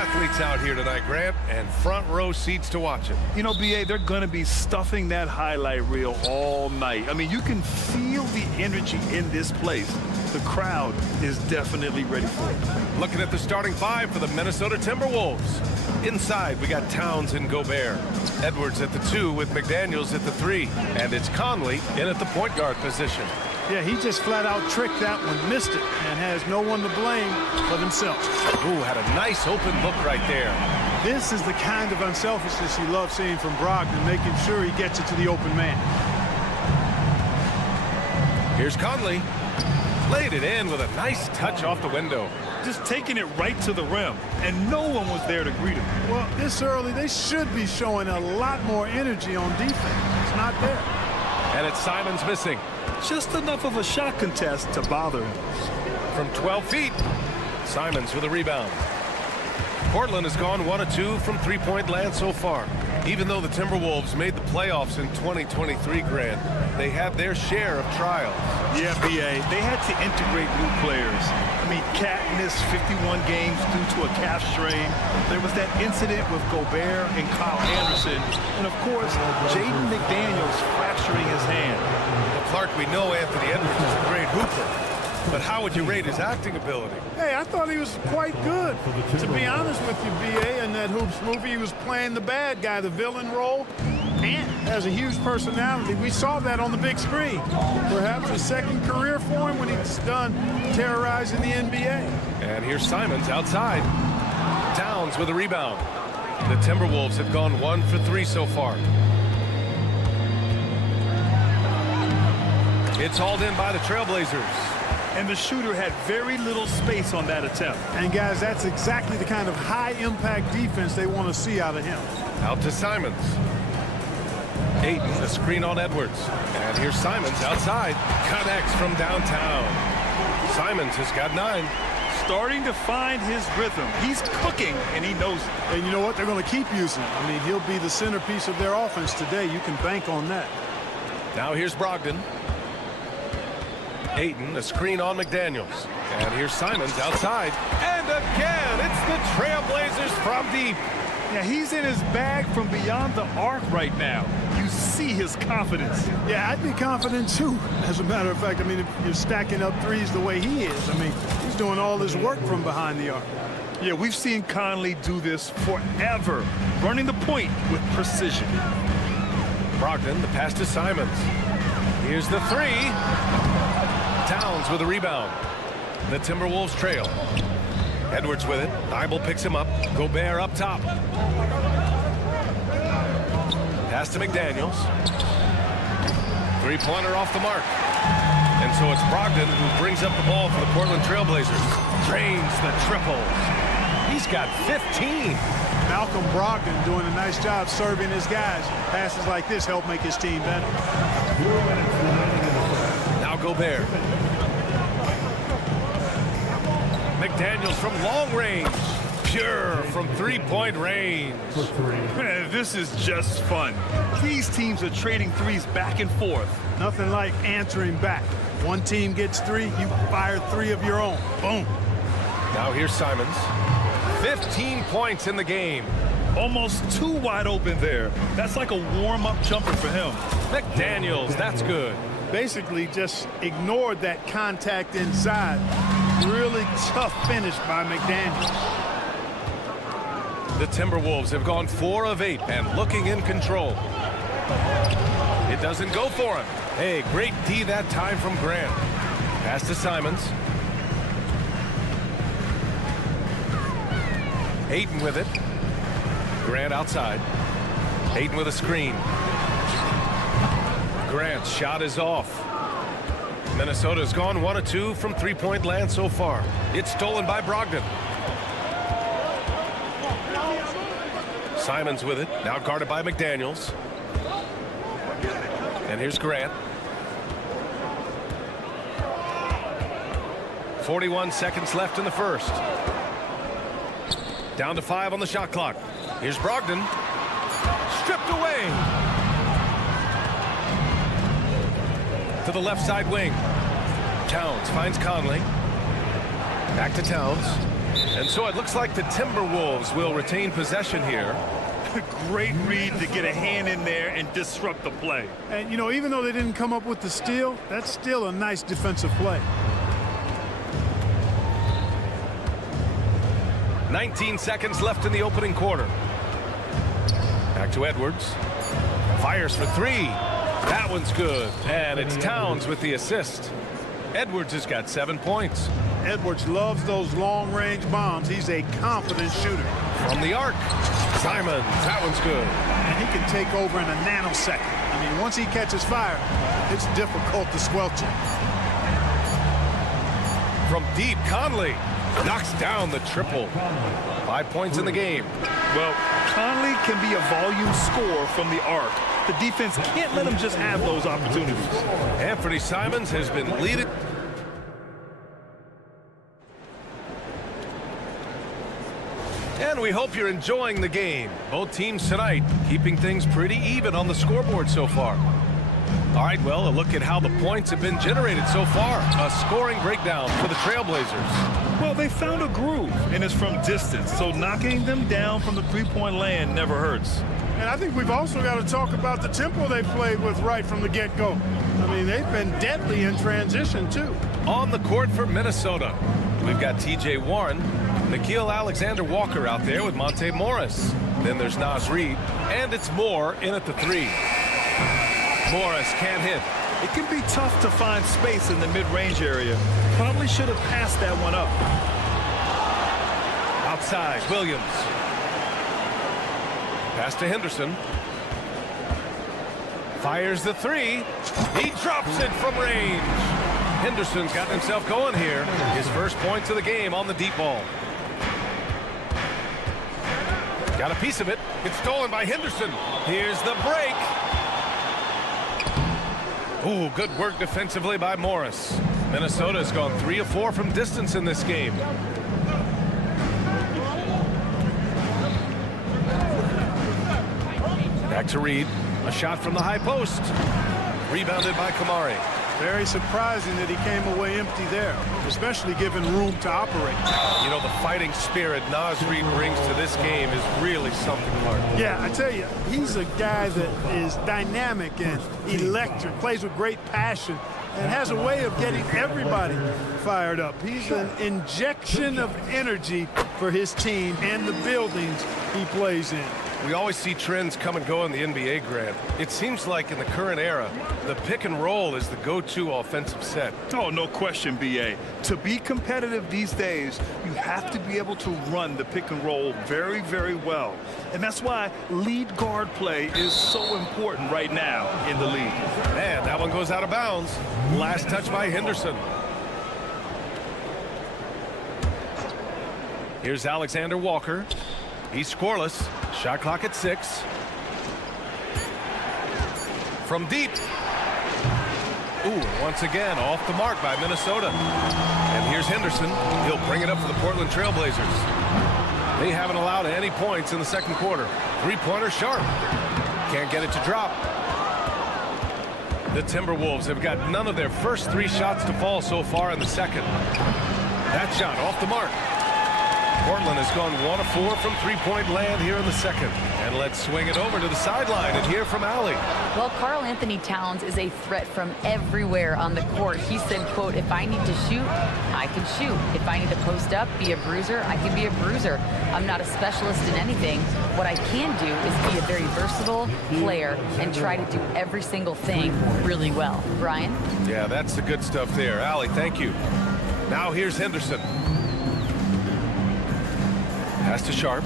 Athletes out here tonight, Grant, and front row seats to watch it. You know, BA, they're going to be stuffing that highlight reel all night. I mean, you can feel the energy in this place. The crowd is definitely ready for it. Looking at the starting five for the Minnesota Timberwolves. Inside, we got Towns and Gobert. Edwards at the 2 with McDaniels at the 3. And it's Conley in at the point guard position. Yeah, he just flat out tricked that one, missed it, and has no one to blame but himself. Ooh, had a nice open look right there. This is the kind of unselfishness you love seeing from Brogdon, making sure he gets it to the open man. Here's Conley. Laid it in with a nice touch off the window. Just taking it right to the rim, and no one was there to greet him. Well, this early, they should be showing a lot more energy on defense. It's not there. And it's Simons missing. Just enough of a shot contest to bother him. From 12 feet, Simons with a rebound. Portland has gone 1 of 2 from three-point land so far. Even though the Timberwolves made the playoffs in 2023, Grant, they had their share of trials. Yeah, BA, they had to integrate new players. I mean, Cat missed 51 games due to a calf strain. There was that incident with Gobert and Kyle Anderson. And, of course, Jaden McDaniels fracturing his hand. Well, Clark, we know Anthony Edwards is a great hooper. But how would you rate his acting ability? Hey, I thought he was quite good. To be honest with you, BA, in that Hoops movie, he was playing the bad guy, the villain role, and has a huge personality. We saw that on the big screen. Perhaps a second career for him when he's done terrorizing the NBA. And here's Simons outside. Towns with a rebound. The Timberwolves have gone 1 for 3 so far. It's hauled in by the Trailblazers. And the shooter had very little space on that attempt. And, guys, that's exactly the kind of high-impact defense they want to see out of him. Out to Simons. Ayton, the screen on Edwards. And here's Simons outside. Connects from downtown. Simons has got 9. Starting to find his rhythm. He's cooking, and he knows it. And you know what? They're going to keep using him. I mean, he'll be the centerpiece of their offense today. You can bank on that. Now here's Brogdon. Ayton, a screen on McDaniels. And here's Simons outside. And again, it's the Trailblazers from deep. Yeah, he's in his bag from beyond the arc right now. You see his confidence. Yeah, I'd be confident, too. As a matter of fact, I mean, if you're stacking up threes the way he is, I mean, he's doing all his work from behind the arc. Yeah, we've seen Conley do this forever, running the point with precision. Brogdon, the pass to Simons. Here's the 3. Towns with a rebound. The Timberwolves trail. Edwards with it. Thibault picks him up. Gobert up top. Pass to McDaniels. Three-pointer off the mark. And so it's Brogdon who brings up the ball for the Portland Trailblazers. Drains the triple. He's got 15. Malcolm Brogdon doing a nice job serving his guys. Passes like this help make his team better. Now Gobert. McDaniels from long range. Pure from three-point range. Man, this is just fun. These teams are trading threes back and forth. Nothing like answering back. One team gets 3, you fire 3 of your own. Boom. Now here's Simons. 15 points in the game. Almost too wide open there. That's like a warm-up jumper for him. McDaniels, that's good. Basically just ignored that contact inside. Really tough finish by McDaniels. The Timberwolves have gone 4 of 8 and looking in control. It doesn't go for him. Hey, great D that time from Grant. Pass to Simons. Ayton with it. Grant outside. Ayton with a screen. Grant's shot is off. Minnesota's gone 1 of 2 from three-point land so far. It's stolen by Brogdon. Simons with it, now guarded by McDaniels. And here's Grant. 41 seconds left in the first. Down to 5 on the shot clock. Here's Brogdon. Stripped away. To the left side wing. Towns finds Conley. Back to Towns. And so it looks like the Timberwolves will retain possession here. Great read to get a hand in there and disrupt the play. And, you know, even though they didn't come up with the steal, that's still a nice defensive play. 19 seconds left in the opening quarter. Back to Edwards. Fires for three. That one's good. And it's Towns with the assist. Edwards has got 7 points. Edwards loves those long-range bombs. He's a confident shooter. From the arc. Simons. That one's good. And he can take over in a nanosecond. I mean, once he catches fire, it's difficult to squelch it. From deep, Conley knocks down the triple. 5 points in the game. Well, Conley can be a volume scorer from the arc. The defense can't let him just have those opportunities. Anthony Simons has been leading. And we hope you're enjoying the game. Both teams tonight keeping things pretty even on the scoreboard so far. All right, well, a look at how the points have been generated so far. A scoring breakdown for the Trailblazers. Well, they found a groove, and it's from distance, so knocking them down from the three-point land never hurts. And I think we've also got to talk about the tempo they played with right from the get-go. I mean, they've been deadly in transition, too. On the court for Minnesota, we've got T.J. Warren, Nickeil Alexander-Walker out there with Monte Morris. Then there's Naz Reid, and it's Moore in at the three. Morris can't hit. It can be tough to find space in the mid-range area. Probably should have passed that one up. Outside, Williams. Pass to Henderson. Fires the three. He drops it from range. Henderson's got himself going here. His first points of the game on the deep ball. Got a piece of it. It's stolen by Henderson. Here's the break. Ooh, good work defensively by Morris. Minnesota's gone 3 of 4 from distance in this game. Back to Reid. A shot from the high post. Rebounded by Kamari. Very surprising that he came away empty there, especially given room to operate. You know, the fighting spirit Naz Reid brings to this game is really something, Clark. Yeah, I tell you, he's a guy that is dynamic and electric, plays with great passion, and has a way of getting everybody fired up. He's an injection of energy for his team and the buildings he plays in. We always see trends come and go in the NBA, Grant. It seems like in the current era, the pick and roll is the go-to offensive set. Oh, no question, B.A. To be competitive these days, you have to be able to run the pick and roll very, very well. And that's why lead guard play is so important right now in the league. Man, that one goes out of bounds. Last touch by Henderson. Here's Alexander Walker. He's scoreless. Shot clock at 6. From deep. Ooh, once again, off the mark by Minnesota. And here's Henderson. He'll bring it up for the Portland Trailblazers. They haven't allowed any points in the second quarter. Three-pointer sharp. Can't get it to drop. The Timberwolves have got none of their first 3 shots to fall so far in the second. That shot off the mark. Portland has gone 1 of 4 from three-point land here in the second. And let's swing it over to the sideline and hear from Allie. Well, Karl Anthony Towns is a threat from everywhere on the court. He said, quote, if I need to shoot, I can shoot. If I need to post up, be a bruiser, I can be a bruiser. I'm not a specialist in anything. What I can do is be a very versatile player and try to do every single thing really well. Brian? Yeah, that's the good stuff there. Allie, thank you. Now here's Henderson. Pass to Sharp.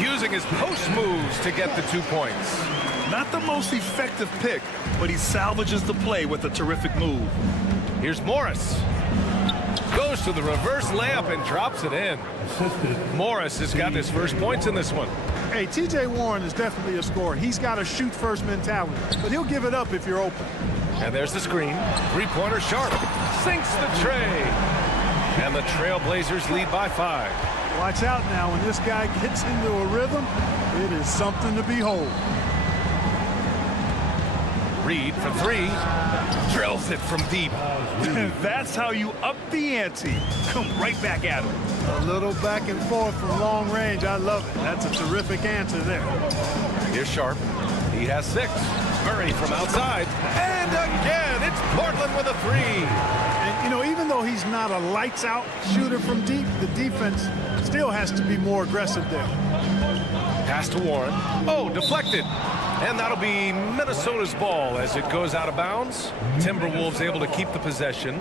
Using his post moves to get the 2 points. Not the most effective pick, but he salvages the play with a terrific move. Here's Morris. Goes to the reverse layup and drops it in. Morris has got his first points in this one. Hey, T.J. Warren is definitely a scorer. He's got a shoot-first mentality, but he'll give it up if you're open. And there's the screen. Three-pointer Sharp. Sinks the tray. And the Trailblazers lead by 5. Watch out now. When this guy gets into a rhythm, it is something to behold. Reed for 3. Drills it from deep. That's how you up the ante. Come right back at him. A little back and forth from long range. I love it. That's a terrific answer there. Here's Sharp. He has 6. Murray from outside. And again, it's Portland with a 3. And, you know, even though he's not a lights-out shooter from deep, the defense still has to be more aggressive there. Pass to Warren. Oh, deflected. And that'll be Minnesota's ball as it goes out of bounds. Timberwolves able to keep the possession.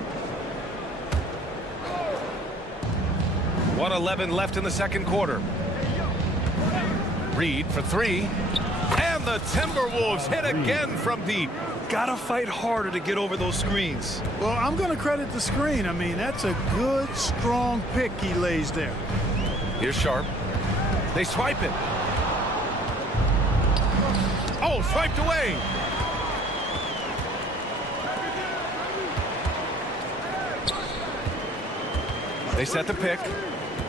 1:11 left in the second quarter. Reed for 3. And the Timberwolves hit again from deep. Gotta fight harder to get over those screens. Well, I'm going to credit the screen. I mean, that's a good, strong pick he lays there. Here's Sharp. They swipe it. Oh, swiped away. They set the pick.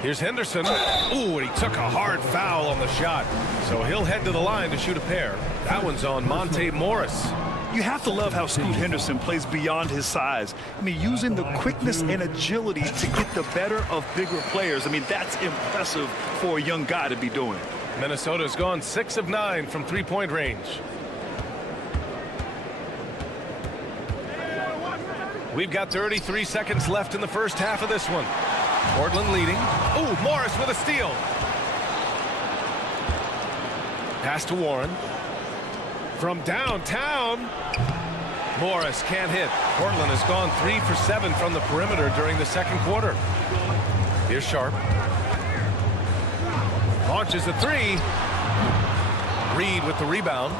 Here's Henderson. Ooh, and he took a hard foul on the shot. So he'll head to the line to shoot a pair. That one's on Monte Morris. You have to love how Scoot Henderson plays beyond his size. I mean, using the quickness and agility to get the better of bigger players. I mean, that's impressive for a young guy to be doing. Minnesota's gone 6 of 9 from three-point range. We've got 33 seconds left in the first half of this one. Portland leading. Ooh, Morris with a steal. Pass to Warren. From downtown. Morris can't hit. Portland has gone 3 for 7 from the perimeter during the second quarter. Here's Sharp. Launches a 3. Reed with the rebound.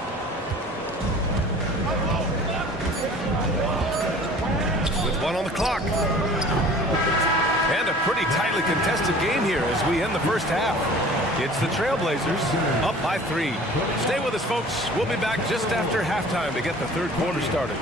With 1 on the clock. And a pretty tightly contested game here as we end the first half. It's the Trailblazers up by 3. Stay with us, folks. We'll be back just after halftime to get the third quarter started.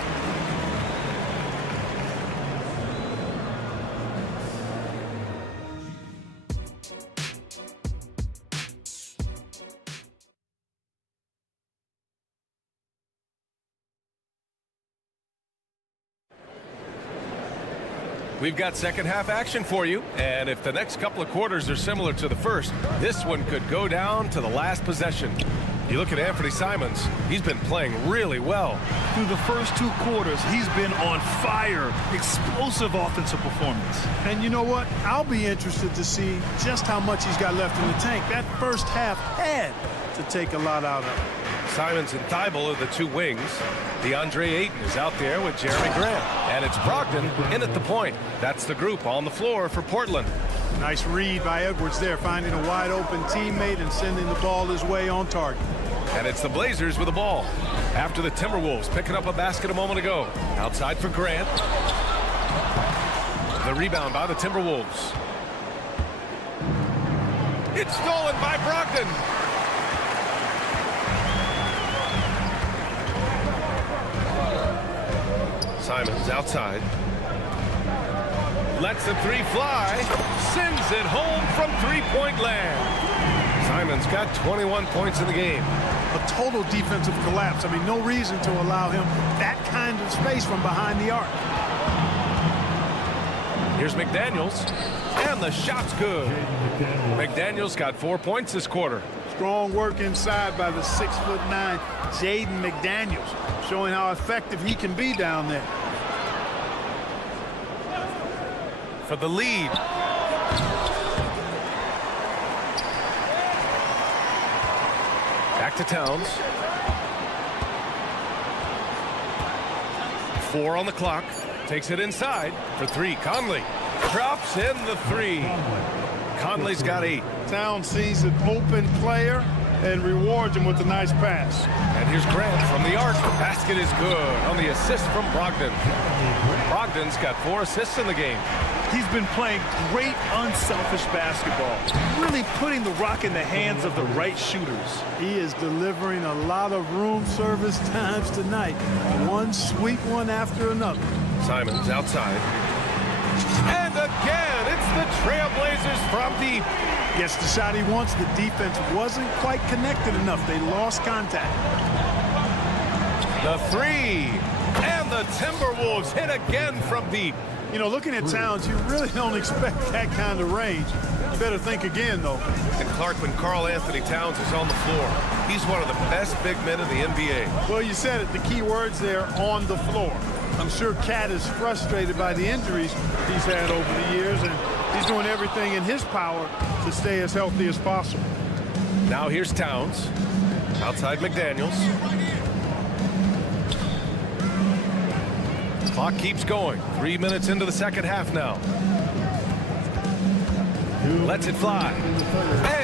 We've got second half action for you, and if the next couple of quarters are similar to the first, this one could go down to the last possession. You look at Anthony Simons, he's been playing really well. Through the first 2 quarters, he's been on fire. Explosive offensive performance. And you know what? I'll be interested to see just how much he's got left in the tank. That first half had to take a lot out of it. Simons and Thibault are the 2 wings. DeAndre Ayton is out there with Jeremy Grant. And it's Brogdon in at the point. That's the group on the floor for Portland. Nice read by Edwards there, finding a wide open teammate and sending the ball his way on target. And it's the Blazers with the ball. After the Timberwolves picking up a basket a moment ago. Outside for Grant. The rebound by the Timberwolves. It's stolen by Brogdon. Simons outside. Lets the 3 fly. Sends it home from three-point land. Simons got 21 points in the game. A total defensive collapse. I mean, no reason to allow him that kind of space from behind the arc. Here's McDaniels. And the shot's good. McDaniels got 4 points this quarter. Strong work inside by the 6'9" Jaden McDaniels, showing how effective he can be down there. For the lead. Back to Towns. 4 on the clock. Takes it inside for 3. Conley drops in the 3. Conley's got 8. Towns sees an open player and rewards him with a nice pass. And here's Grant from the arc. Basket is good on the assist from Brogdon. Brogdon's got 4 assists in the game. He's been playing great unselfish basketball, really putting the rock in the hands of the right shooters. He is delivering a lot of room service times tonight. One sweet one after another. Simons outside. And again, it's from deep. Gets the shot he wants. The defense wasn't quite connected enough. They lost contact. The three. And the Timberwolves hit again from deep. You know, looking at Towns, you really don't expect that kind of range. You better think again, though. And Clark, when Karl Anthony Towns is on the floor, he's one of the best big men in the NBA. Well, you said it. The key words there, on the floor. I'm sure Cat is frustrated by the injuries he's had over the years, and he's doing everything in his power to stay as healthy as possible. Now here's Towns. Outside McDaniels. Clock keeps going. 3 minutes into the second half now. Lets it fly.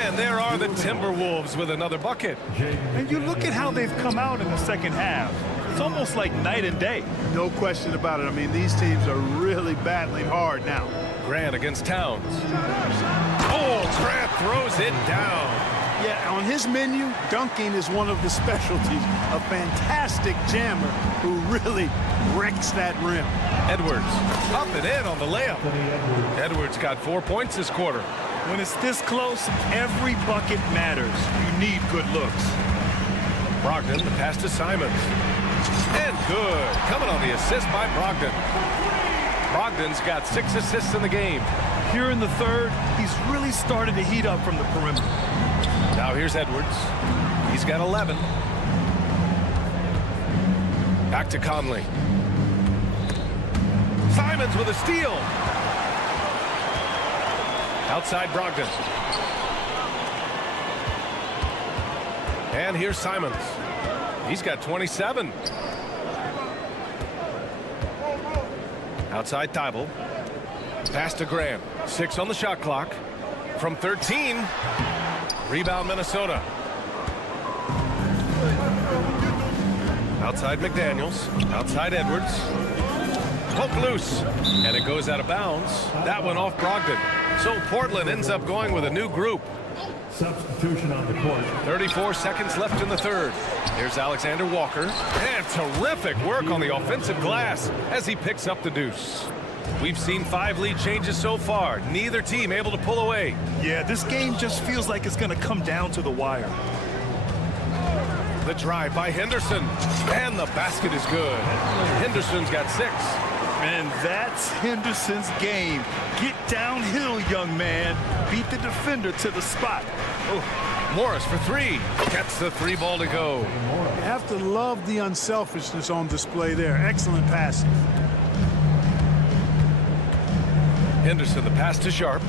And there are the Timberwolves with another bucket. And you look at how they've come out in the second half. It's almost like night and day. No question about it. I mean, these teams are really battling hard now. Grant against Towns. Oh, Grant throws it down. Yeah, on his menu, dunking is one of the specialties. A fantastic jammer who really wrecks that rim. Edwards up and in on the layup. Edwards got 4 points this quarter. When it's this close, every bucket matters. You need good looks. Brogdon, the pass to Simons. And good. Coming on the assist by Brogdon. Brogdon's got 6 assists in the game. Here in the third, he's really started to heat up from the perimeter. Now here's Edwards. He's got 11. Back to Conley. Simons with a steal. Outside Brogdon. And here's Simons. He's got 27. Outside Thibault. Pass to Grant. 6 on the shot clock. From 13. Rebound Minnesota. Outside McDaniels. Outside Edwards. Poke loose. And it goes out of bounds. That one off Brogdon. So Portland ends up going with a new group. Substitution on the court. 34 seconds left in the third. Here's Alexander Walker. And terrific work on the offensive glass as he picks up the deuce. We've seen 5 lead changes so far. Neither team able to pull away. Yeah, this game just feels like it's going to come down to the wire. The drive by Henderson. And the basket is good. Henderson's got 6. And that's Henderson's game. Get downhill, young man. Beat the defender to the spot. Oh, Morris for 3. Gets the 3 ball to go. You have to love the unselfishness on display there. Excellent pass. Henderson, the pass to Sharp.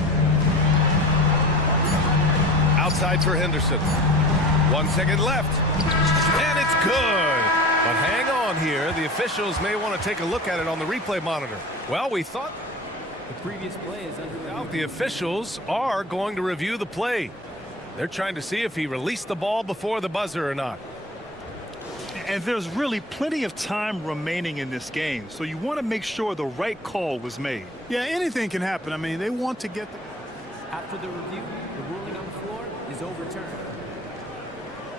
Outside for Henderson. 1 second left. And it's good. But hang on here. The officials may want to take a look at it on the replay monitor. Well, we thought The previous play is under the officials are going to review the play. They're trying to see if he released the ball before the buzzer or not. And there's really plenty of time remaining in this game, so you want to make sure the right call was made. Yeah, anything can happen. I mean, they want to get the... After the review, the ruling on the floor is overturned.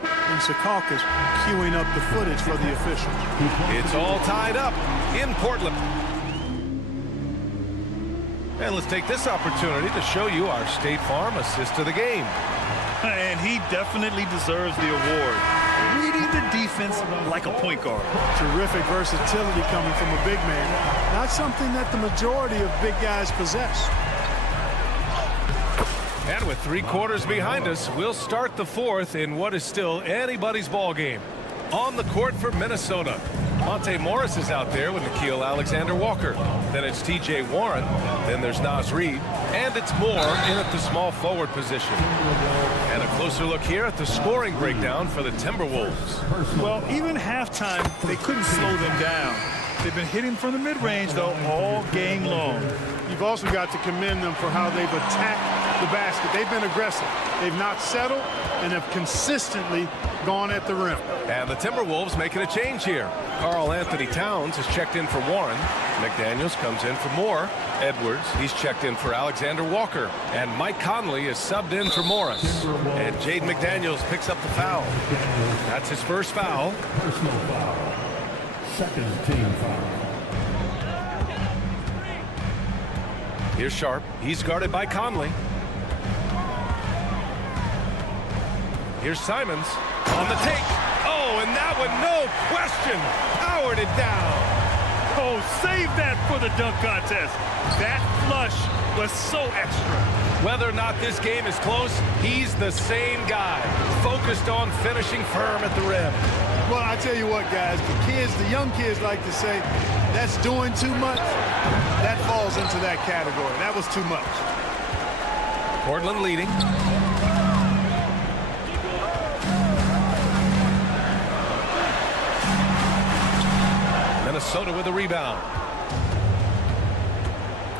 And Secaucus queuing up the footage for the officials. It's all tied up in Portland. And let's take this opportunity to show you our State Farm assist of the game. And he definitely deserves the award. Reading the defense like a point guard. Terrific versatility coming from a big man. Not something that the majority of big guys possess. And with 3 quarters behind us, we'll start the fourth in what is still anybody's ball game. On the court for Minnesota, Monte Morris is out there with Nickeil Alexander-Walker. Then it's T.J. Warren. Then there's Naz Reid. And it's Moore in at the small forward position. And a closer look here at the scoring breakdown for the Timberwolves. Well, even halftime, they couldn't slow them down. They've been hitting from the mid-range, though, all game long. You've also got to commend them for how they've attacked the basket. They've been aggressive. They've not settled and have consistently gone at the rim. And the Timberwolves making a change here. Karl Anthony Towns has checked in for Warren. McDaniels comes in for Moore. Edwards, he's checked in for Alexander Walker. And Mike Conley is subbed in for Morris. And Jaden McDaniels picks up the foul. That's his first foul. Personal foul. Second team foul. Here's Sharp. He's guarded by Conley. Here's Simons on the take. Oh, and that one, no question, powered it down. Oh, save that for the dunk contest. That flush was so extra. Whether or not this game is close, he's the same guy, focused on finishing firm at the rim. Well, I tell you what, guys, the young kids like to say, that's doing too much. That falls into that category. That was too much. Portland leading. Minnesota with a rebound.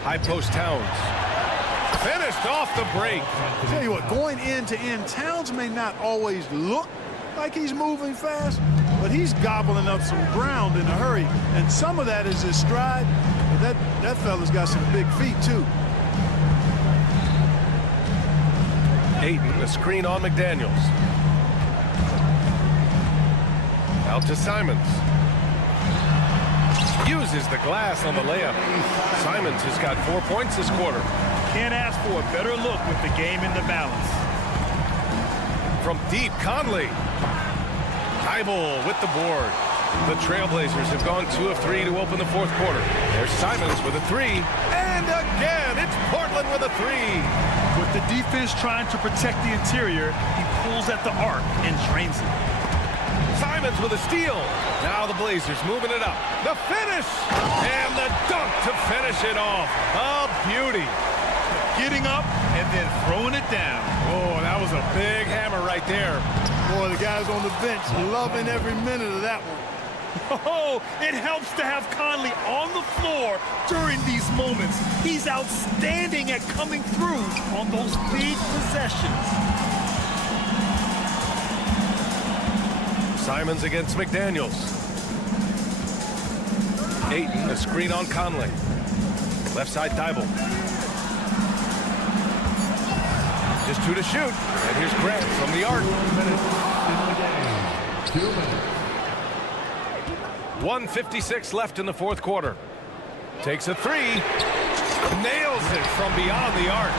High post Towns. Finished off the break. I tell you what, going end to end, Towns may not always look like he's moving fast, but he's gobbling up some ground in a hurry. And some of that is his stride. But that fella's got some big feet, too. Ayton, the screen on McDaniels. Out to Simons. Uses the glass on the layup. Simons has got 4 points this quarter. Can't ask for a better look with the game in the balance. From deep, Conley. Thibault with the board. The Trailblazers have gone 2 of 3 to open the fourth quarter. There's Simons with a 3. And again, it's Portland with a 3. With the defense trying to protect the interior, he pulls at the arc and drains it. Simons with a steal. Now the Blazers moving it up. The finish! And the dunk to finish it off. A beauty. Getting up and then throwing it down. Oh, that was a big hammer right there. Boy, the guys on the bench loving every minute of that one. Oh, it helps to have Conley on the floor during these moments. He's outstanding at coming through on those big possessions. Simons against McDaniels. Ayton, a screen on Conley. Left side Thibault. Just 2 to shoot. And here's Grant from the arc. 1:56 left in the fourth quarter. Takes a 3. Nails it from beyond the arc.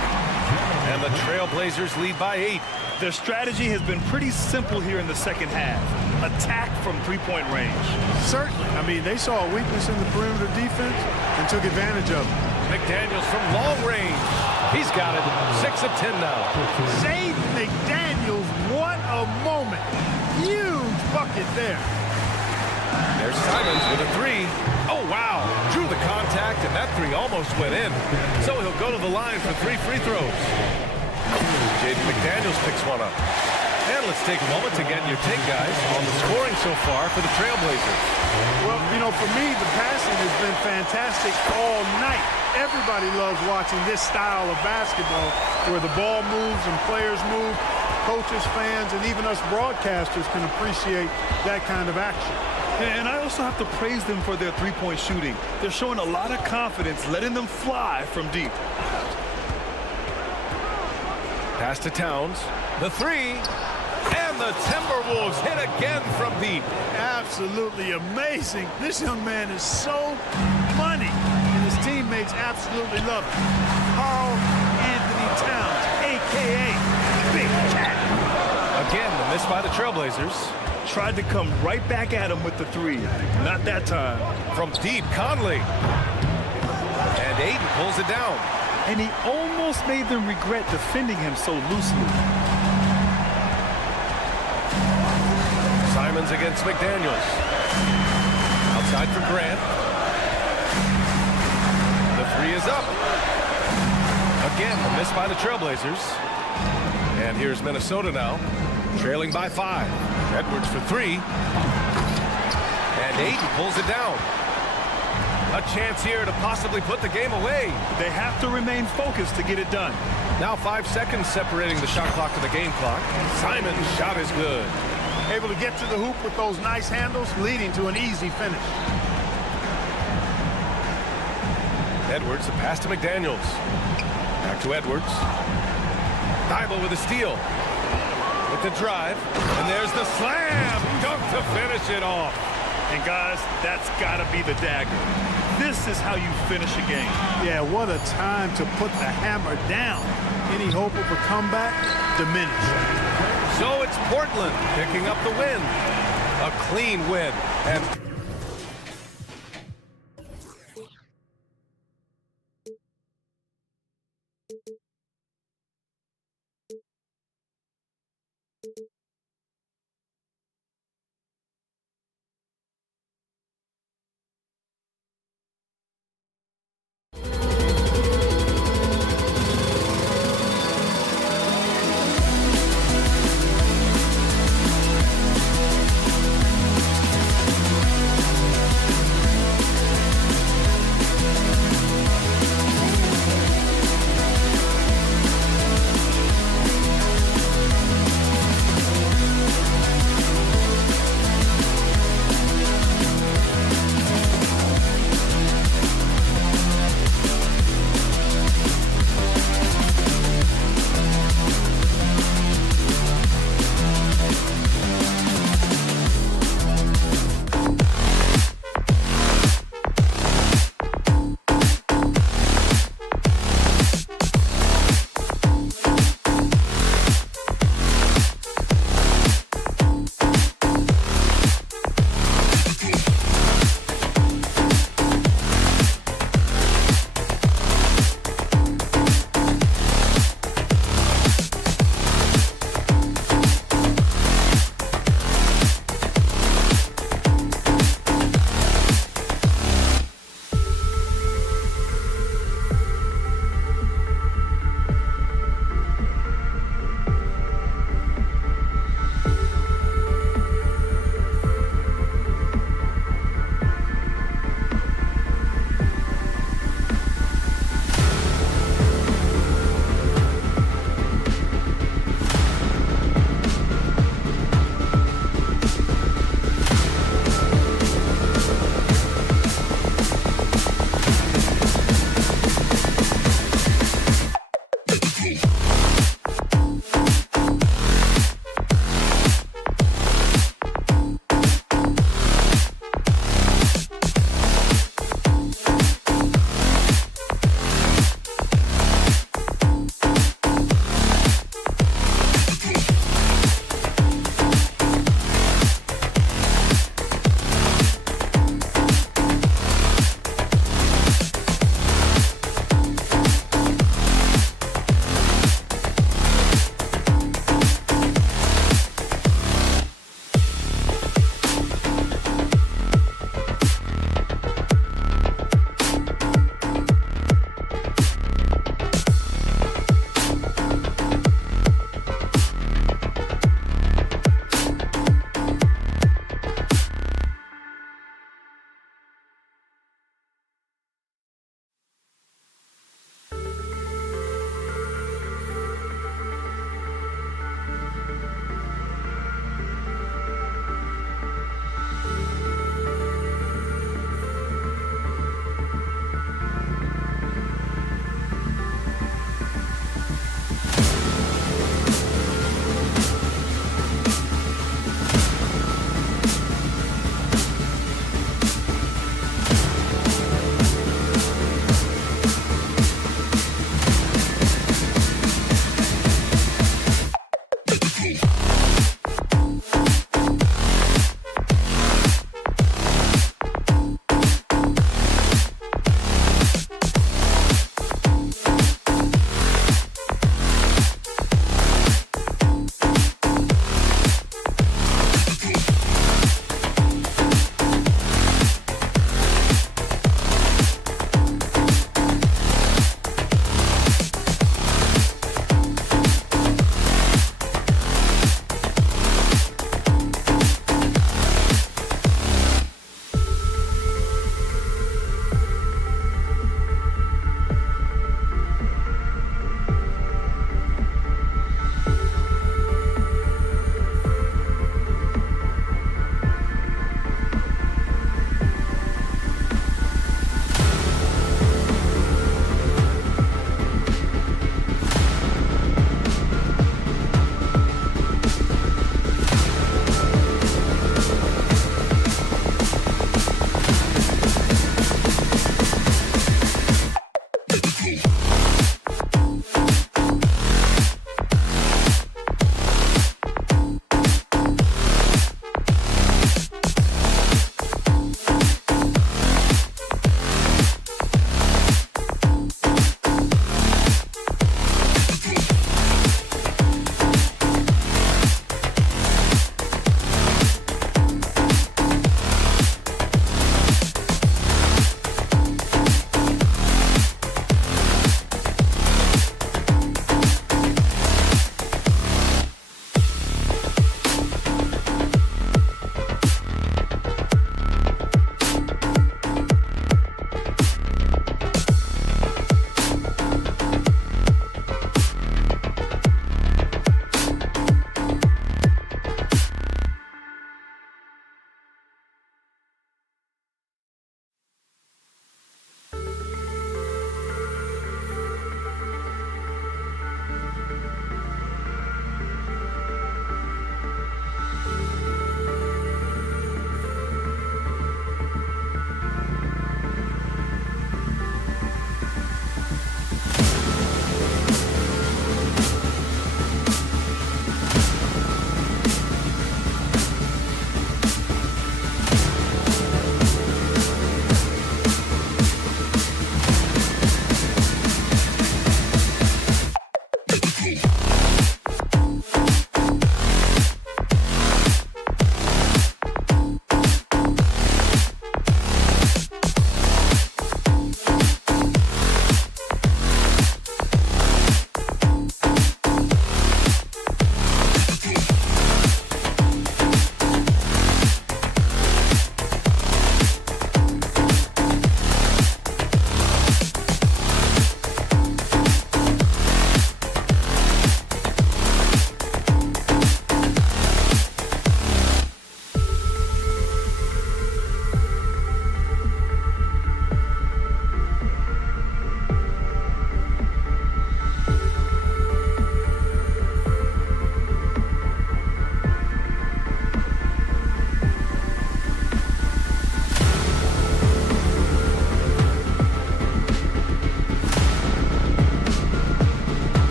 And the Trailblazers lead by 8. Their strategy has been pretty simple here in the second half. Attack from three-point range. Certainly. I mean, they saw a weakness in the perimeter defense and took advantage of it. McDaniels from long range. He's got it. 6 of 10 now. Jaden McDaniels, what a moment. Huge bucket there. There's Simons with a 3. Oh, wow. Drew the contact, and that 3 almost went in. So he'll go to the line for 3 free throws. Jaden McDaniels picks one up. And let's take a moment to get your take, guys, on the scoring so far for the Trailblazers. Well, you know, for me, the passing has been fantastic all night. Everybody loves watching this style of basketball where the ball moves and players move. Coaches, fans, and even us broadcasters can appreciate that kind of action. And I also have to praise them for their three-point shooting. They're showing a lot of confidence, letting them fly from deep. Pass to Towns. The 3. And the Timberwolves hit again from deep. Absolutely amazing. This young man is so money, and his teammates absolutely love him. Karl Anthony Towns, a.k.a. Big Cat. Again, the miss by the Trailblazers. Tried to come right back at him with the 3. Not that time. From deep, Conley. And Ayton pulls it down. And he almost made them regret defending him so loosely. Simons against McDaniels. Outside for Grant. The 3 is up. Again, a miss by the Trailblazers. And here's Minnesota now, trailing by 5. Edwards for 3. And Ayton pulls it down. A chance here to possibly put the game away. They have to remain focused to get it done. Now 5 seconds separating the shot clock to the game clock. Simon's shot is good. Able to get to the hoop with those nice handles, leading to an easy finish. Edwards, the pass to McDaniels. Back to Edwards. Thibault with a steal. With the drive. And there's the slam. Dunk to finish it off. And guys, that's got to be the dagger. This is how you finish a game. Yeah, what a time to put the hammer down. Any hope of a comeback diminished. So it's Portland picking up the win. A clean win. And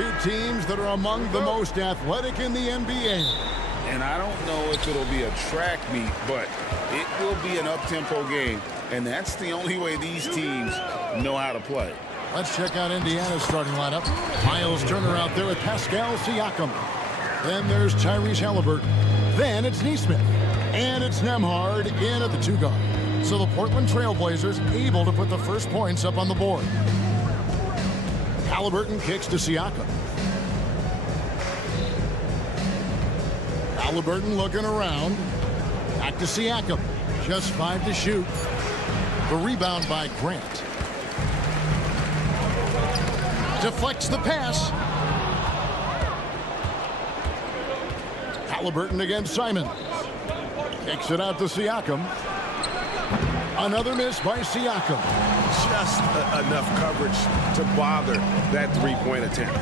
two teams that are among the most athletic in the NBA. And I don't know if it'll be a track meet, but it will be an up-tempo game. And that's the only way these teams know how to play. Let's check out Indiana's starting lineup. Miles Turner out there with Pascal Siakam. Then there's Tyrese Halliburton. Then it's Neesmith. And it's Nembhard in at the 2 guard. So the Portland Trailblazers able to put the first points up on the board. Halliburton kicks to Siakam. Halliburton looking around. Back to Siakam. Just 5 to shoot. The rebound by Grant. Deflects the pass. Halliburton against Simon. Kicks it out to Siakam. Another miss by Siakam. Just enough coverage to bother that three-point attempt.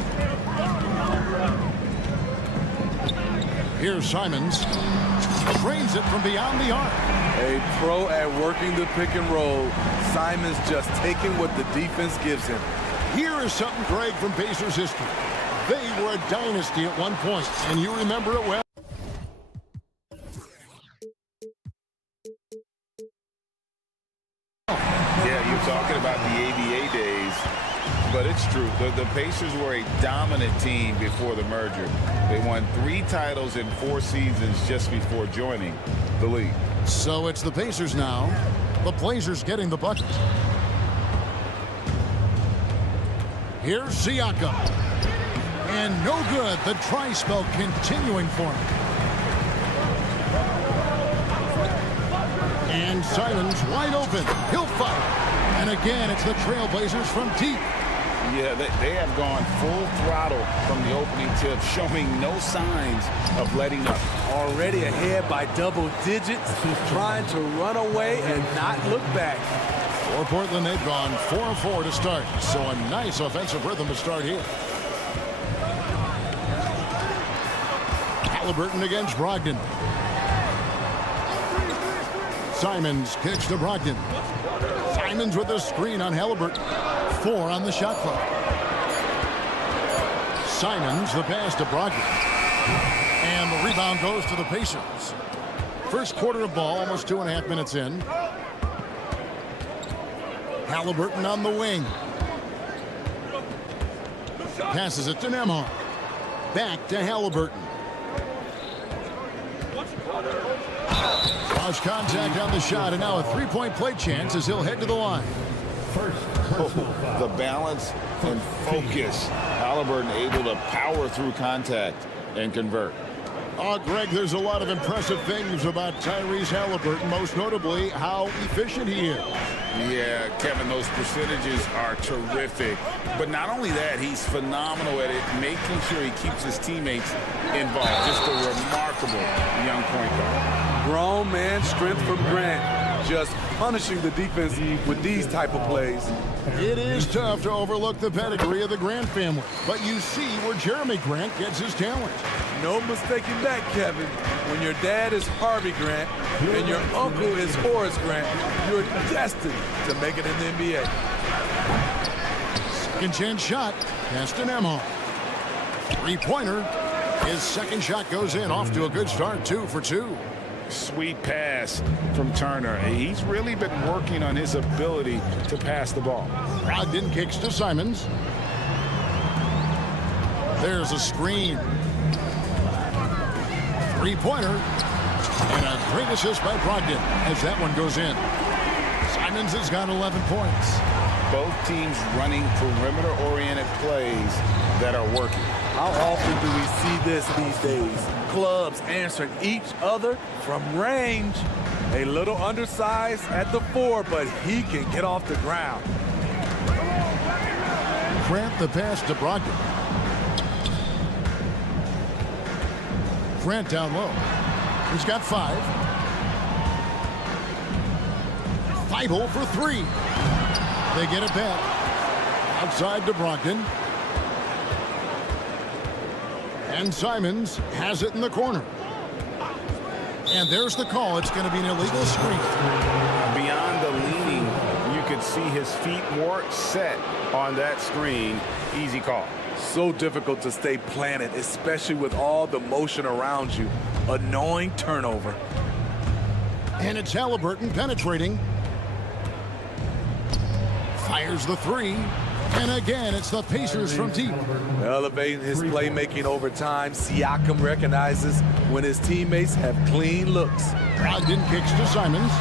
Here's Simons. Drains it from beyond the arc. A pro at working the pick and roll. Simons just taking what the defense gives him. Here is something, Greg, from Pacers history. They were a dynasty at one point, and you remember it well. Yeah, you're talking about the ABA days, but it's true. The Pacers were a dominant team before the merger. They won 3 titles in 4 seasons just before joining the league. So it's the Pacers now. The Blazers getting the bucket. Here's Siakam. And no good. The dry spell continuing for him. And Simons wide open. He'll fire. And again, it's the Trailblazers from deep. Yeah, they have gone full throttle from the opening tip, showing no signs of letting up. Already ahead by double digits, trying to run away and not look back. For Portland, they've gone 4-4 to start. So a nice offensive rhythm to start here. Halliburton against Brogdon. Simons kicks to Brogdon. Simons with a screen on Halliburton. 4 on the shot clock. Simons the pass to Brogdon. And the rebound goes to the Pacers. First quarter of ball, almost 2.5 minutes in. Halliburton on the wing. Passes it to Nembhard. Back to Halliburton. Lost contact on the shot, and now a 3-point play chance as he'll head to the line. The balance and focus. Halliburton able to power through contact and convert. Greg, there's a lot of impressive things about Tyrese Halliburton, most notably how efficient he is. Yeah, Kevin, those percentages are terrific. But not only that, he's phenomenal at it, making sure he keeps his teammates involved. Just a remarkable young point guard. Grown man strength from Grant. Just punishing the defense with these type of plays. It is tough to overlook the pedigree of the Grant family, but you see where Jeremy Grant gets his talent. No mistaking that, Kevin. When your dad is Harvey Grant and your uncle is Horace Grant, you're destined to make it in the NBA. Second chance shot. Pass to Nembhard. 3-pointer. His second shot goes in. Off to a good start. 2 for 2. Sweet pass from Turner. He's really been working on his ability to pass the ball. Brogdon kicks to Simons. There's a screen. 3-pointer. And a great assist by Brogdon as that one goes in. Simons has got 11 points. Both teams running perimeter-oriented plays that are working. How often do we see this these days? Clubs answering each other from range. A little undersized at the 4, but he can get off the ground. Grant the pass to Brogdon. Grant down low. He's got 5. 5-0 for 3. They get it back. Outside to Brogdon. And Simons has it in the corner. And there's the call. It's going to be an illegal screen. Beyond the leaning, you could see his feet more set on that screen. Easy call. So difficult to stay planted, especially with all the motion around you. Annoying turnover. And it's Halliburton penetrating. Fires the three. And again, it's the Pacers from deep. Elevating his playmaking over time, Siakam recognizes when his teammates have clean looks. Brogdon kicks to Simons.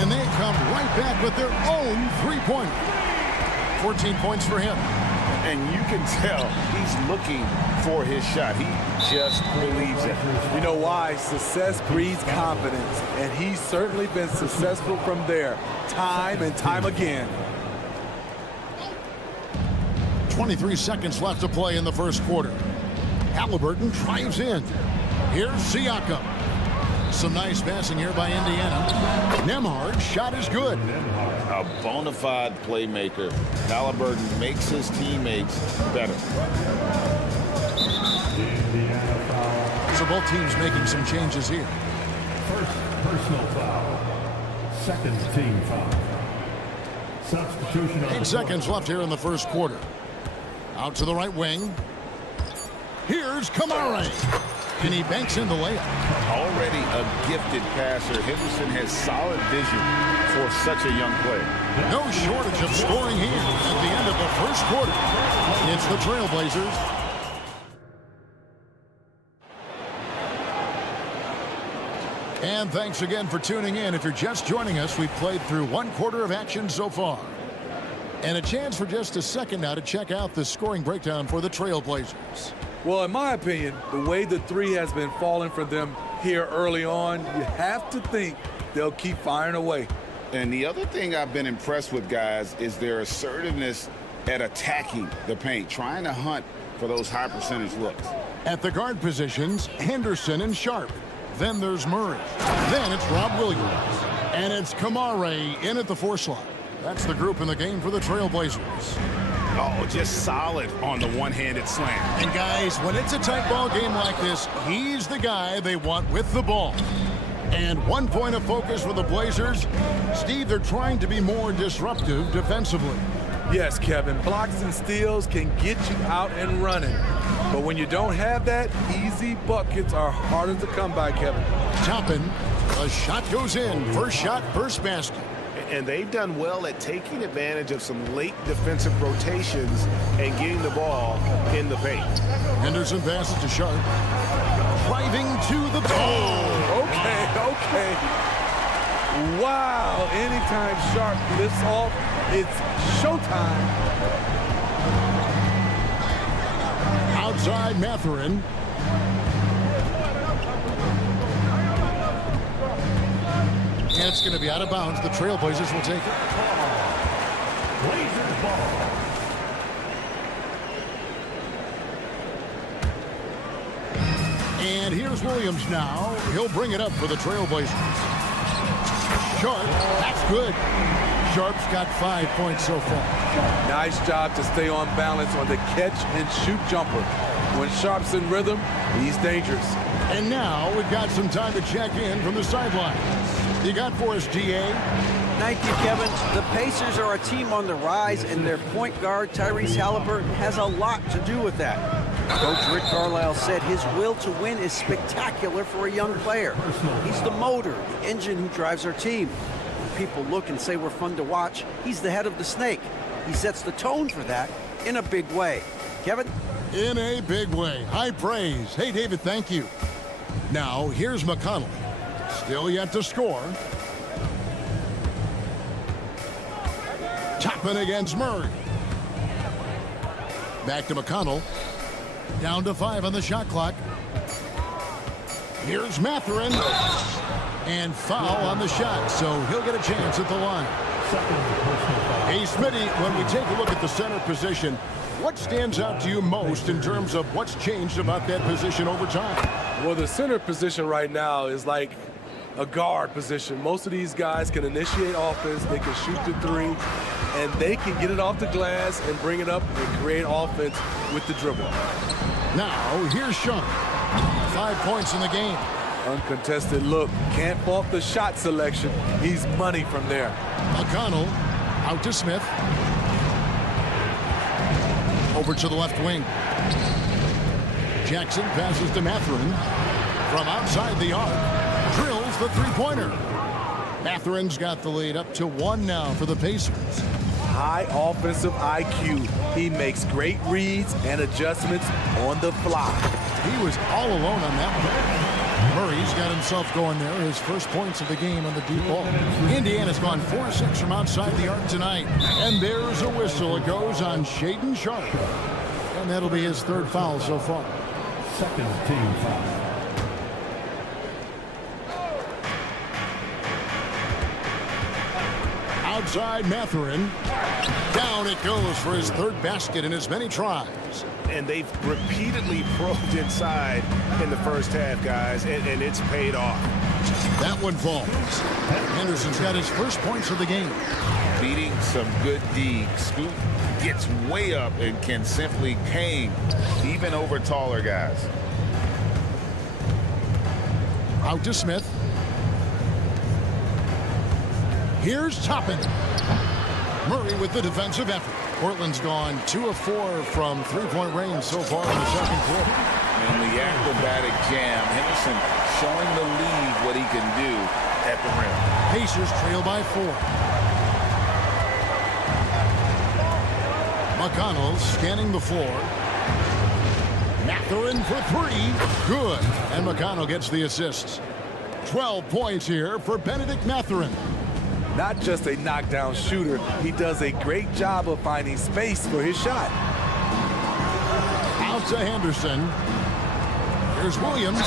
And they come right back with their own three-pointer. 14 points for him. And you can tell he's looking for his shot. He just believes it. You know why? Success breeds confidence, and he's certainly been successful from there, time and time again. 23 seconds left to play in the first quarter. Halliburton drives in. Here's Siakam. Some nice passing here by Indiana. Nembhard's shot is good. A bona fide playmaker. Halliburton makes his teammates better. So both teams making some changes here. First personal foul. Second team foul. Substitution. 8 seconds left here in the first quarter. Out to the right wing. Here's Kamara. And he banks in the layup. Already a gifted passer, Henderson has solid vision for such a young player. No shortage of scoring here at the end of the first quarter. It's the Trailblazers. And thanks again for tuning in. If you're just joining us, we've played through one quarter of action so far. And a chance for just a second now to check out the scoring breakdown for the Trailblazers. Well, in my opinion, the way the three has been falling for them here early on, you have to think they'll keep firing away. And the other thing I've been impressed with, guys, is their assertiveness at attacking the paint, trying to hunt for those high percentage looks. At the guard positions, Henderson and Sharp. Then there's Murray. Then it's Rob Williams. And it's Kamara in at the 4 slot. That's the group in the game for the Trailblazers. Oh, just solid on the one-handed slam. And guys, when it's a tight ball game like this, he's the guy they want with the ball. And 1 point of focus for the Blazers. Steve, they're trying to be more disruptive defensively. Yes, Kevin, blocks and steals can get you out and running. But when you don't have that, easy buckets are harder to come by, Kevin. Toppin, a shot goes in. First shot, first basket. And they've done well at taking advantage of some late defensive rotations and getting the ball in the paint. Henderson passes to Sharp. Driving to the ball. Okay. Wow, anytime Sharp lifts off, it's showtime. Outside Mathurin. And it's going to be out of bounds. The Trailblazers will take it. Blazers ball. And here's Williams now. He'll bring it up for the Trailblazers. Sharp, that's good. Sharp's got 5 points so far. Nice job to stay on balance on the catch and shoot jumper. When Sharp's in rhythm, he's dangerous. And now we've got some time to check in from the sidelines. You got for us, GA? Thank you, Kevin. The Pacers are a team on the rise, and their point guard, Tyrese Halliburton, has a lot to do with that. Coach Rick Carlisle said his will to win is spectacular for a young player. He's the motor, the engine who drives our team. When people look and say we're fun to watch, he's the head of the snake. He sets the tone for that in a big way. Kevin? In a big way. High praise. Hey, David, thank you. Now, here's McConnell. Still yet to score. Toppin against Murray. Back to McConnell. Down to 5 on the shot clock. Here's Mathurin. And foul on the shot, so he'll get a chance at the line. Hey, Smitty, when we take a look at the center position, what stands out to you most in terms of what's changed about that position over time? Well, the center position right now is like a guard position. Most of these guys can initiate offense, they can shoot the three, and they can get it off the glass and bring it up and create offense with the dribble. Now, here's Sean. 5 points in the game. Uncontested look. Can't fault the shot selection. He's money from there. McConnell out to Smith. Over to the left wing. Jackson passes to Mathurin. From outside the arc, drills the three-pointer. Mathurin's got the lead up to 1 now for the Pacers. High offensive IQ. He makes great reads and adjustments on the fly. He was all alone on that one. Murray's got himself going there. His first points of the game on the deep ball. Indiana's gone 4-6 from outside the arc tonight. And there's a whistle. It goes on Shaedon Sharpe. And that'll be his 3rd foul so far. Second team foul. Outside Mathurin. Down it goes for his 3rd basket in as many tries. And they've repeatedly probed inside in the first half, guys, and it's paid off. That one falls. Henderson's got his first points of the game. Beating some good D. Scoop gets way up and can simply hang even over taller guys. Out to Smith. Here's Toppin. Murray with the defensive effort. Portland's gone 2 of 4 from three-point range so far in the second quarter. And the acrobatic jam. Henderson showing the league what he can do at the rim. Pacers trail by 4. McConnell scanning the floor. Mathurin for 3. Good. And McConnell gets the assists. 12 points here for Benedict Mathurin. Not just a knockdown shooter, he does a great job of finding space for his shot. Out to Henderson. Here's Williams.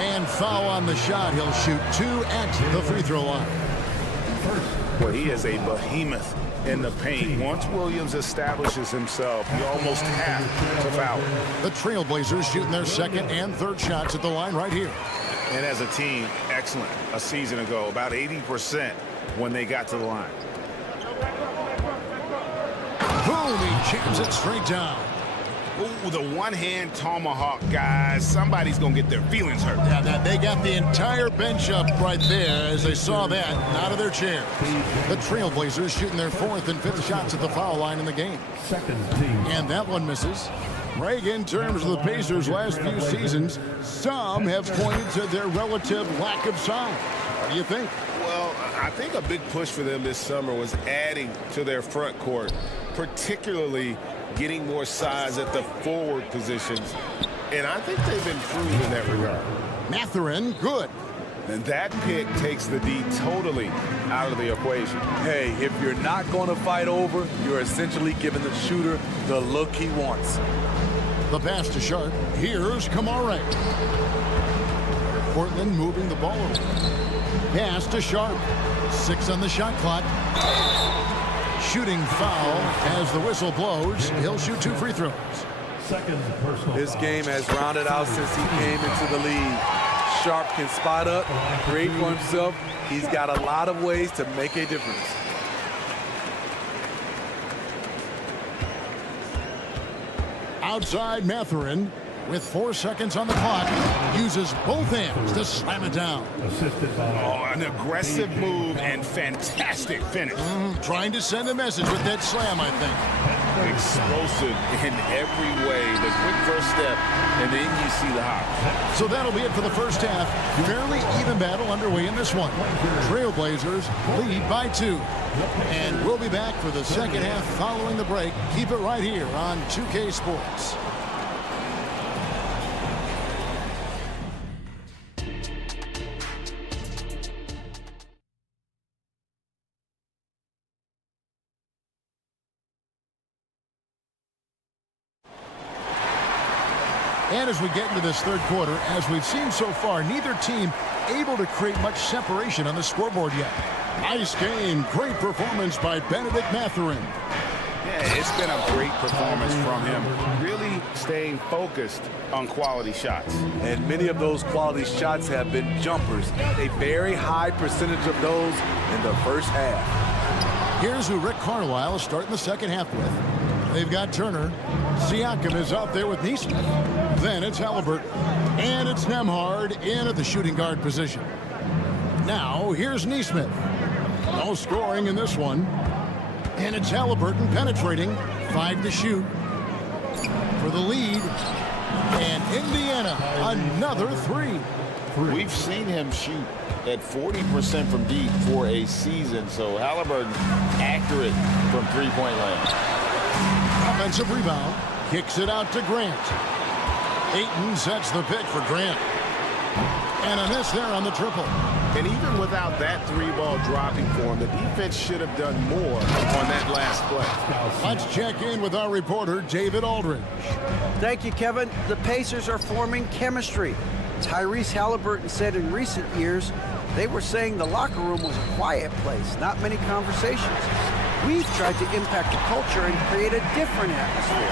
And foul on the shot. He'll shoot 2 at the free throw line. Well, he is a behemoth in the paint. Once Williams establishes himself, you almost have to foul him. The Trailblazers shooting their 2nd and 3rd shots at the line right here. And as a team, excellent a season ago, about 80% when they got to the line. Boom, he jams it straight down. Ooh, the one-hand tomahawk, guys. Somebody's going to get their feelings hurt. Yeah, they got the entire bench up right there as they saw that out of their chairs. The Trailblazers shooting their 4th and 5th shots at the foul line in the game. Second team. And that one misses. Greg, in terms of the Pacers' last few seasons, some have pointed to their relative lack of size. What do you think? Well, I think a big push for them this summer was adding to their front court, particularly getting more size at the forward positions. And I think they've improved in that regard. Mathurin, good. And that pick takes the D totally out of the equation. Hey, if you're not going to fight over, you're essentially giving the shooter the look he wants. The pass to Sharpe. Here's Kamara. Portland moving the ball over. Pass to Sharpe. 6 on the shot clock. Shooting foul as the whistle blows. He'll shoot 2 free throws. Second personal This foul. game has rounded out since he came into the league. Sharpe can spot up, create for himself. He's got a lot of ways to make a difference. Outside Mathurin with 4 seconds on the clock. Uses both hands to slam it down. Assisted by Oh, an aggressive move and fantastic finish. Trying to send a message with that slam, I think. Explosive in every way. The quick first step, and then you see the hop. So that'll be it for the first half. Fairly even battle underway in this one. Trailblazers lead by 2. And we'll be back for the second half following the break. Keep it right here on 2K Sports. And as we get into this third quarter, as we've seen so far, neither team able to create much separation on the scoreboard yet. Nice game. Great performance by Benedict Mathurin. Yeah, it's been a great performance from him. Really staying focused on quality shots. And many of those quality shots have been jumpers. A very high percentage of those in the first half. Here's who Rick Carlisle is starting the second half with. They've got Turner. Siakam is out there with Neesmith. Then it's Halliburton. And it's Nembhard in at the shooting guard position. Now, here's Neesmith. No scoring in this one. And it's Halliburton penetrating. 5 to shoot. for the lead. And Indiana, another three. We've seen him shoot at 40% from deep for a season, so Halliburton accurate from three-point land. Offensive rebound, kicks it out to Grant. Ayton sets the pick for Grant. And a miss there on the triple. And even without that three-ball dropping for him, the defense should have done more on that last play. Let's check in with our reporter, David Aldridge. Thank you, Kevin. The Pacers are forming chemistry. Tyrese Halliburton said in recent years they were saying the locker room was a quiet place, not many conversations. We've tried to impact the culture and create a different atmosphere.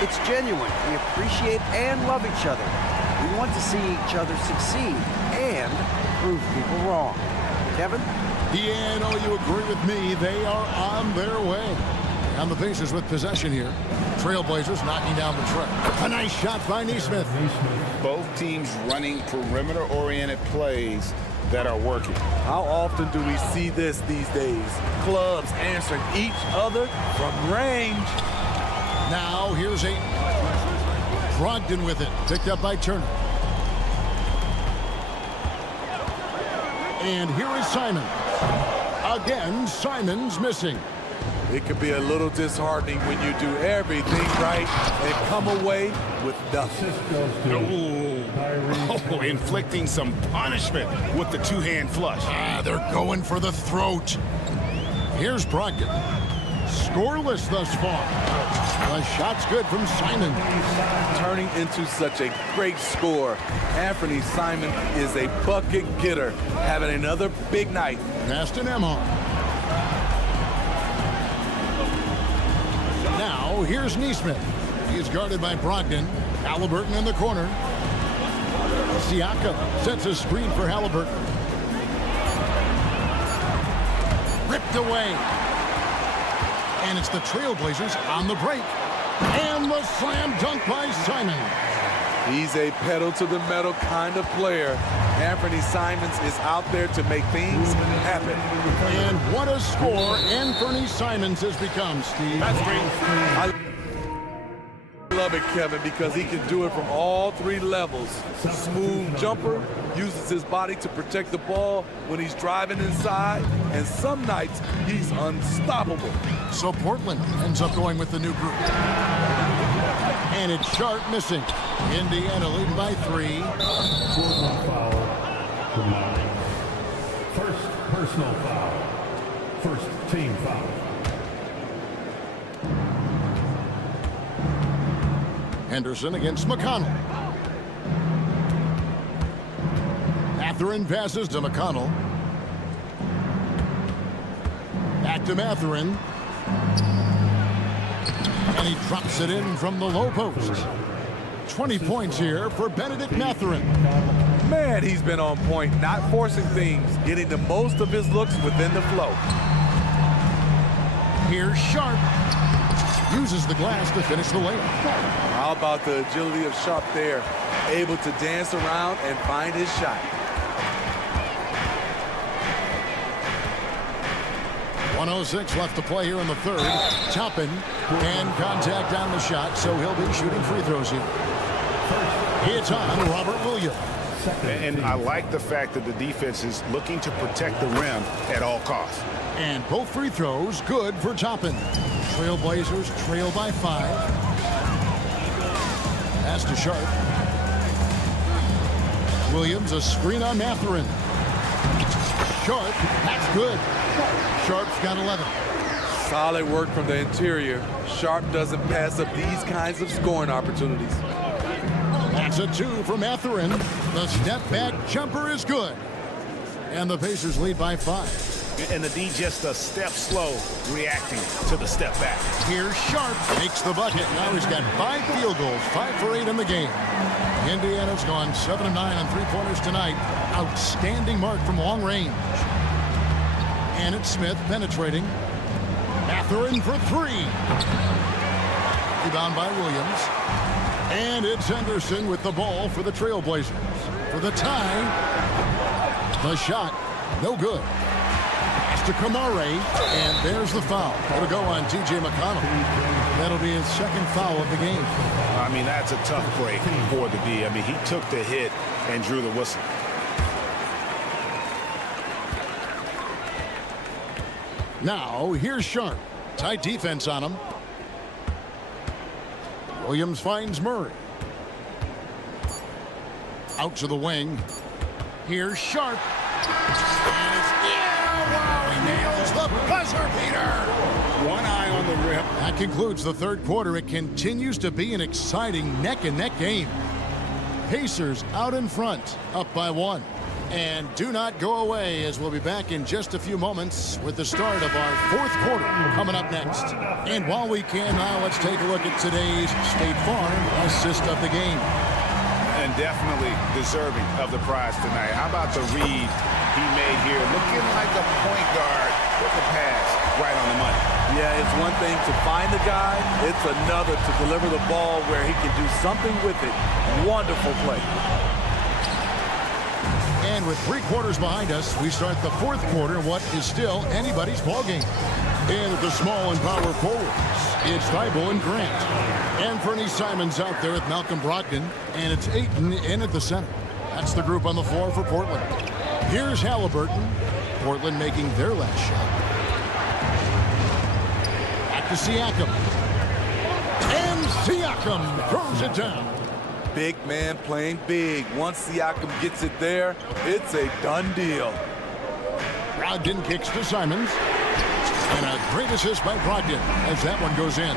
It's genuine. We appreciate and love each other. We want to see each other succeed and prove people wrong. Kevin? Yeah, I know you agree with me. They are on their way. And the Pacers with possession here. Trailblazers knocking down the trap. A nice shot by Neesmith. Both teams running perimeter-oriented plays that are working. How often do we see this these days? Clubs answering each other from range. Now here's Ayton. Brogdon with it. Picked up by Turner. And here is Simon. Again, Simon's missing. It can be a little disheartening when you do everything right and come away with nothing. Oh, inflicting some punishment with the two-hand flush. They're going for the throat. Here's Brogdon. Scoreless thus far. The shot's good from Simon. Turning into such a great score. Anthony Simon is a bucket getter, having another big night. Pass to Nemhard. Now, here's Neesmith. He's guarded by Brogdon. Halliburton in the corner. Siakam sets a screen for Halliburton. Ripped away. And it's the Trailblazers on the break. And the slam dunk by Simon. He's a pedal to the metal kind of player. Anthony Simons is out there to make things happen. And what a score Anthony Simons has become, Steve. That's great. I love it, Kevin, because he can do it from all three levels. Smooth jumper, uses his body to protect the ball when he's driving inside, and some nights he's unstoppable. So Portland ends up going with the new group. And it's Sharp missing. Indiana leading by 3. Foul for Miles. First personal foul. First team foul. Henderson against McConnell. Mathurin passes to McConnell. Back to Mathurin. And he drops it in from the low post. 20 points here for Benedict Mathurin. Man, he's been on point, not forcing things, getting the most of his looks within the flow. Here's Sharp. Uses the glass to finish the layup. How about the agility of Sharp there? Able to dance around and find his shot. .106 left to play here in the third. Toppin and contact on the shot, so he'll be shooting free throws here. It's on Robert Williams. And I like the fact that the defense is looking to protect the rim at all costs. And both free throws good for Toppin. Trailblazers trail by 5. Pass to Sharp. Williams, a screen on Mathurin. Sharp, that's good. Sharp's got 11. Solid work from the interior. Sharp doesn't pass up these kinds of scoring opportunities. That's a 2 from Mathurin. The step back jumper is good. And the Pacers lead by 5. And the D just a step slow reacting to the step back. Here's Sharp, makes the bucket. Now he's got 5 field goals, 5 for 8 in the game. Indiana's gone 7 of 9 on three-pointers tonight. Outstanding mark from long range. And it's Smith penetrating. Mathurin for 3. Rebound by Williams. And it's Henderson with the ball for the Trailblazers. For the tie. The shot, no good. Pass to Kamare, and there's the foul. It'll go on T.J. McConnell. That'll be his second foul of the game. I mean, that's a tough break for the D. I mean, he took the hit and drew the whistle. Now, here's Sharp. Tight defense on him. Williams finds Murray. Out to the wing. Here's Sharp. And it's wow, he nails the buzzer beater. One eye on the rim. That concludes the third quarter. It continues to be an exciting neck-and-neck game. Pacers out in front, up by 1. And do not go away, as we'll be back in just a few moments with the start of our fourth quarter coming up next. And while we can now, let's take a look at today's State Farm assist of the game. And definitely deserving of the prize tonight. How about the read he made here? Looking like a point guard with the pass right on the money. Yeah, it's one thing to find the guy. It's another to deliver the ball where he can do something with it. Wonderful play. And with 3 quarters behind us, we start the fourth quarter in what is still anybody's ball game. And at the small and power forwards, it's Thibault and Grant. And Fernie Simons out there with Malcolm Brogdon. And it's Ayton in at the center. That's the group on the floor for Portland. Here's Halliburton. Portland making their last shot. Back to Siakam. And Siakam throws it down. Big man playing big. Once Siakam gets it there, it's a done deal. Brogdon kicks to Simons. And a great assist by Brogdon as that one goes in.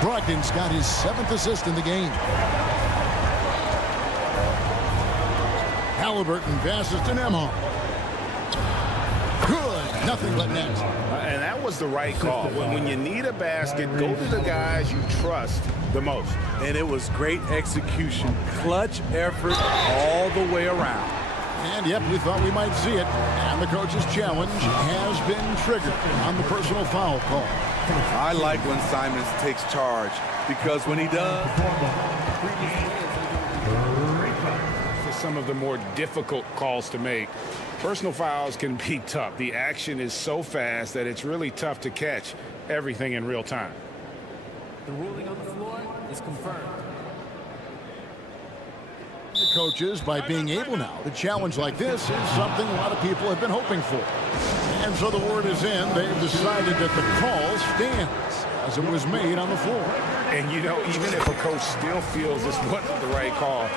Brogdon's got his 7th assist in the game. Halliburton passes to Nembhard. Good. Nothing but net. And that was the right call. When you need a basket, go to the guys you trust the most. And it was great execution. Clutch effort all the way around. And yep, we thought we might see it. And the coach's challenge has been triggered on the personal foul call. I like when Simons takes charge, because when he does, some of the more difficult calls to make. Personal fouls can be tough. The action is so fast that it's really tough to catch everything in real time. The ruling on the floor is confirmed. The coaches, by being able now to challenge like this, is something a lot of people have been hoping for. And so the word is in. They've decided that the call stands as it was made on the floor. And you know, even if a coach still feels this wasn't the right call,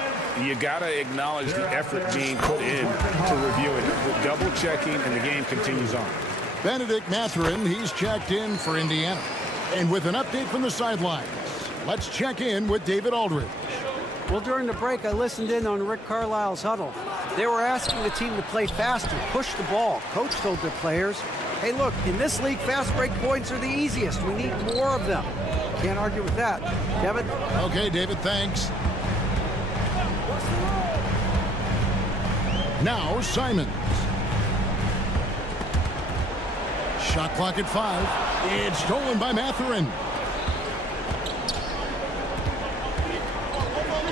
you got to acknowledge the effort being put in to review it. The double checking, and the game continues on. Benedict Mathurin, he's checked in for Indiana. And with an update from the sidelines, let's check in with David Aldridge. Well, during the break, I listened in on Rick Carlisle's huddle. They were asking the team to play faster, push the ball. Coach told their players, hey, look, in this league, fast break points are the easiest. We need more of them. Can't argue with that. Kevin? Okay, David, thanks. Now, Simons. Shot clock at 5. It's stolen by Mathurin.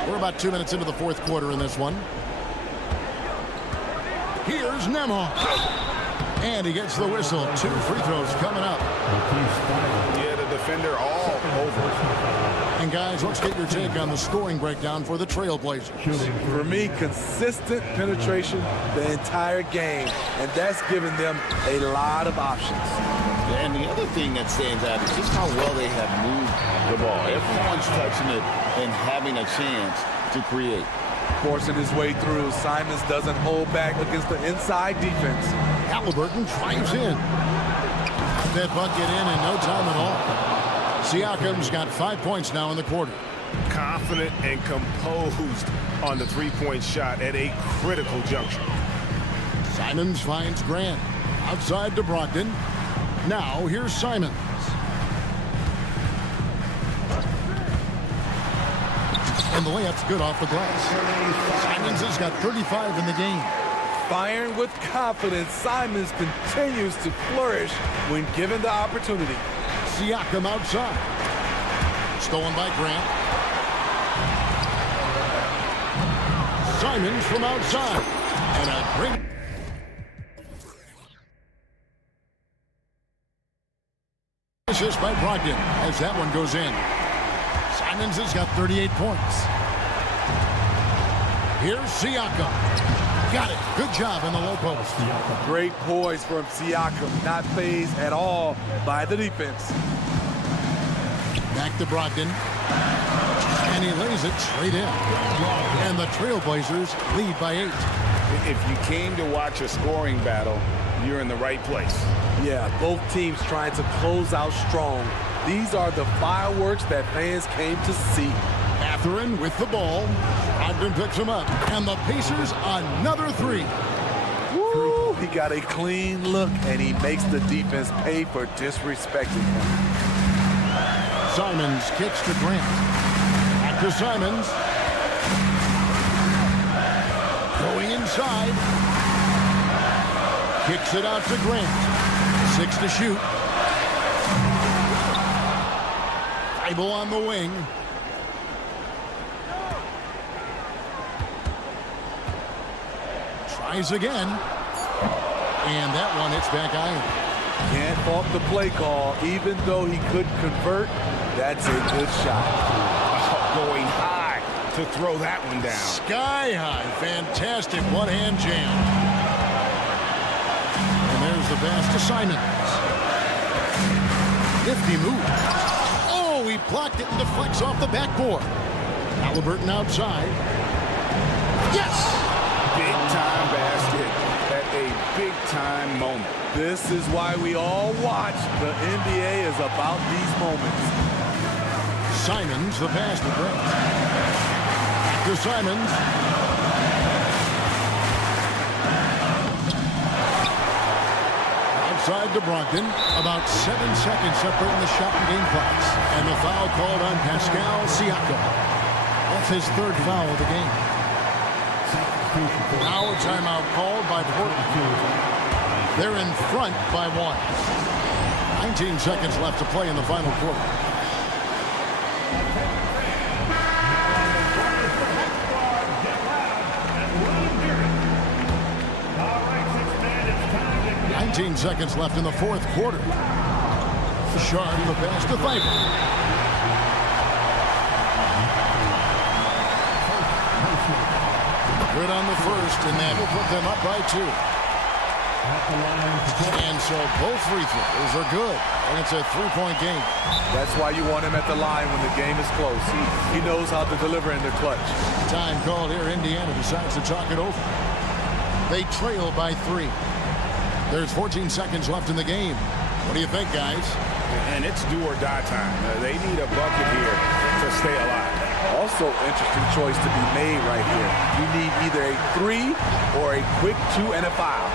We're about 2 minutes into the fourth quarter in this one. Here's Nembhard. And he gets the whistle. 2 free throws coming up. Yeah, the defender all over. And guys, let's get your take on the scoring breakdown for the Trailblazers. For me, consistent penetration the entire game, and that's given them a lot of options. And the other thing that stands out is just how well they have moved the ball. Everyone's touching it and having a chance to create. Forcing his way through, Simons doesn't hold back against the inside defense. Halliburton drives in. Got that bucket in no time at all. Siakam's got 5 points now in the quarter. Confident and composed on the three-point shot at a critical juncture. Simons finds Grant. Outside to Brogdon. Now here's Simons. And the layup's good off the glass. Simons has got 35 in the game. Firing with confidence, Simons continues to flourish when given the opportunity. Siakam outside. Stolen by Grant. Simons from outside. And a great assist by Brogdon. Brogdon as that one goes in. Simons has got 38 points. Here's Siakam. Got it. Good job in the low post. Great poise from Siakam. Not fazed at all by the defense. Back to Brogdon. And he lays it straight in. And the Trailblazers lead by 8. If you came to watch a scoring battle, you're in the right place. Yeah, both teams trying to close out strong. These are the fireworks that fans came to see. Mathurin with the ball. Brogdon picks him up. And the Pacers another 3. Woo! He got a clean look, and he makes the defense pay for disrespecting him. Simons kicks to Grant. Back to Simons. Going inside. Kicks it out to Grant. 6 to shoot. Thibault on the wing. Tries again. And that one hits back iron. Can't fault the play call. Even though he couldn't convert, that's a good shot. Going high to throw that one down. Sky high. Fantastic one-hand jam. And there's the pass to Simons. Nifty move. Oh, he blocked it and deflects off the backboard. Halliburton outside. Yes! Big-time basket at a big-time moment. This is why we all watch. The NBA is about these moments. Simons, the pass to Grant. Back to Simons. Outside to Brogdon. About 7 seconds separating the shot and game clocks. And the foul called on Pascal Siakam. That's his 3rd foul of the game. Now a timeout called by Portland. They're in front by 1. 19 seconds left to play in the final quarter. Seconds left in the 4th quarter. Sharp the pass to Thibault. Good on the first, and that will put them up by 2. And so both free throws are good, and it's a 3-point game. That's why you want him at the line when the game is close. He knows how to deliver in the clutch. Time called here. Indiana decides to talk it over. They trail by 3. There's 14 seconds left in the game. What do you think, guys? And it's do or die time. They need a bucket here to stay alive. Also, interesting choice to be made right here. You need either a 3 or a quick 2 and a foul.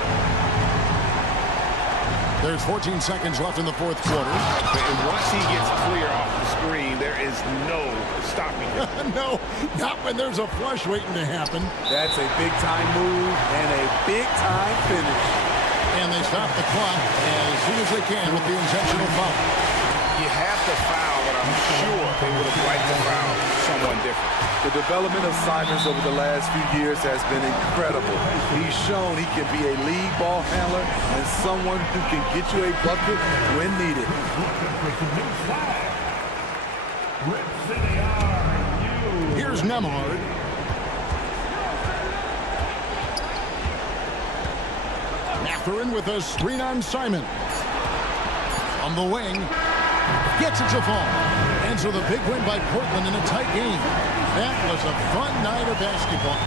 There's 14 seconds left in the 4th quarter. And once he gets clear off the screen, there is no stopping him. No, not when there's a flush waiting to happen. That's a big-time move and a big-time finish. And they stop the clock as soon as they can with the intentional foul. You have to foul, but I'm sure they would have liked to foul someone different. The development of Simons over the last few years has been incredible. He's shown he can be a lead ball handler and someone who can get you a bucket when needed. Here's Nemhard. Mathurin with a screen on Simons. On the wing. Gets it to fall. And so the big win by Portland in a tight game. That was a fun night of basketball.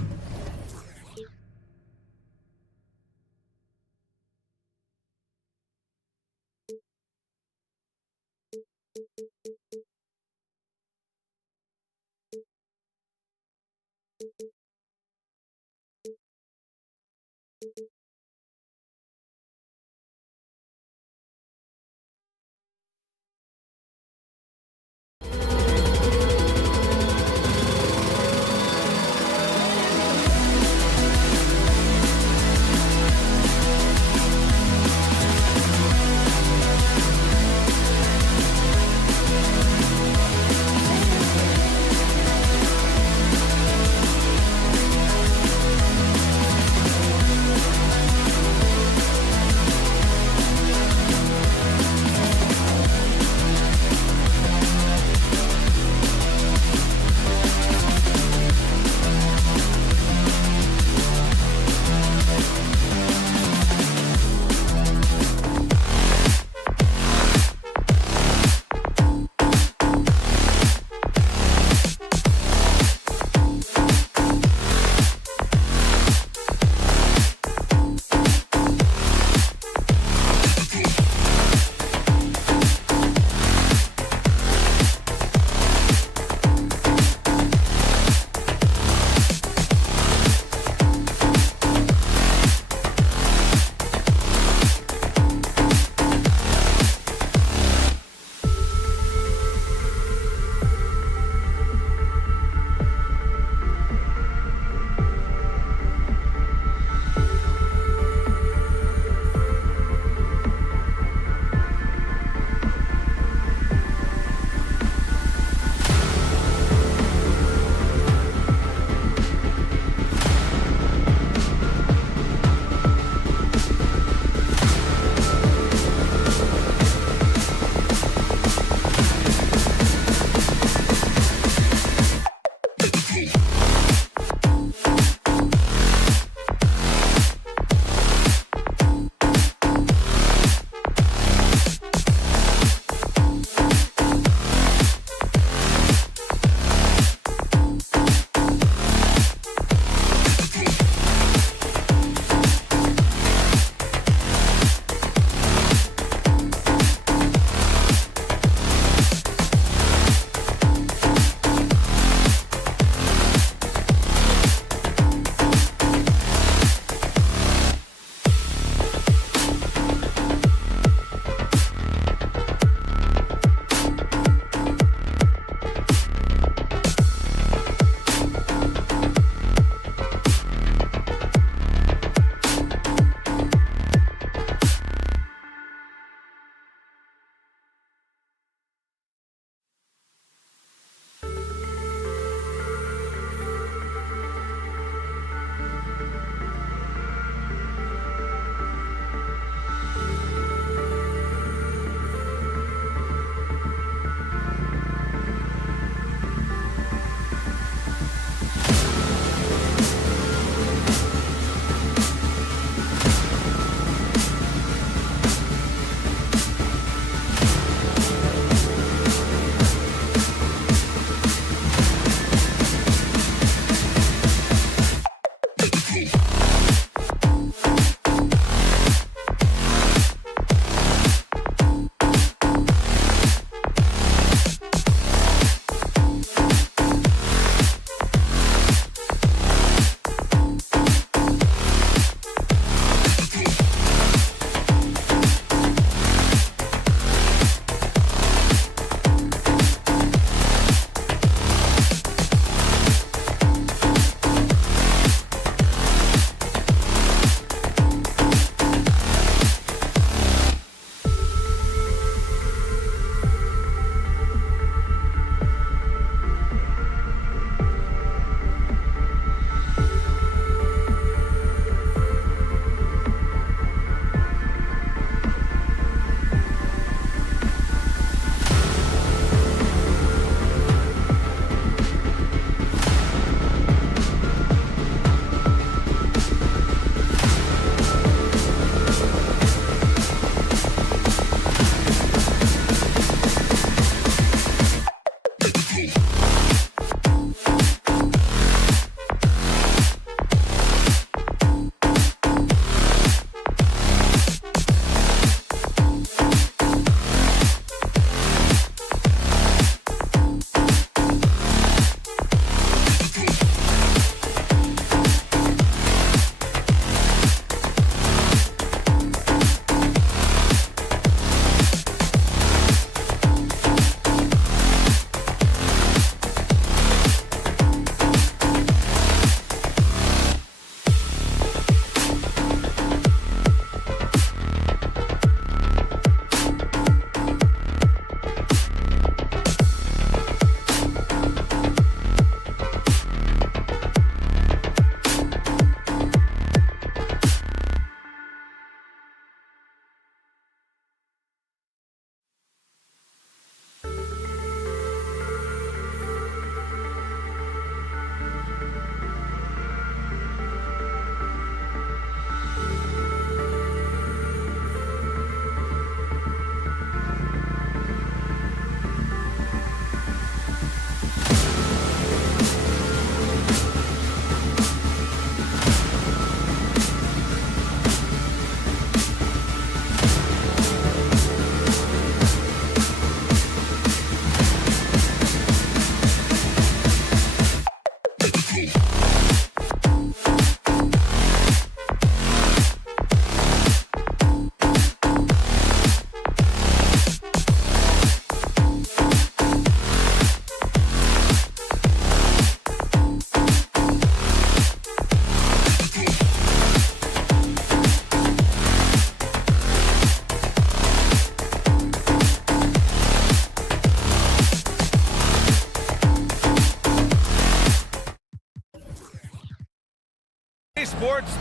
BA Sports.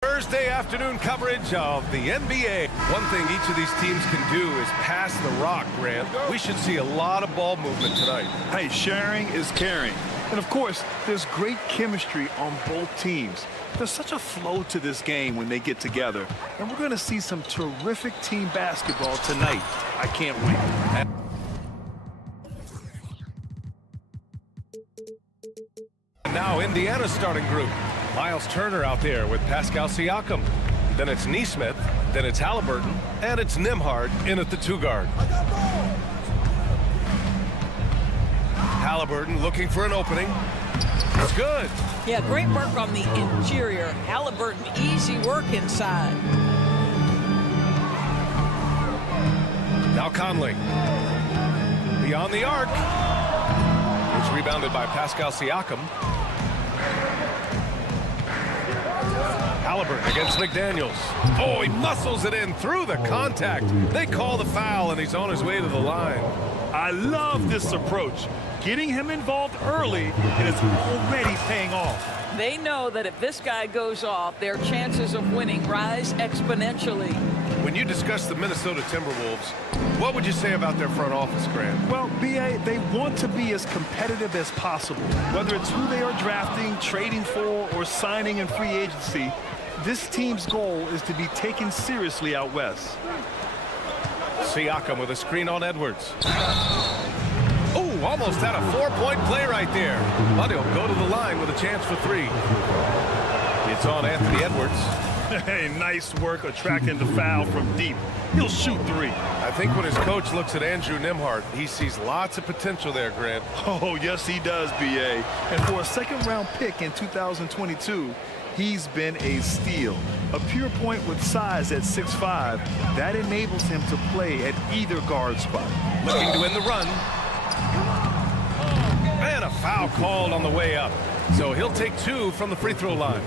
Thursday afternoon coverage of the NBA. One thing each of these teams can do is pass the rock, Grant. We should see a lot of ball movement tonight. Hey, sharing is caring. And of course, there's great chemistry on both teams. There's such a flow to this game when they get together. And we're going to see some terrific team basketball tonight. I can't wait. And now Indiana's starting group. Miles Turner out there with Pascal Siakam. Then it's Neesmith, then it's Halliburton, and it's Nembhard in at the 2 guard. Halliburton looking for an opening. It's good. Yeah, great work on the interior. Halliburton, easy work inside. Now Conley. Beyond the arc. It's rebounded by Pascal Siakam. Halliburton against McDaniels. Oh, he muscles it in through the contact. They call the foul, and he's on his way to the line. I love this approach. Getting him involved early, and it's already paying off. They know that if this guy goes off, their chances of winning rise exponentially. When you discuss the Minnesota Timberwolves, what would you say about their front office, Grant? Well, BA, they want to be as competitive as possible. Whether it's who they are drafting, trading for, or signing in free agency, this team's goal is to be taken seriously out west. Siakam with a screen on Edwards. Oh, almost had a 4-point play right there. But he'll go to the line with a chance for 3. It's on Anthony Edwards. Hey, nice work attracting the foul from deep. He'll shoot 3. I think when his coach looks at Andrew Nembhard, he sees lots of potential there, Grant. Oh, yes, he does, BA. And for a second-round pick in 2022, he's been a steal. A pure point with size at 6'5", that enables him to play at either guard spot. Looking to win the run. And a foul called on the way up. So he'll take 2 from the free throw line.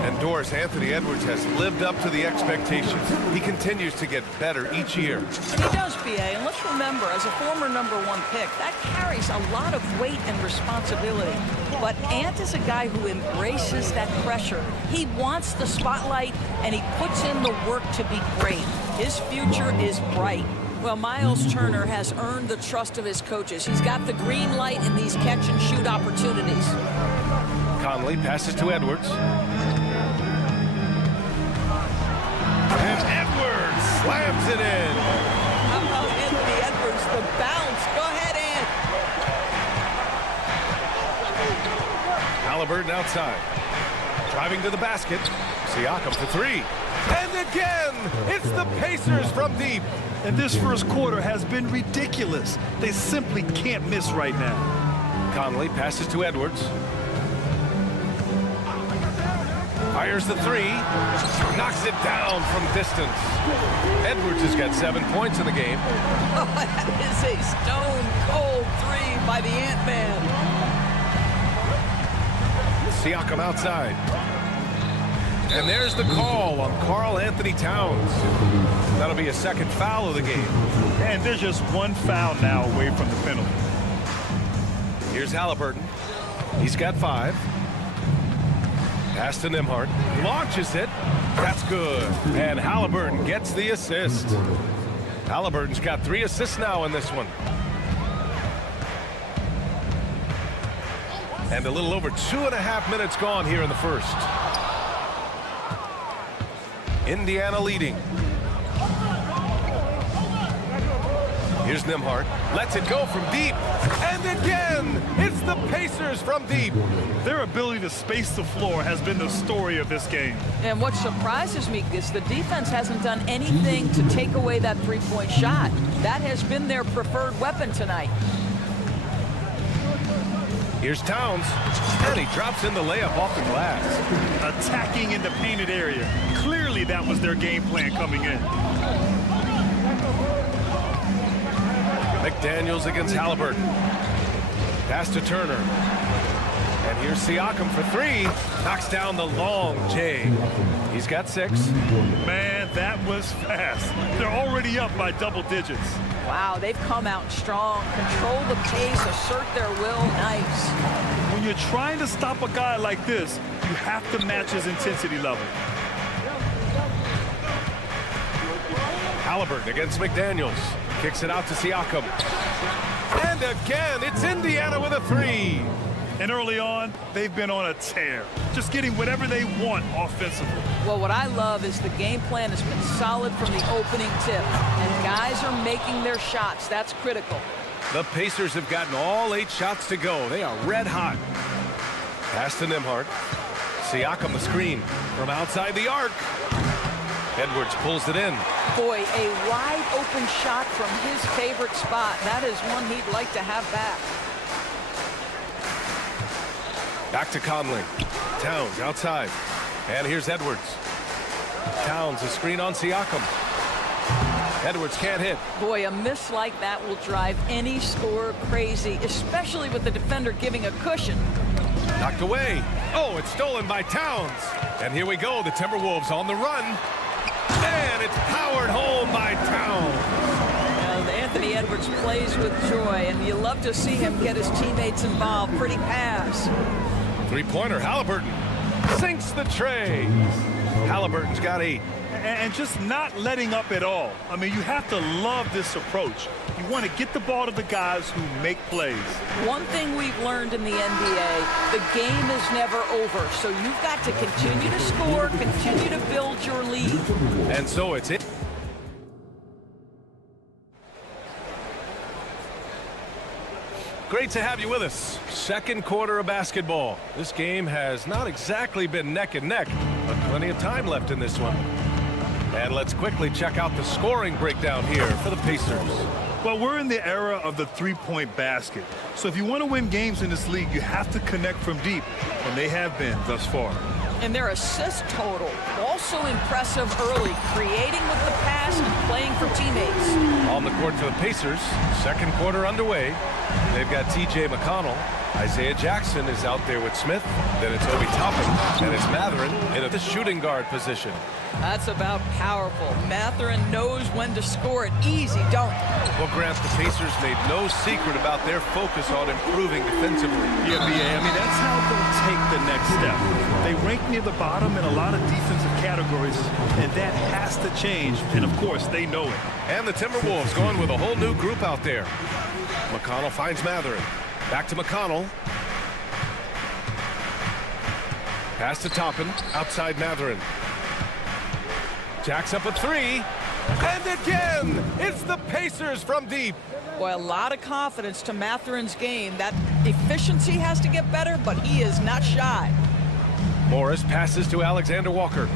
And Doris, Anthony Edwards has lived up to the expectations. He continues to get better each year. He does, BA, and let's remember, as a former #1 pick, that carries a lot of weight and responsibility. But Ant is a guy who embraces that pressure. He wants the spotlight, and he puts in the work to be great. His future is bright. Well, Miles Turner has earned the trust of his coaches. He's got the green light in these catch-and-shoot opportunities. Conley passes to Edwards. And Edwards slams it in. How about Anthony Edwards, the bounce? Go ahead, Ant. Halliburton outside. Driving to the basket. Siakam for 3. And again, it's the Pacers from deep. And this first quarter has been ridiculous. They simply can't miss right now. Conley passes to Edwards. Fires the 3. Knocks it down from distance. Edwards has got 7 points in the game. Oh, that is a stone-cold 3 by the Ant-Man. Siakam outside. And there's the call on Karl Anthony Towns. That'll be a second foul of the game. And there's just 1 foul now away from the penalty. Here's Halliburton. He's got 5. Pass to Nembhard. Launches it. That's good. And Halliburton gets the assist. Halliburton's got 3 assists now in this one. And a little over 2.5 minutes gone here in the first. Indiana leading. Here's Nembhard. Lets it go from deep. And again, it's the Pacers from deep. Their ability to space the floor has been the story of this game. And what surprises me is the defense hasn't done anything to take away that 3-point shot. That has been their preferred weapon tonight. Here's Towns, and he drops in the layup off the glass. Attacking in the painted area. Clearly that was their game plan coming in. McDaniels against Halliburton. Pass to Turner. And here's Siakam for three. Knocks down the long J. He's got 6. Man, that was fast. They're already up by double digits. Wow, they've come out strong, control the pace, assert their will. Nice. When you're trying to stop a guy like this, you have to match his intensity level. Halliburton against McDaniels. Kicks it out to Siakam. And again, it's Indiana with a 3. And early on, they've been on a tear, just getting whatever they want offensively. Well, what I love is the game plan has been solid from the opening tip, and guys are making their shots. That's critical. The Pacers have gotten all 8 shots to go. They are red hot. Pass to Nembhard. Siakam the screen from outside the arc. Edwards pulls it in. Boy, a wide open shot from his favorite spot. That is one he'd like to have back. Back to Conley. Towns outside. And here's Edwards. Towns a screen on Siakam. Edwards can't hit. Boy, a miss like that will drive any scorer crazy, especially with the defender giving a cushion. Knocked away. Oh, it's stolen by Towns. And here we go. The Timberwolves on the run. And it's powered home by Towns. Anthony Edwards plays with joy, and you love to see him get his teammates involved. Pretty pass. Three-pointer, Halliburton sinks the tray. Halliburton's got 8. And just not letting up at all. I mean, you have to love this approach. You want to get the ball to the guys who make plays. One thing we've learned in the NBA, the game is never over. So you've got to continue to score, continue to build your lead. And so it's it. Great to have you with us. Second quarter of basketball. This game has not exactly been neck and neck, but plenty of time left in this one. And let's quickly check out the scoring breakdown here for the Pacers. Well, we're in the era of the three-point basket. So if you want to win games in this league, you have to connect from deep, and they have been thus far. And their assist total, also impressive early, creating with the pass and playing for teammates. On the court for the Pacers, second quarter underway. They've got T.J. McConnell. Isaiah Jackson is out there with Smith. Then it's Obi Toppin. And it's Mathurin in the shooting guard position. That's about powerful. Mathurin knows when to score it. Easy dunk. Well, Grant, the Pacers made no secret about their focus on improving defensively. Yeah, B.A., I mean, that's how they'll take the next step. They rank near the bottom in a lot of defensive categories, and that has to change. And, of course, they know it. And the Timberwolves going with a whole new group out there. McConnell finds Mathurin. Back to McConnell. Pass to Toppin. Outside Mathurin. Jacks up a 3. And again, it's the Pacers from deep. Boy, a lot of confidence to Mathurin's game. That efficiency has to get better, but he is not shy. Morris passes to Alexander Walker.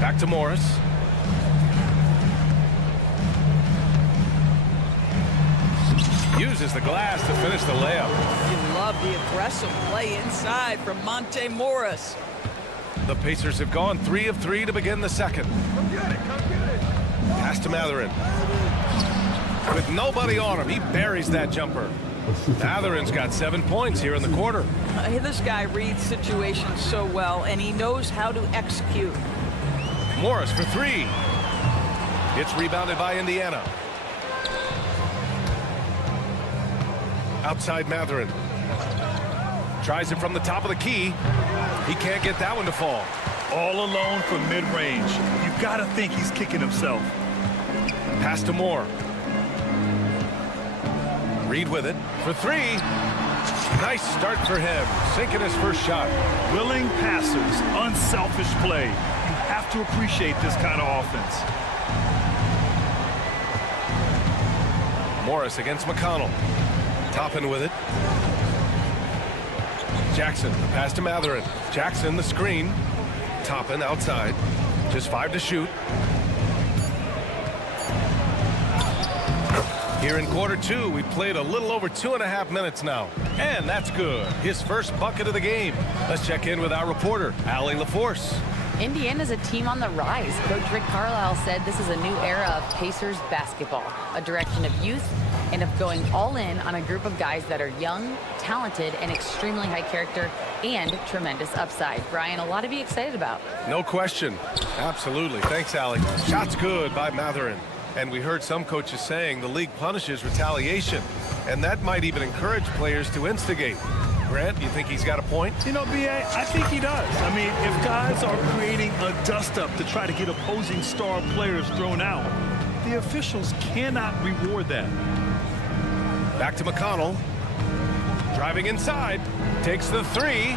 Back to Morris. Uses the glass to finish the layup. You love the aggressive play inside from Monte Morris. The Pacers have gone 3 of 3 to begin the second. Come get it, come get it. Pass to Mathurin. With nobody on him, he buries that jumper. Mathurin's got 7 points here in the quarter. This guy reads situations so well, and he knows how to execute. Morris for 3. It's rebounded by Indiana. Outside Mathurin. Tries it from the top of the key. He can't get that one to fall. All alone from mid-range. You've got to think he's kicking himself. Pass to Moore. Reed with it for 3. Nice start for him. Sinking his first shot. Willing passers, unselfish play. You have to appreciate this kind of offense. Morris against McConnell. Toppin with it. Jackson, the pass to Mathurin. Jackson, the screen. Toppin outside. Just 5 to shoot. Here in quarter 2, we played a little over 2.5 minutes now. And that's good. His first bucket of the game. Let's check in with our reporter, Allie LaForce. Indiana's a team on the rise. Coach Rick Carlisle said this is a new era of Pacers basketball, a direction of youth and of going all in on a group of guys that are young, talented, and extremely high character and tremendous upside. Brian, a lot to be excited about. No question. Absolutely. Thanks, Allie. Shot's good by Matherin. And we heard some coaches saying the league punishes retaliation, and that might even encourage players to instigate. Grant, you think he's got a point? You know, B.A., I think he does. I mean, if guys are creating a dust-up to try to get opposing star players thrown out, the officials cannot reward that. Back to McConnell. Driving inside. Takes the three.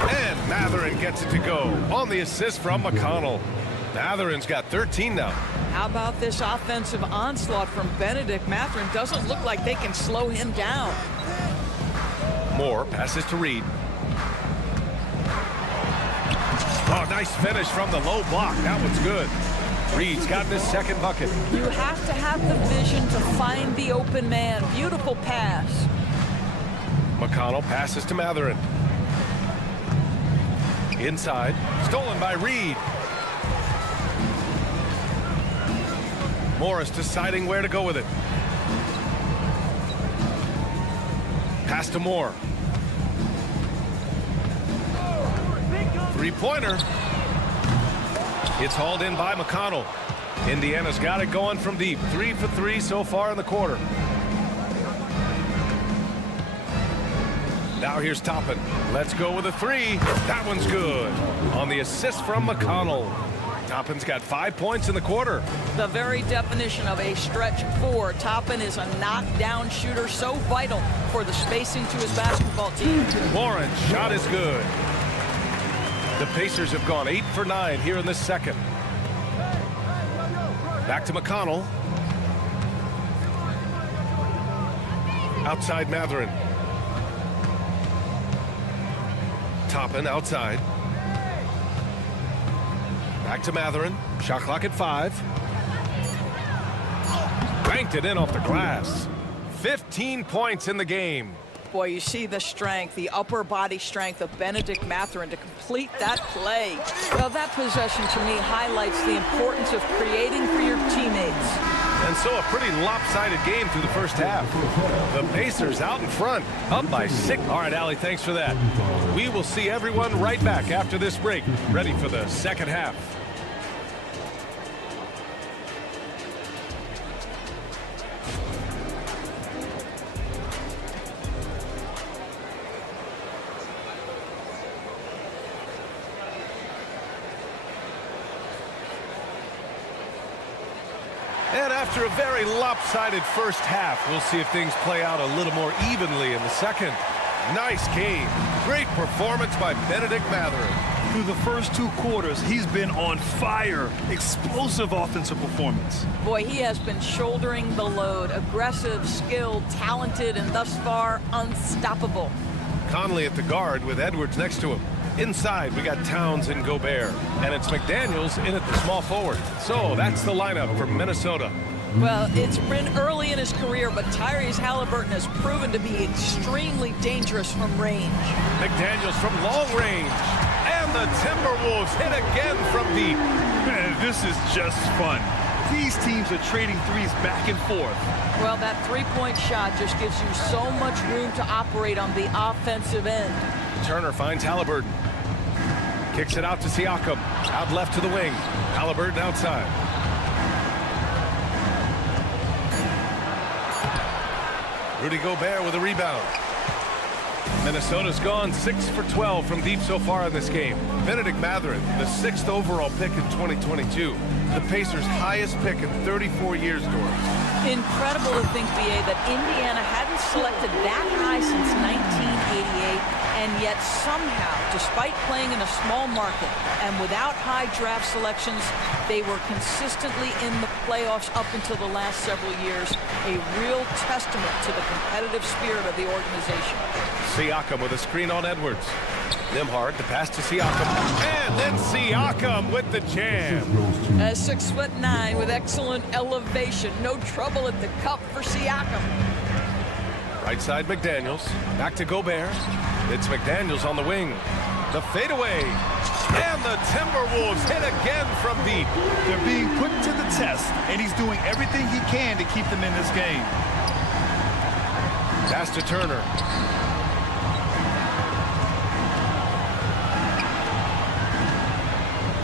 And Matherin gets it to go on the assist from McConnell. Matherin's got 13 now. How about this offensive onslaught from Benedict Matherin? Doesn't look like they can slow him down. Moore passes to Reed. Oh, nice finish from the low block. That one's good. Reed's gotten his second bucket. You have to have the vision to find the open man. Beautiful pass. McConnell passes to Matherin. Inside. Stolen by Reed. Morris deciding where to go with it. Pass to Moore. Three-pointer. It's hauled in by McConnell. Indiana's got it going from deep. 3 for 3 so far in the quarter. Now here's Toppin. Let's go with a three. That one's good. On the assist from McConnell. Toppin's got 5 points in the quarter. The very definition of a stretch four. Toppin is a knockdown shooter, so vital for the spacing to his basketball team. Warren's shot is good. The Pacers have gone 8 for 9 here in this second. Back to McConnell. Outside Matherin. Toppin outside. Back to Matherin. Shot clock at 5. Banked it in off the glass. 15 points in the game. Boy, you see the strength, the upper body strength of Benedict Matherin to complete that play. Well, that possession to me highlights the importance of creating for your teammates. And so a pretty lopsided game through the first half. The Pacers out in front, up by 6. All right, Allie, thanks for that. We will see everyone right back after this break, ready for the second half. And after a very lopsided first half, we'll see if things play out a little more evenly in the second. Nice game. Great performance by Benedict Matherin. Through the first 2 quarters, he's been on fire. Explosive offensive performance. Boy, he has been shouldering the load. Aggressive, skilled, talented, and thus far, unstoppable. Conley at the guard with Edwards next to him. Inside, we got Towns and Gobert. And it's McDaniels in at the small forward. So that's the lineup for Minnesota. Well, it's been early in his career, but Tyrese Halliburton has proven to be extremely dangerous from range. McDaniels from long range. And the Timberwolves hit again from deep. Man, this is just fun. These teams are trading threes back and forth. Well, that three-point shot just gives you so much room to operate on the offensive end. Turner finds Halliburton. Kicks it out to Siakam. Out left to the wing. Halliburton outside. Rudy Gobert with a rebound. Minnesota's gone 6 for 12 from deep so far in this game. Benedict Matherin, the 6th overall pick in 2022. The Pacers' highest pick in 34 years, Doris. Incredible to think, B.A., that Indiana hadn't selected that high since 1988, and yet somehow, despite playing in a small market and without high draft selections, they were consistently in the playoffs up until the last several years. A real testament to the competitive spirit of the organization. Siakam with a screen on Edwards. Nembhard, the pass to Siakam. And then Siakam with the jam. 6'9" with excellent elevation. No trouble at the cup for Siakam. Right side McDaniels. Back to Gobert. It's McDaniels on the wing. The fadeaway. And the Timberwolves hit again from deep. They're being put to the test, and he's doing everything he can to keep them in this game. Pass to Turner.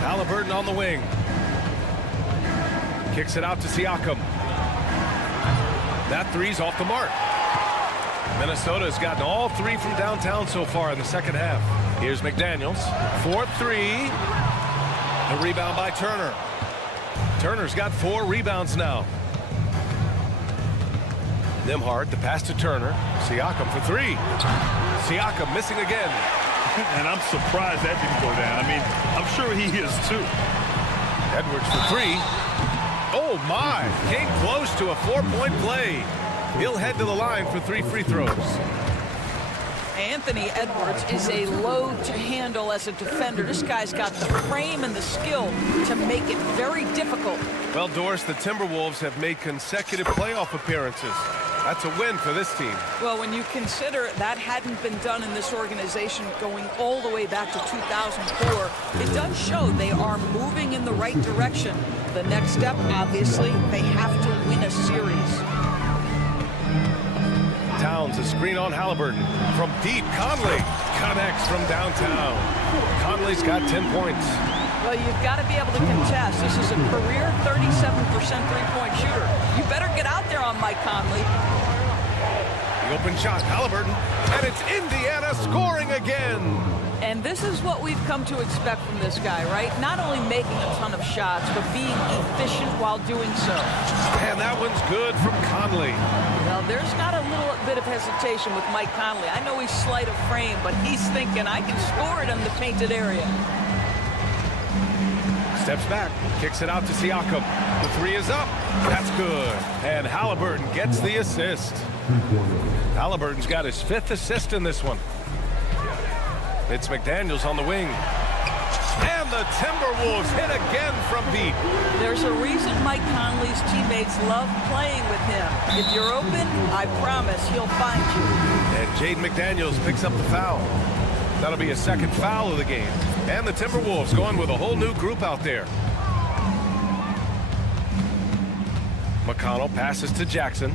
Halliburton on the wing. Kicks it out to Siakam. That three's off the mark. Minnesota has gotten all three from downtown so far in the second half. Here's McDaniels. 4-3. The rebound by Turner. Turner's got 4 rebounds now. Nembhard, the pass to Turner. Siakam for 3. Siakam missing again. And I'm surprised that didn't go down. I mean, I'm sure he is too. Edwards for 3. Oh my, came close to a 4-point play. He'll head to the line for 3 free throws. Anthony Edwards is a load to handle as a defender. This guy's got the frame and the skill to make it very difficult. Well, Doris, the Timberwolves have made consecutive playoff appearances. That's a win for this team. Well, when you consider that hadn't been done in this organization going all the way back to 2004, it does show they are moving in the right direction. The next step, obviously, they have to win a series. Towns, a screen on Halliburton. From deep, Conley connects from downtown. Conley's got 10 points. Well, you've got to be able to contest. This is a career 37% three-point shooter. You better get out there on Mike Conley. The open shot, Halliburton, and it's Indiana scoring again. And this is what we've come to expect from this guy, right? Not only making a ton of shots, but being efficient while doing so. And that one's good from Conley. Well, there's not a little bit of hesitation with Mike Conley. I know he's slight of frame, but he's thinking, I can score it in the painted area. Steps back, kicks it out to Siakam. The 3 is up. That's good. And Halliburton gets the assist. Halliburton's got his 5th assist in this one. It's McDaniels on the wing. And the Timberwolves hit again from deep. There's a reason Mike Conley's teammates love playing with him. If you're open, I promise he'll find you. And Jaden McDaniels picks up the foul. That'll be a 2nd foul of the game. And the Timberwolves going with a whole new group out there. McConnell passes to Jackson.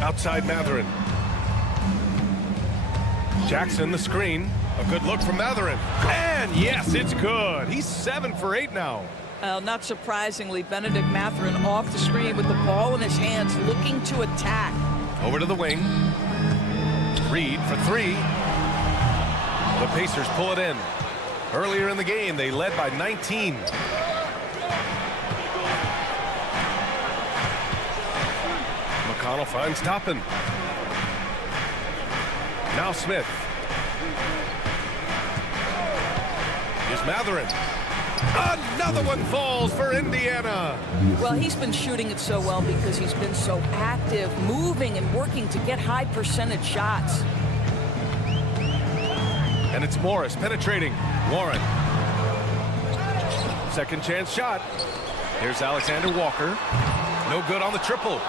Outside Mathurin. Jackson, the screen. A good look from Mathurin. And yes, it's good. He's 7 for 8 now. Not surprisingly, Benedict Mathurin off the screen with the ball in his hands, looking to attack. Over to the wing. Reed for 3. The Pacers pull it in. Earlier in the game, they led by 19. McConnell finds Toppin. Now Smith. Here's Mathurin. Another one falls for Indiana. Well, he's been shooting it so well because he's been so active, moving and working to get high percentage shots. And it's Morris penetrating. Warren. Second chance shot. Here's Alexander Walker. No good on the triple.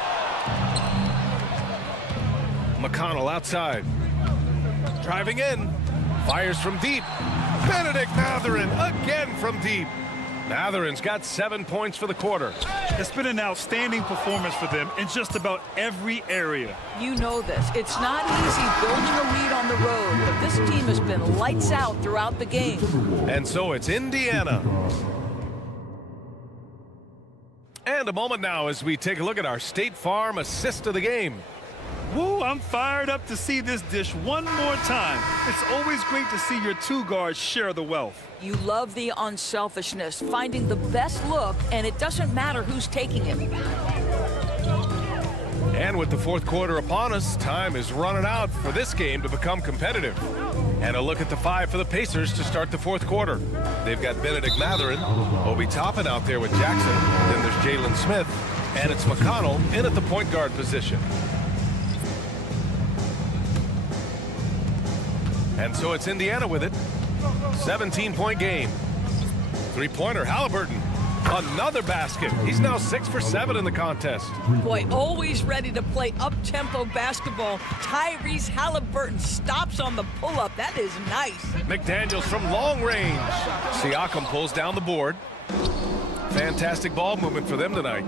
McConnell outside. Driving in. Fires from deep. Benedict Mathurin again from deep. Mathurin's got 7 points for the quarter. It's been an outstanding performance for them in just about every area. You know this. It's not easy building a lead on the road, but this team has been lights out throughout the game. And so it's Indiana. And a moment now as we take a look at our State Farm assist of the game. Woo, I'm fired up to see this dish one more time. It's always great to see your 2 guards share the wealth. You love the unselfishness, finding the best look, and it doesn't matter who's taking it. And with the 4th quarter upon us, time is running out for this game to become competitive. And a look at the 5 for the Pacers to start the 4th quarter. They've got Benedict Mathurin, Obi Toppin out there with Jackson. Then there's Jalen Smith, and it's McConnell in at the point guard position. And so it's Indiana with it. 17-point game. 3-pointer, Halliburton. Another basket. He's now 6 for 7 in the contest. Boy, always ready to play up-tempo basketball. Tyrese Halliburton stops on the pull-up. That is nice. McDaniels from long range. Siakam pulls down the board. fantastic ball movement for them tonight.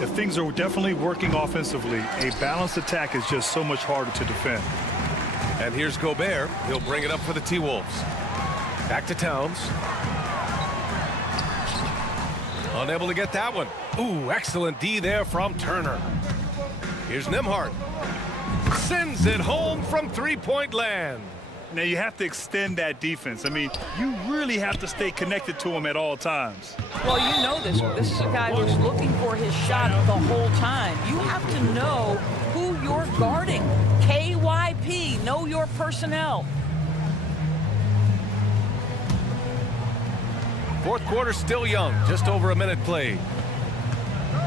If things are definitely working offensively, a balanced attack is just so much harder to defend. And here's Gobert. He'll bring it up for the T-Wolves. Back to Towns. Unable to get that one. Ooh, excellent D there from Turner. Here's Nembhard. Sends it home from three-point land. Now you have to extend that defense. I mean, you really have to stay connected to him at all times. Well, you know this. This is a guy who's looking for his shot the whole time. You have to know who you're guarding. KYP, know your personnel. Fourth quarter still young, just over a minute played.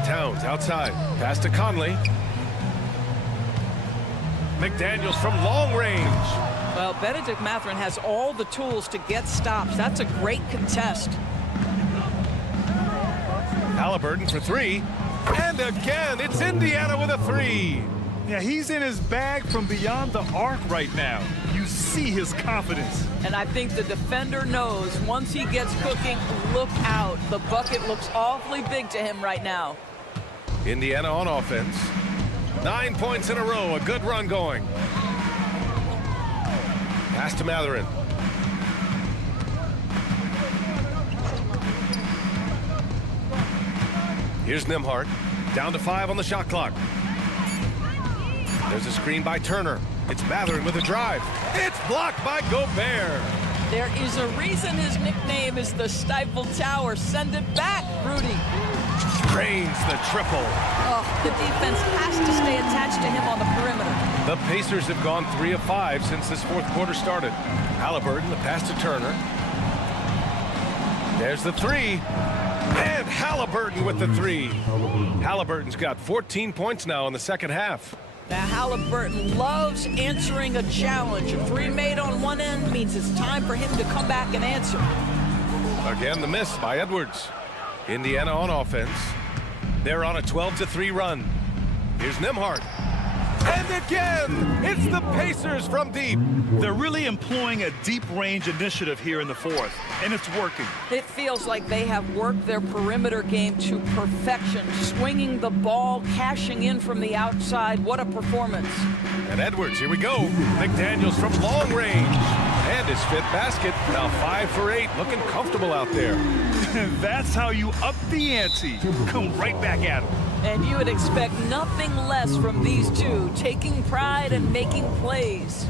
Towns outside, pass to Conley. McDaniels from long range. Well, Benedict Mathurin has all the tools to get stops. That's a great contest. Halliburton for three. And again, it's Indiana with a three. Yeah, he's in his bag from beyond the arc right now. You see his confidence. And I think the defender knows once he gets cooking, look out. The bucket looks awfully big to him right now. Indiana on offense. 9 points in a row, a good run going. Pass to Mathurin. Here's Nembhard. Down to 5 on the shot clock. There's a screen by Turner. It's Mathurin with a drive. It's blocked by Gobert. There is a reason his nickname is the Stifle Tower. Send it back, Rudy. Drains the triple. Oh, the defense has to stay attached to him on the perimeter. The Pacers have gone 3 of 5 since this fourth quarter started. Halliburton, the pass to Turner. There's the three. And Halliburton with the three. Halliburton's got 14 points now in the second half. Now, Halliburton loves answering a challenge. A three made on one end means it's time for him to come back and answer. Again, the miss by Edwards. Indiana on offense. They're on a 12-3 run. Here's Nembhard. And again, it's the Pacers from deep. They're really employing a deep range initiative here in the fourth, and it's working. It feels like they have worked their perimeter game to perfection, swinging the ball, cashing in from the outside. What a performance. And Edwards, here we go. McDaniels from long range. And his fifth basket, now 5 for 8, looking comfortable out there. That's how you up the ante. Come right back at him. And you would expect nothing less from these two, taking pride and making plays.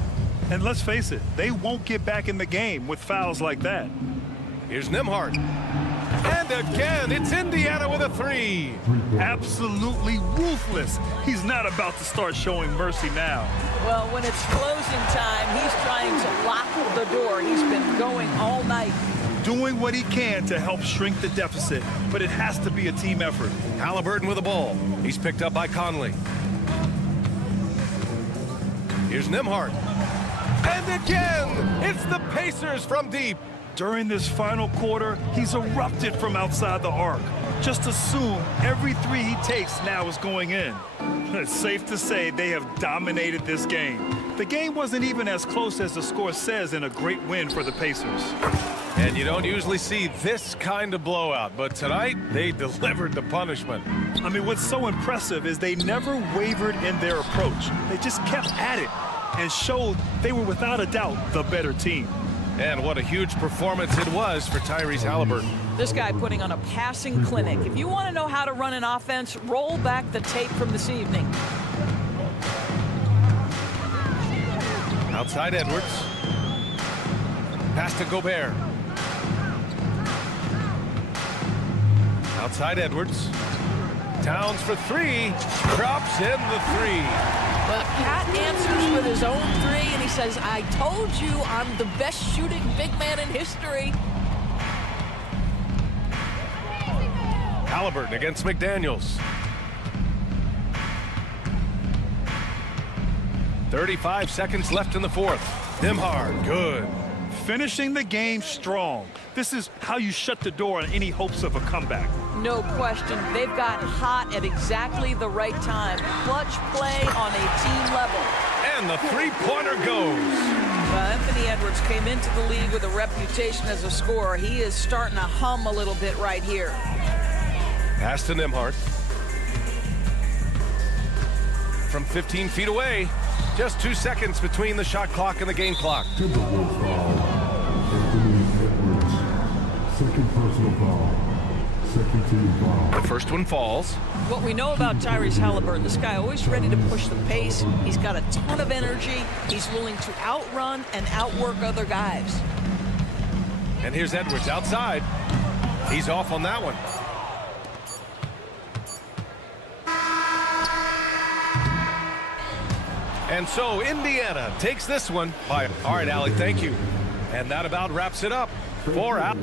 And let's face it, they won't get back in the game with fouls like that. Here's Nembhard. And again, it's Indiana with a three. Absolutely ruthless. He's not about to start showing mercy now. Well, when it's closing time, he's trying to lock the door. He's been going all night. Doing what he can to help shrink the deficit, but it has to be a team effort. Halliburton with the ball. He's picked up by Conley. Here's Nembhard. And again, it's the Pacers from deep. During this final quarter, he's erupted from outside the arc. Just assume every three he takes now is going in. It's safe to say they have dominated this game. The game wasn't even as close as the score says in a great win for the Pacers. And you don't usually see this kind of blowout, but tonight they delivered the punishment. I mean, what's so impressive is they never wavered in their approach. They just kept at it and showed they were without a doubt the better team. And what a huge performance it was for Tyrese Halliburton. This guy putting on a passing clinic. If you want to know how to run an offense, roll back the tape from this evening. Outside Edwards. Pass to Gobert. Outside Edwards. Towns for three. Drops in the three. Well, Cat answers with his own three, and he says, I told you I'm the best shooting big man in history. Halliburton against McDaniels. 35 seconds left in the fourth. Nembhard, good. Finishing the game strong. This is how you shut the door on any hopes of a comeback. No question. They've got hot at exactly the right time. Clutch play on a team level. And the three-pointer goes. Anthony Edwards came into the league with a reputation as a scorer. He is starting to hum a little bit right here. Pass to Nembhard. From 15 feet away. Just 2 seconds between the shot clock and the game clock. Timberwolves foul. Anthony Edwards. Second personal foul. Second team foul. The first one falls. What we know about Tyrese Halliburton, this guy always ready to push the pace. He's got a ton of energy. He's willing to outrun and outwork other guys. And here's Edwards outside. He's off on that one. And so Indiana takes this one by. All right, Allie, thank you. And that about wraps it up for Al.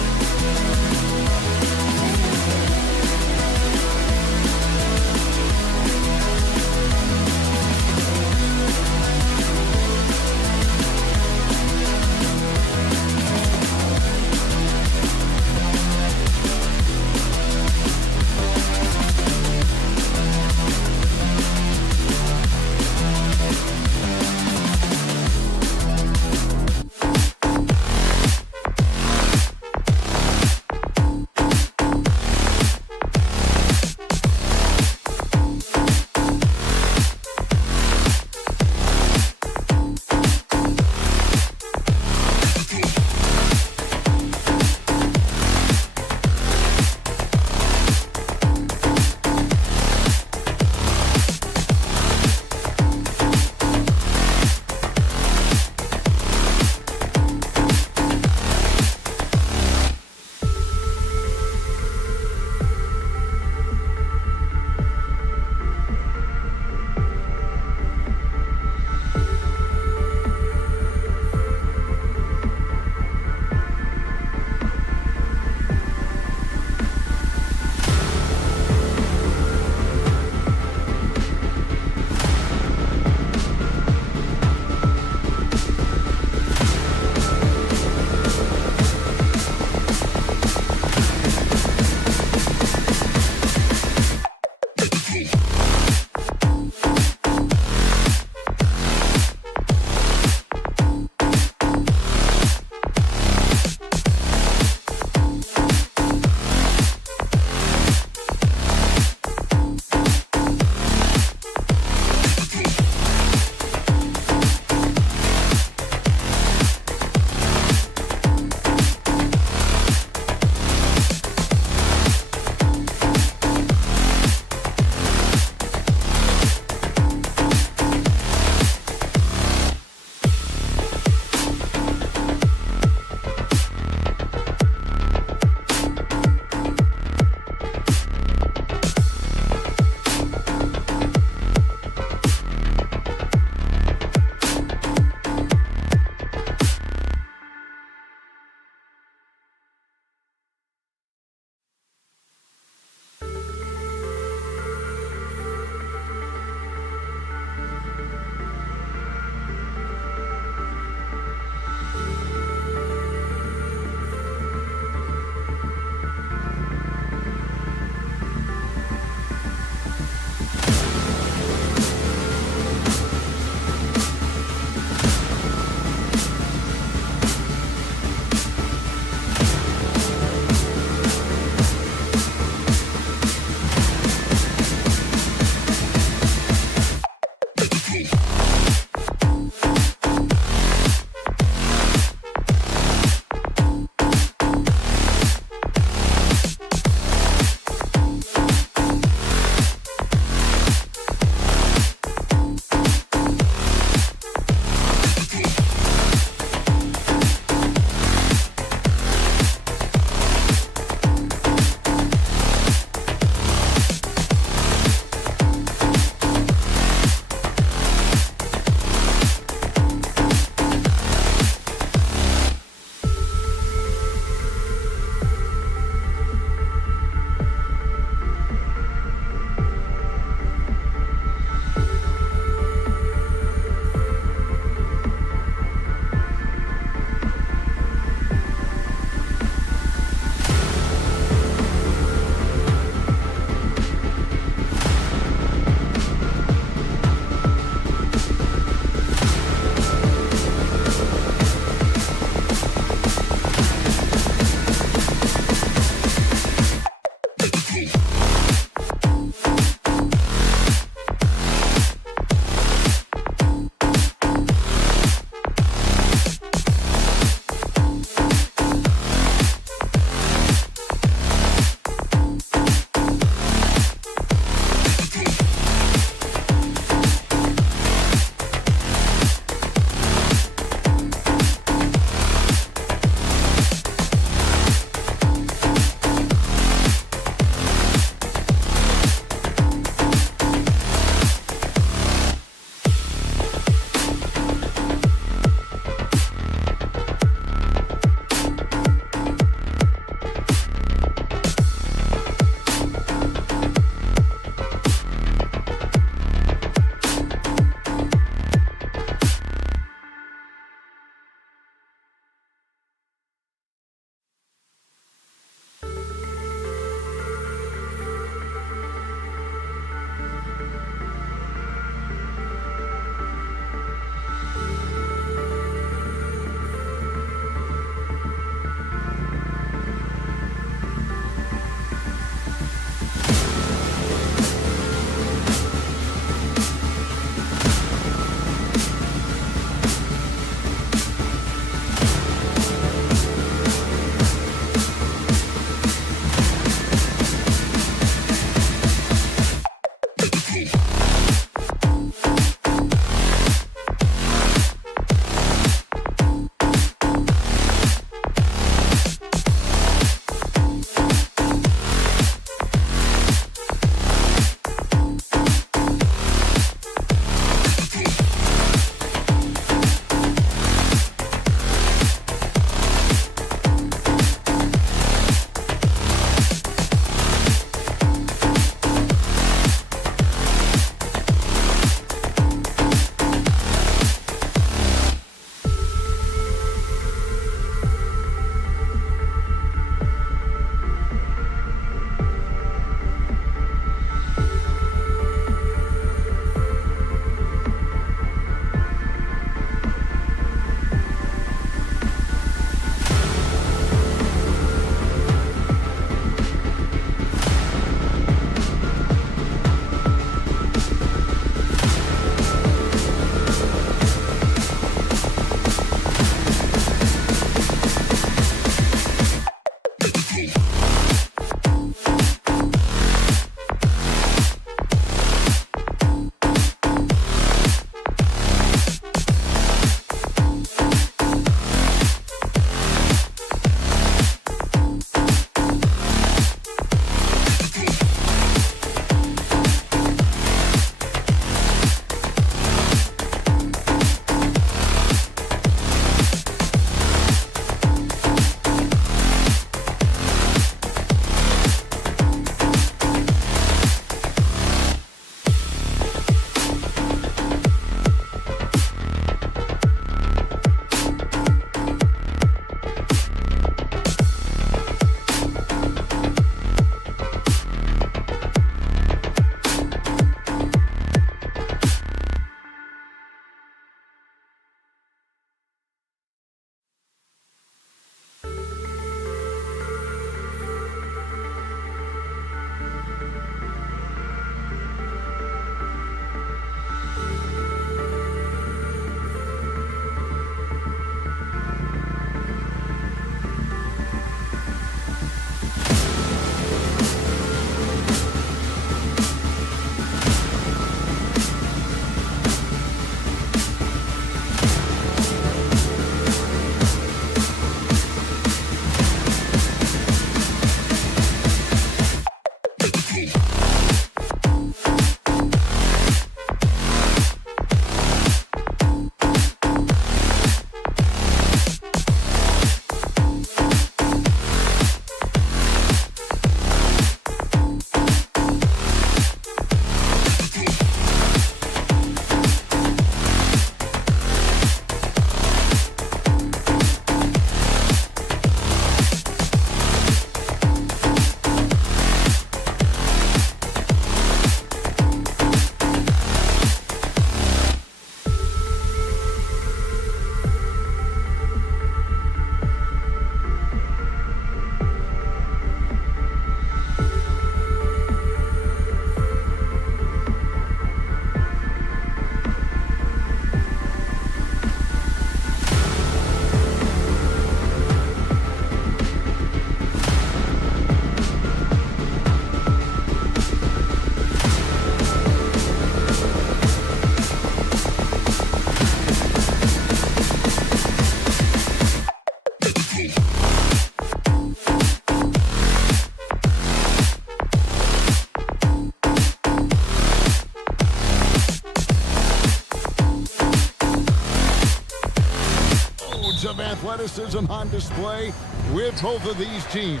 athleticism on display with both of these teams.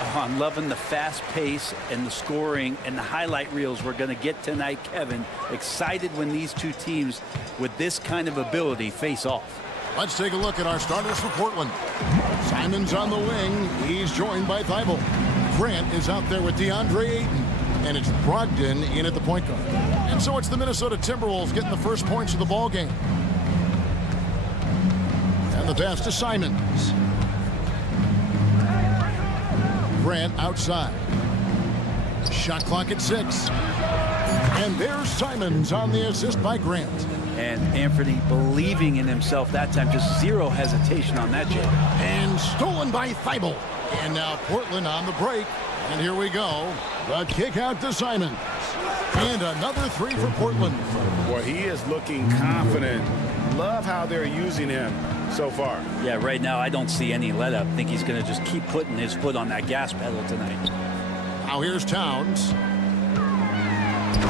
Oh, I'm loving the fast pace and the scoring and the highlight reels we're going to get tonight, Kevin. Excited when these two teams with this kind of ability face off. Let's take a look at our starters for Portland. Simon's on the wing. He's joined by Thibault. Grant is out there with DeAndre Ayton. And it's Brogdon in at the point guard. And so it's the Minnesota Timberwolves getting the first points of the ball game. And the pass to Simons. Grant outside. Shot clock at 6. And there's Simons on the assist by Grant. And Anthony believing in himself that time, just zero hesitation on that jam. And stolen by Thibault. And now Portland on the break. And here we go. The kick out to Simons. And another 3 for Portland. Boy, he is looking confident. Love how they're using him so far. Yeah, right now I don't see any let up. I think he's going to just keep putting his foot on that gas pedal tonight. Now here's Towns.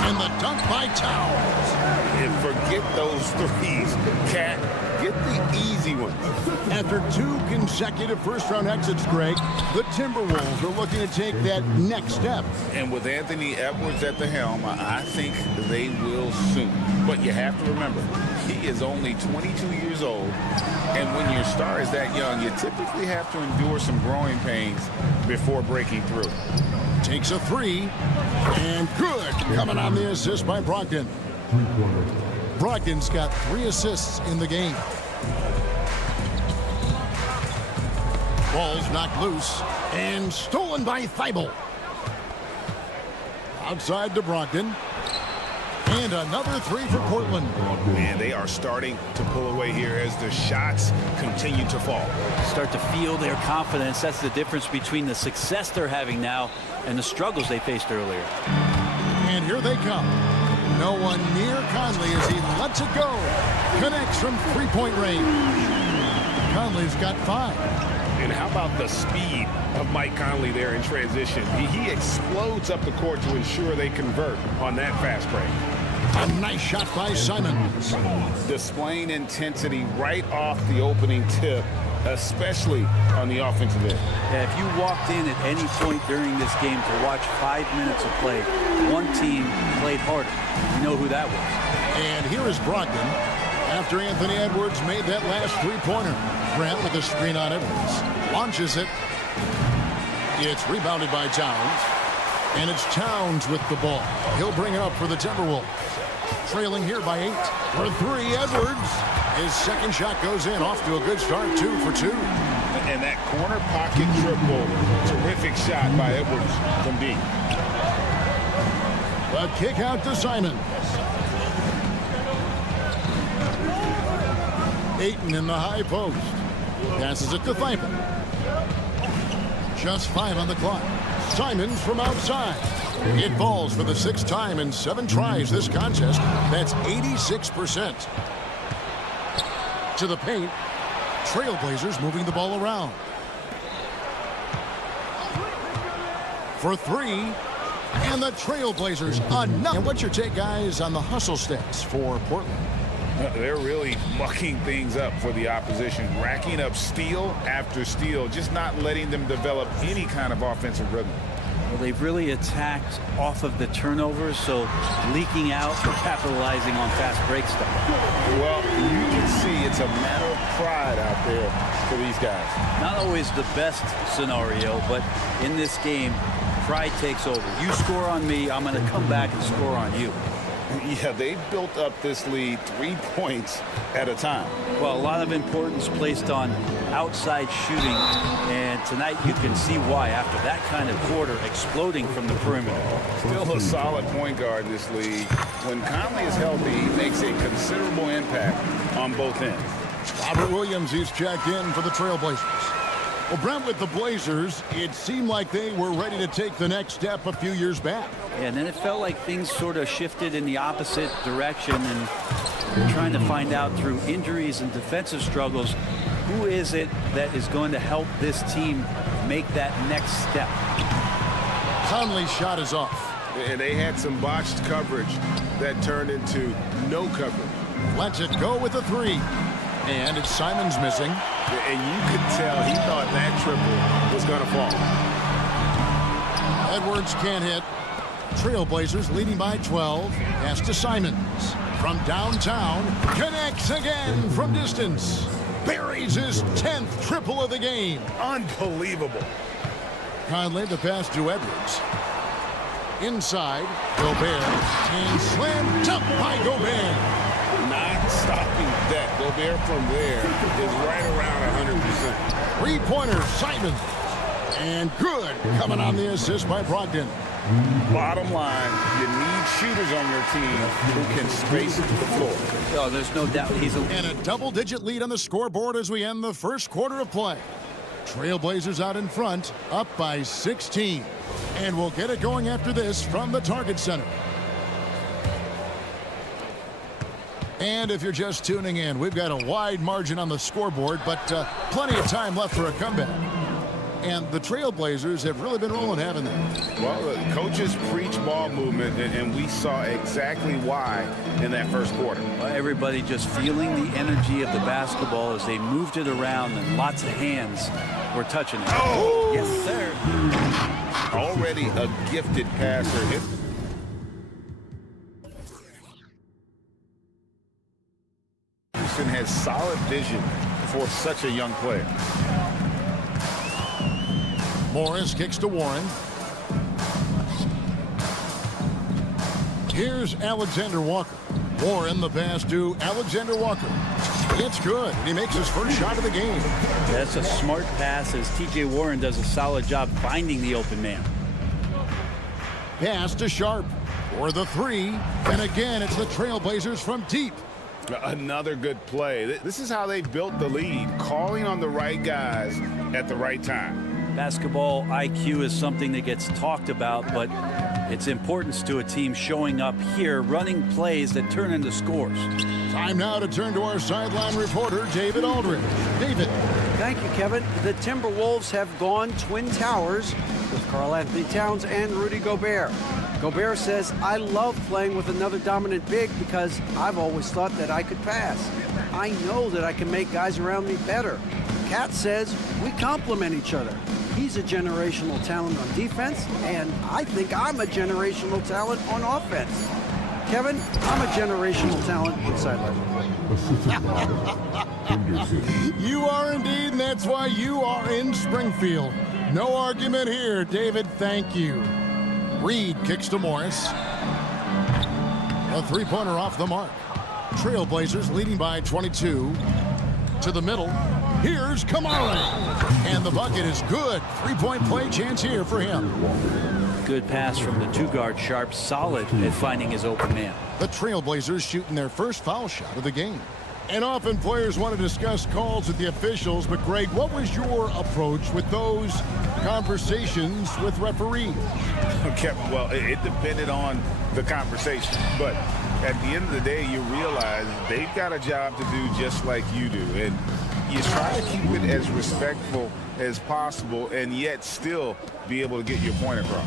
And the dunk by Towns. And forget those threes, Cat. Get the easy ones. After 2 consecutive first-round exits, Greg, the Timberwolves are looking to take that next step. And with Anthony Edwards at the helm, I think they will soon. But you have to remember, he is only 22 years old. And when your star is that young, you typically have to endure some growing pains before breaking through. Takes a 3. And good. Coming on the assist by Brogdon. Brogdon's got 3 assists in the game. Ball's knocked loose and stolen by Thibault. Outside to Brogdon. And another 3 for Portland. Man, they are starting to pull away here as the shots continue to fall. Start to feel their confidence. That's the difference between the success they're having now and the struggles they faced earlier. And here they come. No one near Conley as he lets it go. Connects from 3-point range. Conley's got 5. And how about the speed of Mike Conley there in transition? He explodes up the court to ensure they convert on that fast break. A nice shot by Simons. Displaying intensity right off the opening tip, especially on the offensive end. Yeah, if you walked in at any point during this game to watch 5 minutes of play, one team played harder. You know who that was. And here is Brogdon after Anthony Edwards made that last 3-pointer. Grant with a screen on Edwards. Launches it. It's rebounded by Towns. And it's Towns with the ball. He'll bring it up for the Timberwolves. Trailing here by 8. For 3, Edwards. His second shot goes in. Off to a good start. 2 for 2. And that corner pocket triple. Terrific shot by Edwards from deep. The kick out to Simons. Ayton in the high post. Passes it to Thibault. Just 5 on the clock. Simons from outside. It falls for the 6th time in 7 tries this contest. That's 86%. To the paint. Trailblazers moving the ball around. For 3. And the Trailblazers enough. And what's your take, guys, on the hustle stats for Portland? They're really mucking things up for the opposition, racking up steal after steal, just not letting them develop any kind of offensive rhythm. Well, they've really attacked off of the turnovers, so leaking out and capitalizing on fast break stuff. Well, you can see it's a matter of pride out there for these guys. Not always the best scenario, but in this game, pride takes over. You score on me, I'm going to come back and score on you. Yeah, they've built up this lead 3 points at a time. Well, a lot of importance placed on outside shooting, and tonight you can see why after that kind of quarter exploding from the perimeter. Still a solid point guard in this league. When Conley is healthy, he makes a considerable impact on both ends. Robert Williams is checked in for the Trailblazers. Well, Brent, with the Blazers, it seemed like they were ready to take the next step a few years back. Yeah, and then it felt like things sort of shifted in the opposite direction, and we're trying to find out through injuries and defensive struggles, who is it that is going to help this team make that next step? Conley's shot is off. And they had some botched coverage that turned into no coverage. Lets it go with a 3. And it's Simons missing. And you could tell he thought that triple was going to fall. Edwards can't hit. Trailblazers leading by 12. Pass to Simons. From downtown, connects again from distance. Buries his 10th triple of the game. Unbelievable. Conley the pass to Edwards. Inside, Gobert. And slammed up by Gobert. Not stopping that. Gobert from there is right around 100%. Three-pointer, Simons. And good coming on the assist by Brogdon. Bottom line, you need shooters on your team who can space the floor. Oh, there's no doubt he's And a double-digit lead on the scoreboard as we end the first quarter of play. Trailblazers out in front, up by 16. And we'll get it going after this from the Target Center. And if you're just tuning in, we've got a wide margin on the scoreboard, but plenty of time left for a comeback. And the Trailblazers have really been rolling, haven't they? Well, the coaches preach ball movement, and we saw exactly why in that first quarter. Everybody just feeling the energy of the basketball as they moved it around, and lots of hands were touching it. Oh! Yes, sir. Already a gifted passer. Houston has solid vision for such a young player. Morris kicks to Warren. Here's Alexander Walker. Warren the pass to Alexander Walker. It's good. He makes his first shot of the game. That's a smart pass as T.J. Warren does a solid job finding the open man. Pass to Sharp for the three. And again, it's the Trailblazers from deep. Another good play. This is how they built the lead, calling on the right guys at the right time. Basketball IQ is something that gets talked about, but its importance to a team showing up here, running plays that turn into scores. Time now to turn to our sideline reporter, David Aldridge. David. Thank you, Kevin. The Timberwolves have gone Twin Towers with Karl-Anthony Towns and Rudy Gobert. Gobert says, I love playing with another dominant big because I've always thought that I could pass. I know that I can make guys around me better. Cat says, we complement each other. He's a generational talent on defense, and I think I'm a generational talent on offense. Kevin, I'm a generational talent on sideline. You are indeed, and that's why you are in Springfield. No argument here, David. Thank you. Reed kicks to Morris. A three-pointer off the mark. Trailblazers leading by 22. To the middle. Here's Kamara. And the bucket is good. Three-point play chance here for him. Good pass from the two-guard Sharp. Solid at finding his open man. The Trailblazers shooting their first foul shot of the game. And often players want to discuss calls with the officials, but Greg, what was your approach with those conversations with referees? Okay, well, it depended on the conversation, but at the end of the day, you realize they've got a job to do just like you do, and you try to keep it as respectful as possible and yet still be able to get your point across.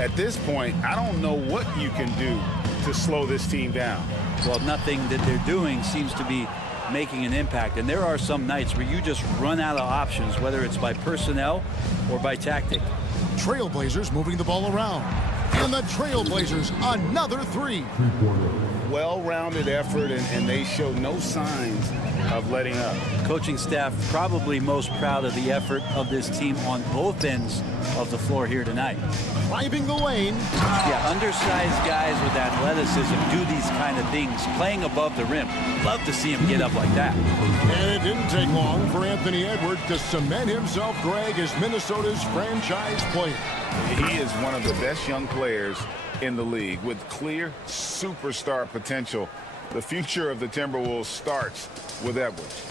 At this point, I don't know what you can do to slow this team down. Well, nothing that they're doing seems to be making an impact. And there are some nights where you just run out of options, whether it's by personnel or by tactic. Trailblazers moving the ball around. And the Trailblazers, another three. Well-rounded effort, and they show no signs of letting up. Coaching staff probably most proud of the effort of this team on both ends of the floor here tonight. Driving the lane. Yeah, undersized guys with athleticism do these kind of things, playing above the rim. Love to see him get up like that. And it didn't take long for Anthony Edwards to cement himself, Greg, as Minnesota's franchise player. He is one of the best young players in the league with clear superstar potential. The future of the Timberwolves starts with Edwards.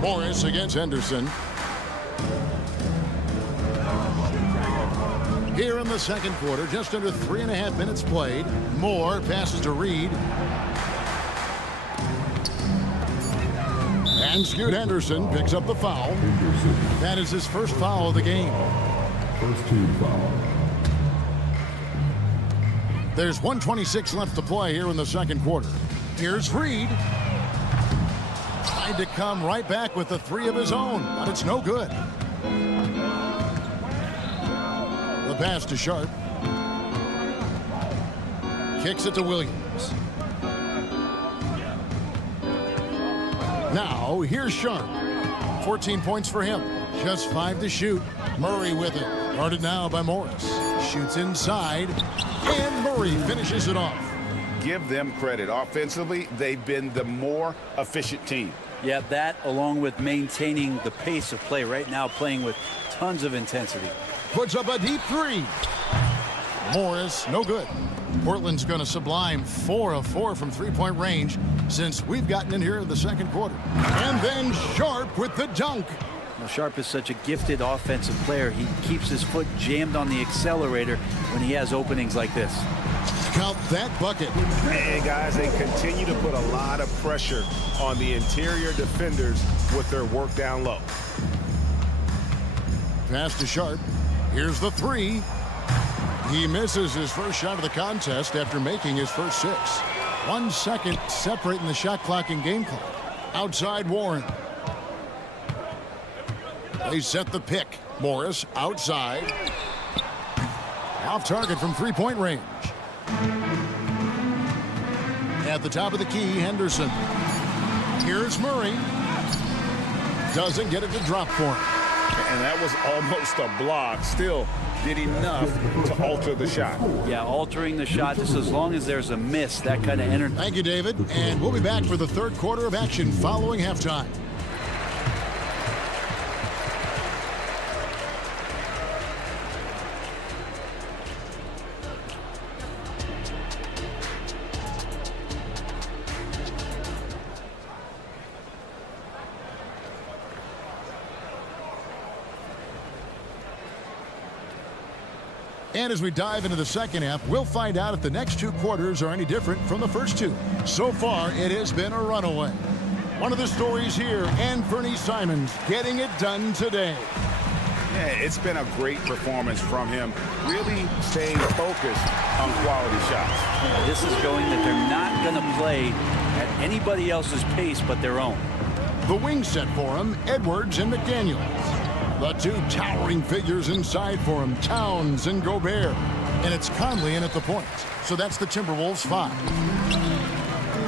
Morris against Henderson. Here in the second quarter, just under 3.5 minutes played. Moore passes to Reed. And Scoot Henderson picks up the foul. That is his first foul of the game. First team foul. There's 1:26 left to play here in the second quarter. Here's Reed. Tried to come right back with the three of his own, but it's no good. The pass to Sharp. Kicks it to Williams. Now, here's Sharp. 14 points for him. Just 5 to shoot. Murray with it. Guarded now by Morris. Shoots inside. And Murray finishes it off. Give them credit. Offensively, they've been the more efficient team. Yeah, that along with maintaining the pace of play right now, playing with tons of intensity. Puts up a deep three. Morris, no good. Portland's going to sublime 4 of 4 from three-point range since we've gotten in here in the second quarter. And then Sharp with the dunk. Well, Sharp is such a gifted offensive player. He keeps his foot jammed on the accelerator when he has openings like this. Count that bucket. And guys, they continue to put a lot of pressure on the interior defenders with their work down low. Pass to Sharp. Here's the three. He misses his first shot of the contest after making his first 6. 1 second separating the shot clock and game clock. Outside Warren. They set the pick. Morris outside. Off target from three-point range. At the top of the key, Henderson. Here's Murray. Doesn't get it to drop for him. And that was almost a block. Still did enough to alter the shot. Yeah, altering the shot just as long as there's a miss, that kind of energy. Thank you, David. And we'll be back for the third quarter of action following halftime. And as we dive into the second half, we'll find out if the next 2 quarters are any different from the first 2. So far, it has been a runaway. One of the stories here, Anthony Simons getting it done today. Yeah, it's been a great performance from him, really staying focused on quality shots. This is showing that they're not going to play at anybody else's pace but their own. The wing set for him, Edwards and McDaniels. The 2 towering figures inside for him, Towns and Gobert. And it's Conley in at the point. So that's the Timberwolves 5.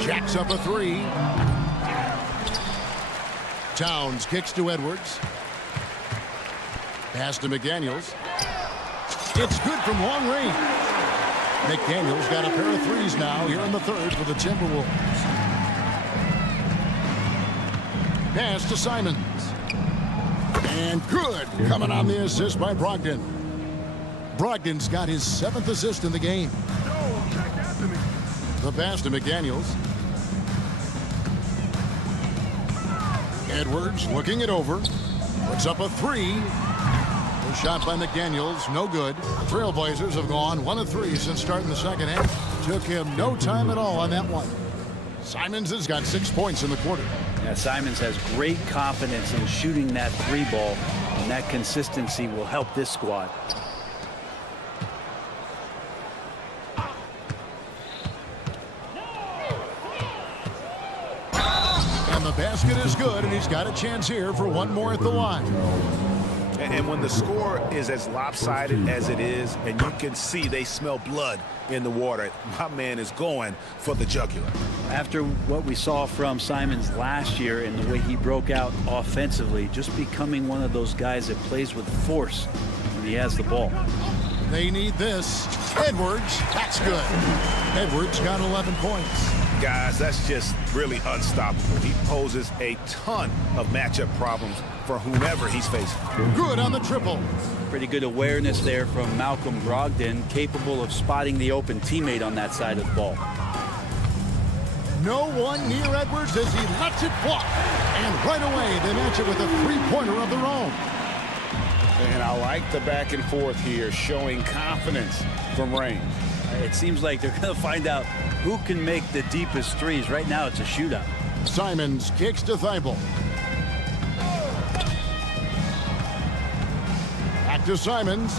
Jacks up a 3. Towns kicks to Edwards. Pass to McDaniels. It's good from long range. McDaniels got a pair of threes now here in the third for the Timberwolves. Pass to Simons. And good coming on the assist by Brogdon. Brogdon's got his 7th assist in the game. The pass to McDaniels. Edwards looking it over. Puts up a 3. The shot by McDaniels, no good. Trailblazers have gone 1 of 3 since starting the second half. Took him no time at all on that one. Simons has got 6 points in the quarter. Yeah, Simons has great confidence in shooting that 3 ball, and that consistency will help this squad. And the basket is good, and he's got a chance here for 1 more at the line. And when the score is as lopsided as it is, and you can see they smell blood in the water, my man is going for the jugular. After what we saw from Simons last year and the way he broke out offensively, just becoming one of those guys that plays with force when he has the ball. They need this. Edwards, that's good. Edwards got 11 points. Guys, that's just really unstoppable. He poses a ton of matchup problems for whomever he's facing. Good on the triple. Pretty good awareness there from Malcolm Brogdon, capable of spotting the open teammate on that side of the ball. No one near Edwards as he lets it fly. And right away, they match it with a 3-pointer of their own. And I like the back and forth here, showing confidence from range. It seems like they're going to find out who can make the deepest threes. Right now, it's a shootout. Simons kicks to Thibault. Back to Simons.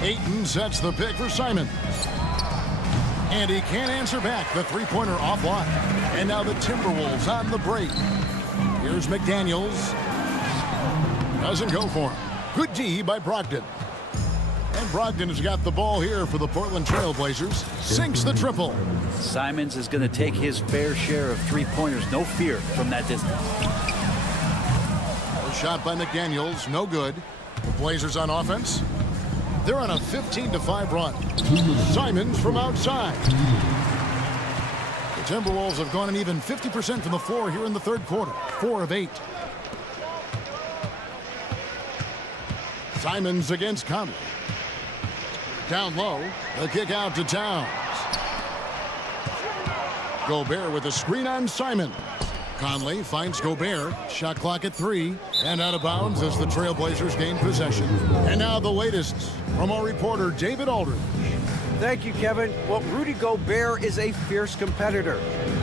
Ayton sets the pick for Simons. And he can't answer back. The three-pointer offline. And now the Timberwolves on the break. Here's McDaniels. Doesn't go for him. Good D by Brogdon. And Brogdon has got the ball here for the Portland Trail Blazers. Sinks the triple. Simons is going to take his fair share of three-pointers. No fear from that distance. A shot by McDaniels. No good. The Blazers on offense. They're on a 15-5 run. Simons from outside. The Timberwolves have gone an even 50% from the floor here in the third quarter. 4 of 8. Simons against Conley. Down low, the kick out to Towns. Gobert with a screen on Simons. Conley finds Gobert. Shot clock at 3. And out of bounds as the Trailblazers gain possession. And now the latest from our reporter, David Aldridge. Thank you, Kevin. Well, Rudy Gobert is a fierce competitor.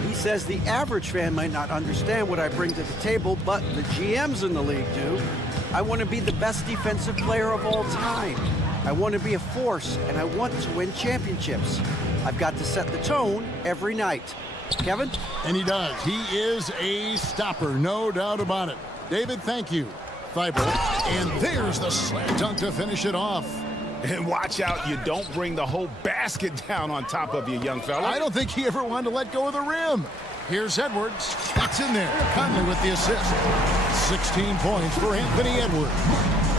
He says the average fan might not understand what I bring to the table, but the GMs in the league do. I want to be the best defensive player of all time. I want to be a force, and I want to win championships. I've got to set the tone every night. Kevin? And he does. He is a stopper, no doubt about it. David, thank you. Thibault. And there's the slam dunk to finish it off. And watch out, you don't bring the whole basket down on top of you, young fella. I don't think he ever wanted to let go of the rim. Here's Edwards. It's in there. Conley with the assist. 16 points for Anthony Edwards.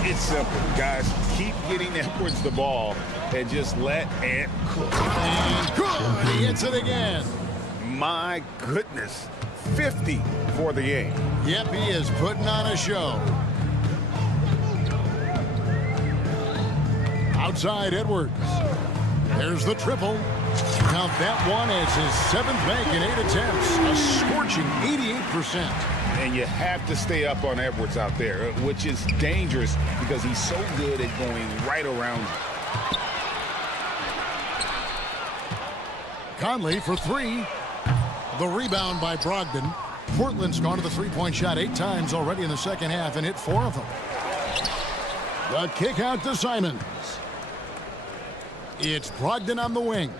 It's simple, guys. Keep getting Edwards the ball and just let Ant cook. And good. He hits it again. My goodness. 50 for the game. Yep, he is putting on a show. Outside Edwards. There's the triple. Count that one as his 7th make in 8 attempts. A scorching 88%. And you have to stay up on Edwards out there, which is dangerous because he's so good at going right around you. Conley for 3. The rebound by Brogdon. Portland's gone to the three-point shot 8 times already in the second half and hit 4 of them. The kick out to Simons. It's Brogdon on the wing.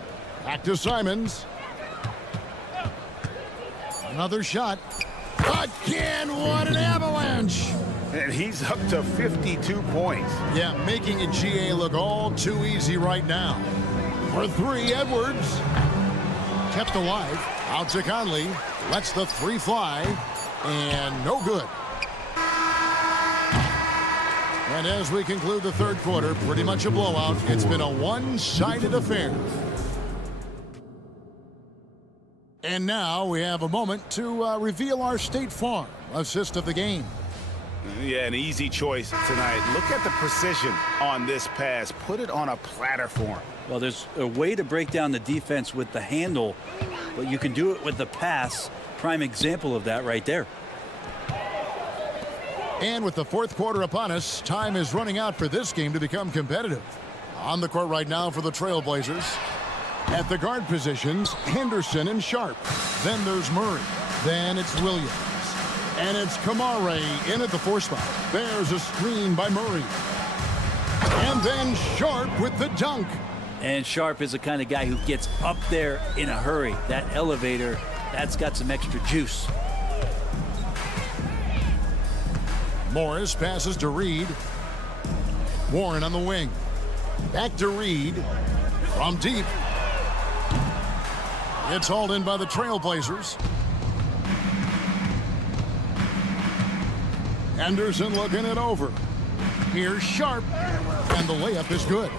Back to Simons. Another shot. Again, what an avalanche. And he's up to 52 points. Yeah, making a GA look all too easy right now. For 3, Edwards. Kept alive. Out to Conley. Lets the 3 fly. And no good. And as we conclude the third quarter, pretty much a blowout. It's been a one-sided affair. And now we have a moment to reveal our State Farm assist of the game. Yeah, an easy choice tonight. Look at the precision on this pass. Put it on a platter for him. Well, there's a way to break down the defense with the handle, but you can do it with the pass. Prime example of that right there. And with the fourth quarter upon us, time is running out for this game to become competitive. On the court right now for the Trailblazers. At the guard positions, Henderson and Sharp. Then there's Murray. Then it's Williams. And it's Kamare in at the 4 spot. There's a screen by Murray. And then Sharp with the dunk. And Sharp is the kind of guy who gets up there in a hurry. That elevator, that's got some extra juice. Morris passes to Reed. Warren on the wing. Back to Reed. From deep. It's hauled in by the Trailblazers. Henderson looking it over. Here's Sharp. And the layup is good.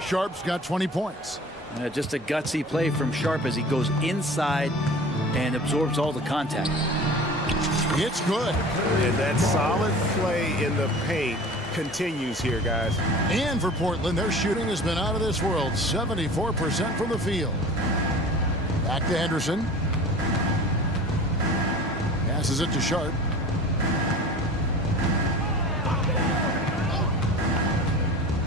Sharp's got 20 points. Just a gutsy play from Sharp as he goes inside and absorbs all the contact. It's good. And that solid play in the paint continues here, guys. And for Portland, their shooting has been out of this world. 74% from the field. Back to Henderson. Passes it to Sharp.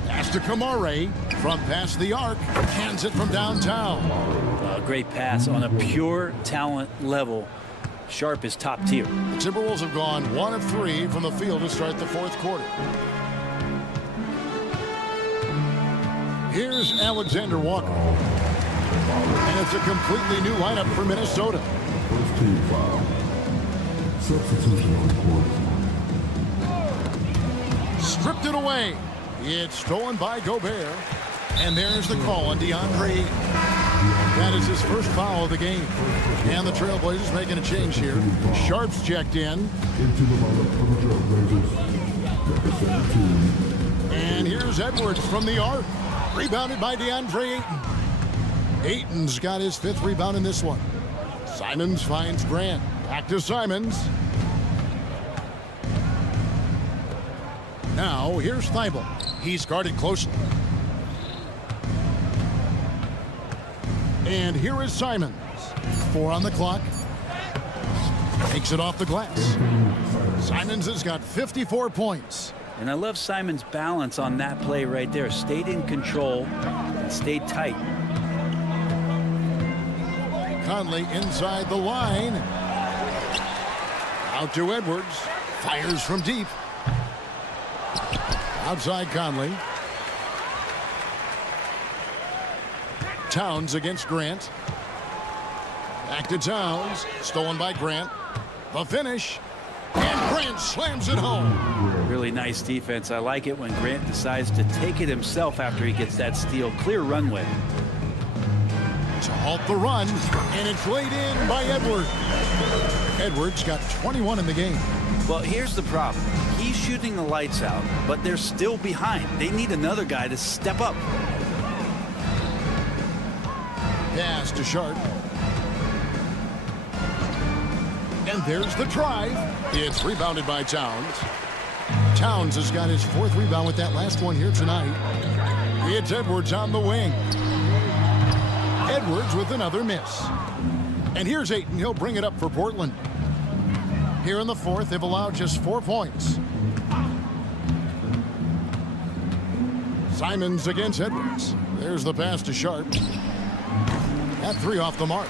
Pass to Kamare. From past the arc. Hands it from downtown. A great pass on a pure talent level. Sharp is top tier. The Timberwolves have gone 1 of 3 from the field to start the fourth quarter. Here's Alexander Walker. And it's a completely new lineup for Minnesota. First team foul. Substitution on court. Stripped it away. It's stolen by Gobert. And there's the call on DeAndre. That is his first foul of the game. And the Trailblazers making a change here. Sharp's checked in. Into the lineup for the Trailblazers. Number 17. And here's Edwards from the arc. Rebounded by DeAndre Ayton. Ayton's got his 5th rebound in this one. Simons finds Grant. Back to Simons. Now here's Thibault. He's guarded closely. And here is Simons. 4 on the clock. Takes it off the glass. Simons has got 54 points. And I love Simon's balance on that play right there. Stayed in control and stayed tight. Conley inside the line. Out to Edwards. Fires from deep. Outside Conley. Towns against Grant. Back to Towns. Stolen by Grant. The finish. And Grant slams it home. Really nice defense. I like it when Grant decides to take it himself after he gets that steal. Clear runway. To halt the run, and it's laid in by Edwards. Edwards got 21 in the game. Well, here's the problem. He's shooting the lights out, but they're still behind. They need another guy to step up. Pass to Sharp. And there's the drive. It's rebounded by Towns. Towns has got his 4th rebound with that last one here tonight. It's Edwards on the wing. Edwards with another miss. And here's Ayton. He'll bring it up for Portland. Here in the 4th, they've allowed just 4 points. Simons against Edwards. There's the pass to Sharp. That 3 off the mark.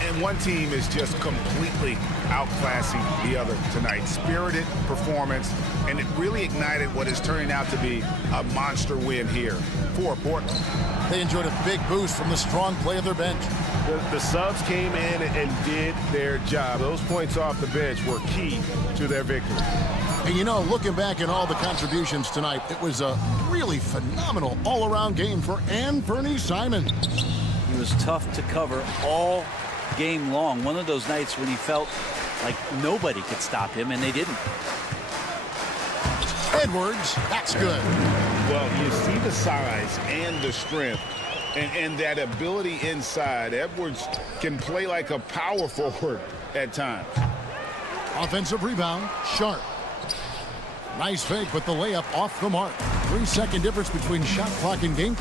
And one team is just completely outclassing the other tonight. Spirited performance, and it really ignited what is turning out to be a monster win here for Portland. They enjoyed a big boost from the strong play of their bench. The subs came in and did their job. Those points off the bench were key to their victory. And you know, looking back at all the contributions tonight, it was a really phenomenal all-around game for Anthony Simons. He was tough to cover all game long. One of those nights when he felt like nobody could stop him, and they didn't. Edwards, that's good. Well, you see the size and the strength and that ability inside. Edwards can play like a power forward at times. Offensive rebound, Sharp. Nice fake, but the layup off the mark. 3-second difference between shot clock and game.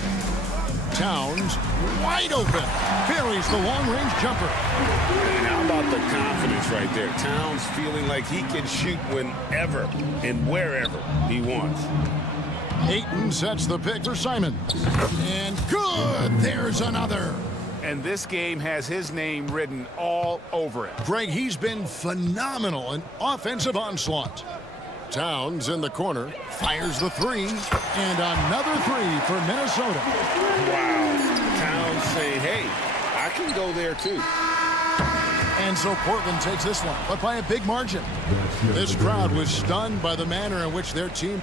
Towns wide open. Buries the long-range jumper. And how about the confidence right there? Towns feeling like he can shoot whenever and wherever he wants. Ayton sets the pick for Simons. And good! There's another. And this game has his name written all over it. Greg, he's been phenomenal in offensive onslaught. Towns in the corner, fires the 3, and another 3 for Minnesota. Wow. Towns saying, hey, I can go there too. And so Portland takes this one, but by a big margin. This crowd was stunned by the manner in which their team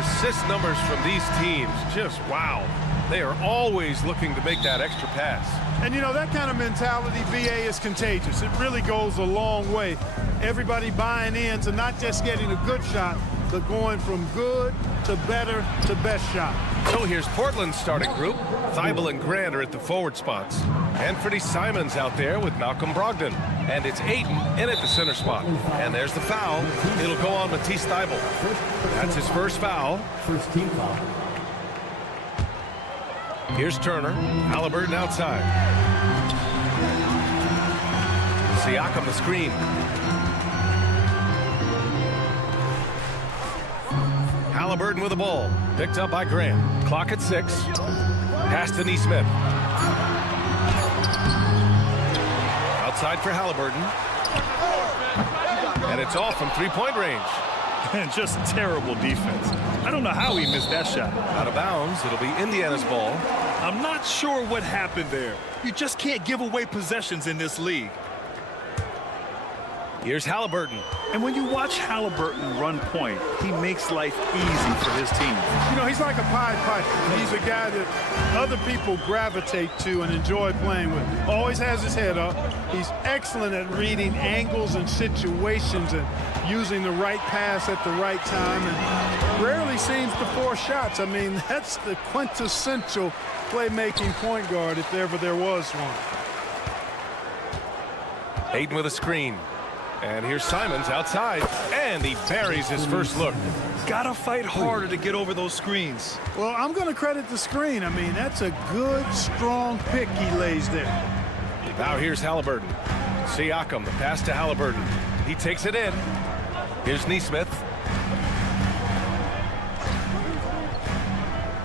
assist numbers from these teams, just wow. They are always looking to make that extra pass. And you know, that kind of mentality, BA, is contagious. It really goes a long way. Everybody buying in to not just getting a good shot, but going from good to better to best shot. So here's Portland's starting group. Thibault and Grant are at the forward spots. Anthony Simons out there with Malcolm Brogdon. And it's Ayton in at the center spot. And there's the foul. It'll go on Matisse Thibault. That's his first foul. First team foul. Here's Turner. Halliburton outside. Siakam the screen. Halliburton with the ball. Picked up by Grant. Clock at 6. Pass to Neesmith. Outside for Halliburton. And it's off from three-point range. And just terrible defense. I don't know how he missed that shot. Out of bounds. It'll be Indiana's ball. I'm not sure what happened there. You just can't give away possessions in this league. Here's Halliburton. And when you watch Halliburton run point, he makes life easy for his team. You know, he's like a Pied Piper. He's a guy that other people gravitate to and enjoy playing with. Always has his head up. He's excellent at reading angles and situations and using the right pass at the right time, and rarely seems to force shots. I mean, that's the quintessential playmaking point guard if ever there was one. Ayton with a screen. And here's Simons outside, and he buries his first look. Gotta fight harder to get over those screens. Well, I'm going to credit the screen. I mean, that's a good, strong pick he lays there. Now here's Halliburton. Siakam, the pass to Halliburton. He takes it in. Here's Neesmith.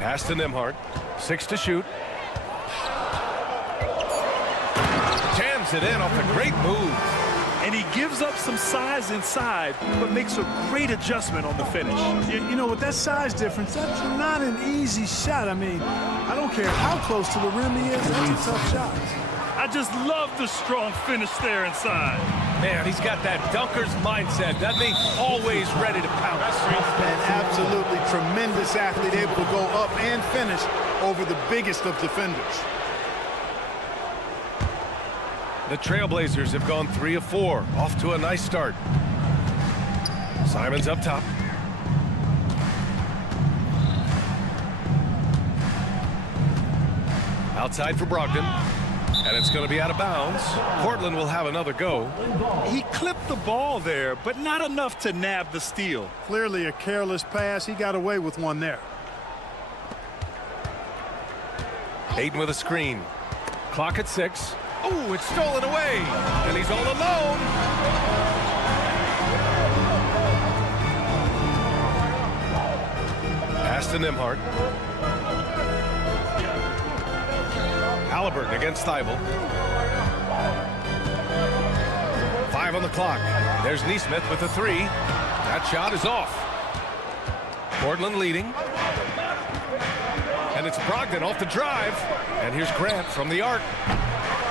Pass to Nembhard. 6 to shoot. Jams it in off a great move. And he gives up some size inside, but makes a great adjustment on the finish. You know, with that size difference, that's not an easy shot. I mean, I don't care how close to the rim he is, that's a tough shot. I just love the strong finish there inside. Man, he's got that dunker's mindset, doesn't he? Always ready to pounce. An absolutely tremendous athlete, able to go up and finish over the biggest of defenders. The Trailblazers have gone 3 of 4, off to a nice start. Simons up top. Outside for Brogdon. And it's going to be out of bounds. Portland will have another go. He clipped the ball there, but not enough to nab the steal. Clearly a careless pass. He got away with one there. Ayton with a screen. Clock at 6. Oh, it's stolen away. And he's all alone. Pass to Nembhard. Halliburton against Thibault. 5 on the clock. There's Neesmith with a 3. That shot is off. Portland leading. And it's Brogdon off the drive. And here's Grant from the arc.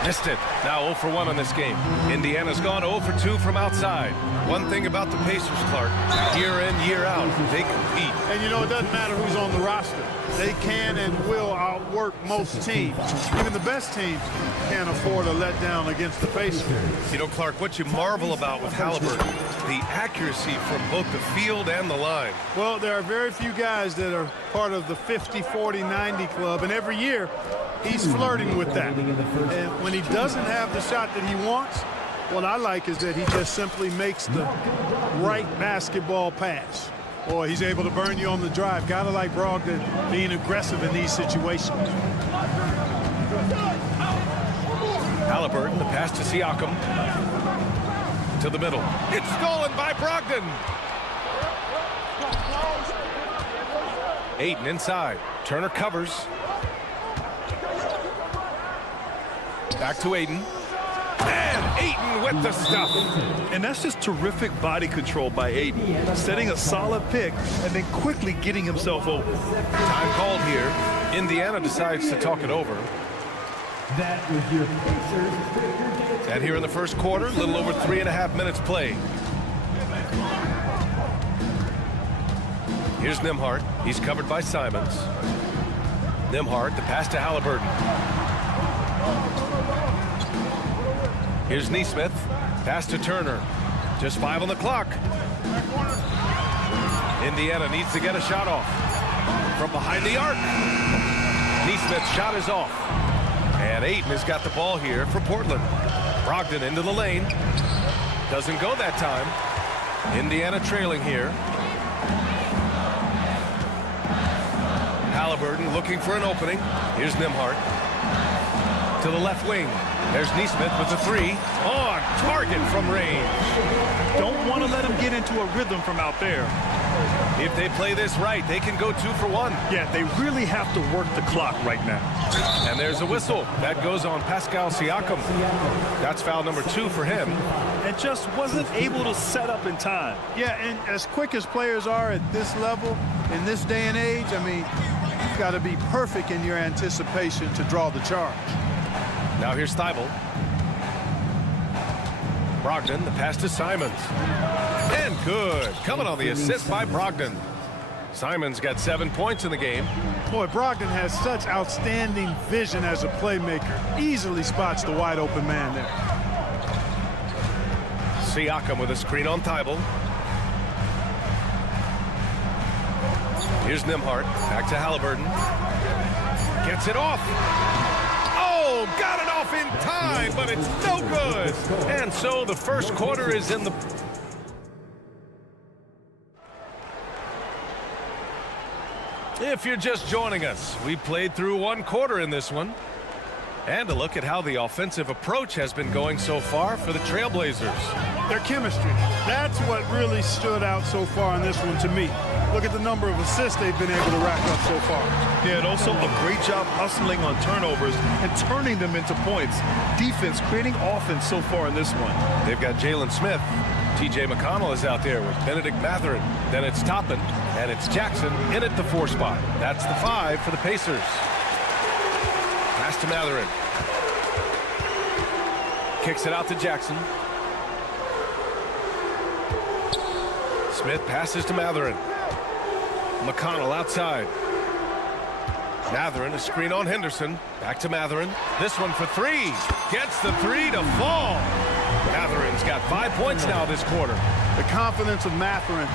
Missed it. Now 0 for 1 on this game. Indiana's gone 0 for 2 from outside. One thing about the Pacers, Clark, year in, year out, they compete. And you know, it doesn't matter who's on the roster. They can and will outwork most teams. Even the best teams can't afford a letdown against the Pacers. You know, Clark, what you marvel about with Halliburton, the accuracy from both the field and the line. Well, there are very few guys that are part of the 50, 40, 90 club, and every year he's flirting with that. And when he doesn't have the shot that he wants, what I like is that he just simply makes the right basketball pass. Boy, he's able to burn you on the drive. Gotta like Brogdon being aggressive in these situations. Halliburton, the pass to Siakam. To the middle. It's stolen by Brogdon. Ayton inside. Turner covers. Back to Ayton. And Ayton with the stuff. And that's just terrific body control by Ayton. Setting a solid pick and then quickly getting himself open. Time called here. Indiana decides to talk it over. That was your Pacers. And here in the first quarter, a little over 3.5 minutes played. Here's Nembhard. He's covered by Simons. Nembhard, the pass to Halliburton. Here's Neesmith. Pass to Turner. Just 5 on the clock. Indiana needs to get a shot off. From behind the arc. Neesmith's shot is off. And Ayton has got the ball here for Portland. Brogdon into the lane. Doesn't go that time. Indiana trailing here. Halliburton looking for an opening. Here's Nembhard. To the left wing. There's Neesmith with the 3. On target from range. Don't want to let him get into a rhythm from out there. If they play this right, they can go 2 for 1. Yeah, they really have to work the clock right now. And there's a whistle. That goes on Pascal Siakam. That's foul number 2 for him. And just wasn't able to set up in time. Yeah, and as quick as players are at this level, in this day and age, I mean, you've got to be perfect in your anticipation to draw the charge. Now here's Thibault. Brogdon, the pass to Simons. And good. Coming on the assist by Brogdon. Simons got 7 points in the game. Boy, Brogdon has such outstanding vision as a playmaker. Easily spots the wide open man there. Siakam with a screen on Thibault. Here's Nembhard. Back to Halliburton. Gets it off. Oh, got it off in time, but it's no good. And so the first quarter is in the... If you're just joining us, we played through 1 quarter in this one. And a look at how the offensive approach has been going so far for the Trailblazers. Their chemistry. That's what really stood out so far in this one to me. Look at the number of assists they've been able to rack up so far. Yeah, and also a great job hustling on turnovers and turning them into points. Defense creating offense so far in this one. They've got Jalen Smith. T.J. McConnell is out there with Benedict Mathurin. Then it's Toppin, and it's Jackson in at the 4 spot. That's the 5 for the Pacers. Pass to Mathurin. Kicks it out to Jackson. Smith passes to Mathurin. McConnell outside. Mathurin, a screen on Henderson. Back to Mathurin. This one for 3. Gets the 3 to fall. Mathurin's got 5 points now this quarter. The confidence of Mathurin,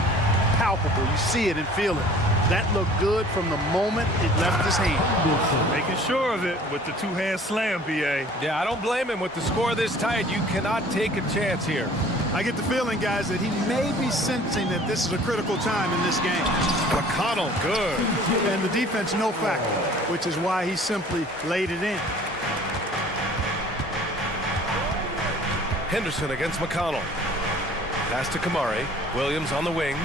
palpable. You see it and feel it. That looked good from the moment it left his hand. Making sure of it with the 2-hand slam, B.A. Yeah, I don't blame him. With the score this tight, you cannot take a chance here. I get the feeling, guys, that he may be sensing that this is a critical time in this game. McConnell, good. And the defense, no factor, which is why he simply laid it in. Henderson against McConnell. Pass to Kamari. Williams on the wing.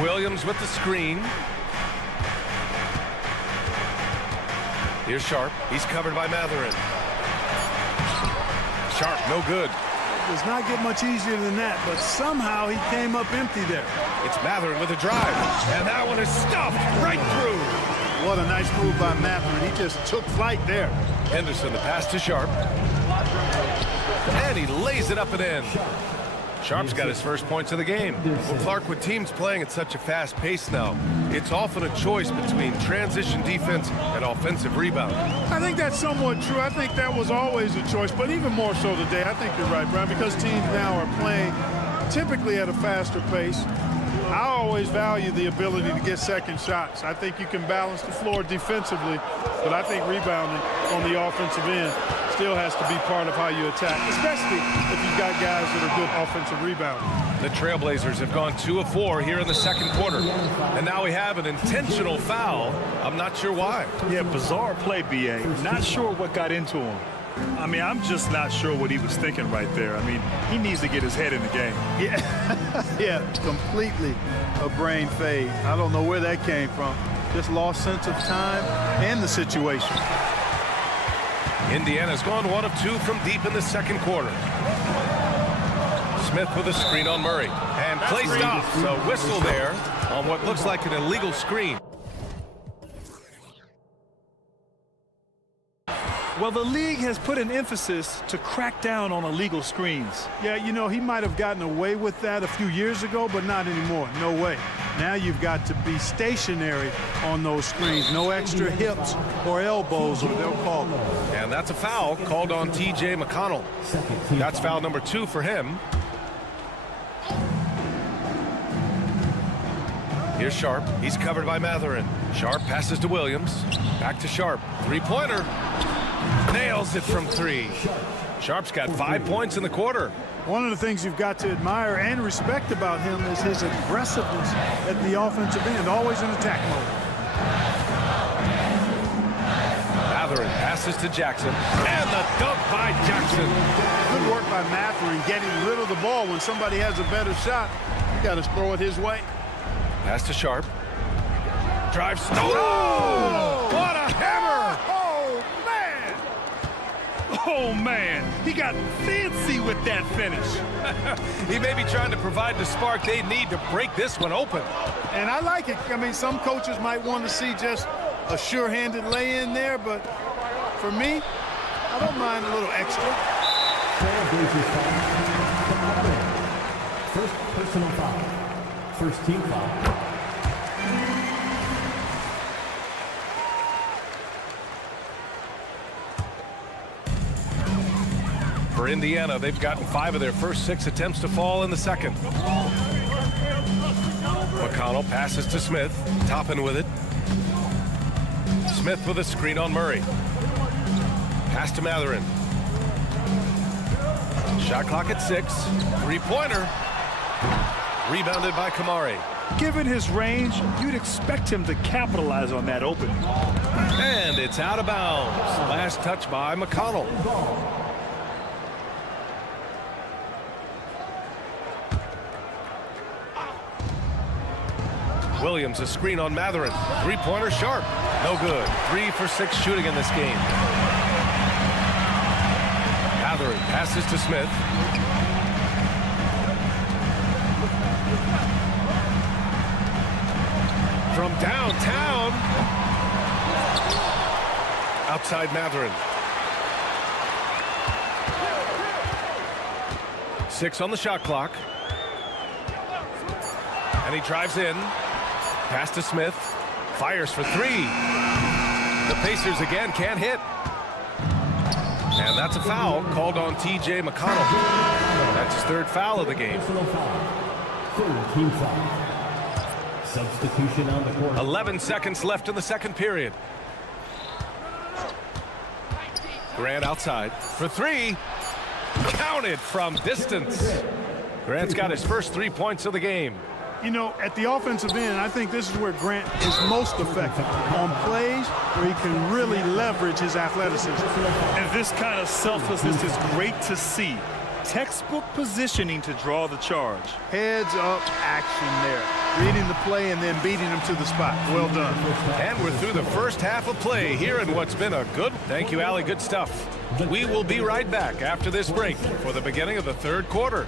Williams with the screen. Here's Sharp. He's covered by Mathurin. Sharp, no good. Does not get much easier than that, but somehow he came up empty there. It's Mathurin with a drive, and that one is stuffed right through. What a nice move by Mathurin. He just took flight there. Henderson, the pass to Sharp. And he lays it up and in. Sharp's got his first points of the game. Well, Clark, with teams playing at such a fast pace now, it's often a choice between transition defense and offensive rebound. I think that's somewhat true. I think that was always a choice, but even more so today. I think you're right, Brian, because teams now are playing typically at a faster pace. I always value the ability to get second shots. I think you can balance the floor defensively, but I think rebounding on the offensive end still has to be part of how you attack, especially if you've got guys that are good offensive rebounders. The Trailblazers have gone 2 of 4 here in the second quarter. And now we have an intentional foul. I'm not sure why. Yeah, bizarre play, B.A. Not sure what got into him. I mean, I'm just not sure what he was thinking right there. I mean, he needs to get his head in the game. Yeah, yeah, completely a brain fade. I don't know where that came from. Just lost sense of time and the situation. Indiana's gone 1 of 2 from deep in the second quarter. Smith with a screen on Murray. And play stops. A whistle there on what looks like an illegal screen. Well, the league has put an emphasis to crack down on illegal screens. Yeah, you know, he might have gotten away with that a few years ago, but not anymore. No way. Now you've got to be stationary on those screens. No extra hips or elbows, or they'll call them. And that's a foul called on T.J. McConnell. That's foul number 2 for him. Here's Sharp. He's covered by Matherin. Sharp passes to Williams. Back to Sharp. Three-pointer. Nails it from 3. Sharp's got 5 points in the quarter. One of the things you've got to admire and respect about him is his aggressiveness at the offensive end, always in attack mode. Matherin passes to Jackson. And the dunk by Jackson. Good work by Matherin getting rid of the ball. When somebody has a better shot, you got to throw it his way. Pass to Sharp. Drive. Oh! What a hammer! Oh, man, he got fancy with that finish. He may be trying to provide the spark they need to break this one open. And I like it. I mean, some coaches might want to see just a sure-handed lay-in there, but for me, I don't mind a little extra. First personal foul. First team foul. For Indiana, they've gotten 5 of their first 6 attempts to fall in the second. McConnell passes to Smith. Toppin with it. Smith with a screen on Murray. Pass to Matherin. Shot clock at 6. Three-pointer. Rebounded by Kamari. Given his range, you'd expect him to capitalize on that opening. And it's out of bounds. Last touch by McConnell. Williams, a screen on Matherin. Three-pointer Sharp. No good. 3 for 6 shooting in this game. Matherin passes to Smith. From downtown. Outside Matherin. 6 on the shot clock. And he drives in. Pass to Smith. Fires for 3. The Pacers again can't hit. And that's a foul called on T.J. McConnell. That's his 3rd foul of the game. Third team foul. Substitution on the court. 11 seconds left in the second period. Grant outside for 3. Counted from distance. Grant's got his first 3 points of the game. You know, at the offensive end, I think this is where Grant is most effective, on plays where he can really leverage his athleticism. And this kind of selflessness is great to see. Textbook positioning to draw the charge. Heads up action there. Reading the play and then beating him to the spot. Well done. And we're through the first half of play here in what's been a good... Thank you, Allie. Good stuff. We will be right back after this break for the beginning of the 3rd quarter.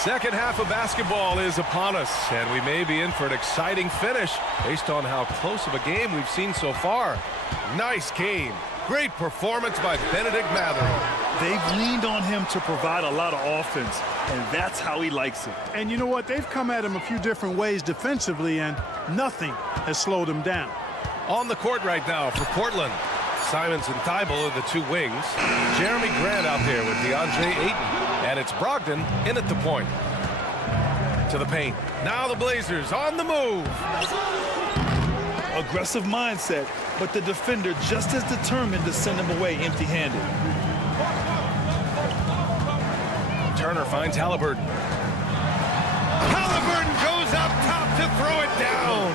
Second half of basketball is upon us, and we may be in for an exciting finish based on how close of a game we've seen so far. Nice game. Great performance by Benedict Matherin. They've leaned on him to provide a lot of offense, and that's how he likes it. And you know what? They've come at him a few different ways defensively, and nothing has slowed him down. On the court right now for Portland, Simons and Thibault are the 2 wings. Jeremy Grant out there with DeAndre Ayton. And it's Brogdon in at the point. To the paint. Now the Blazers on the move. Aggressive mindset, but the defender just as determined to send him away empty-handed. Turner finds Halliburton. Halliburton goes up top to throw it down.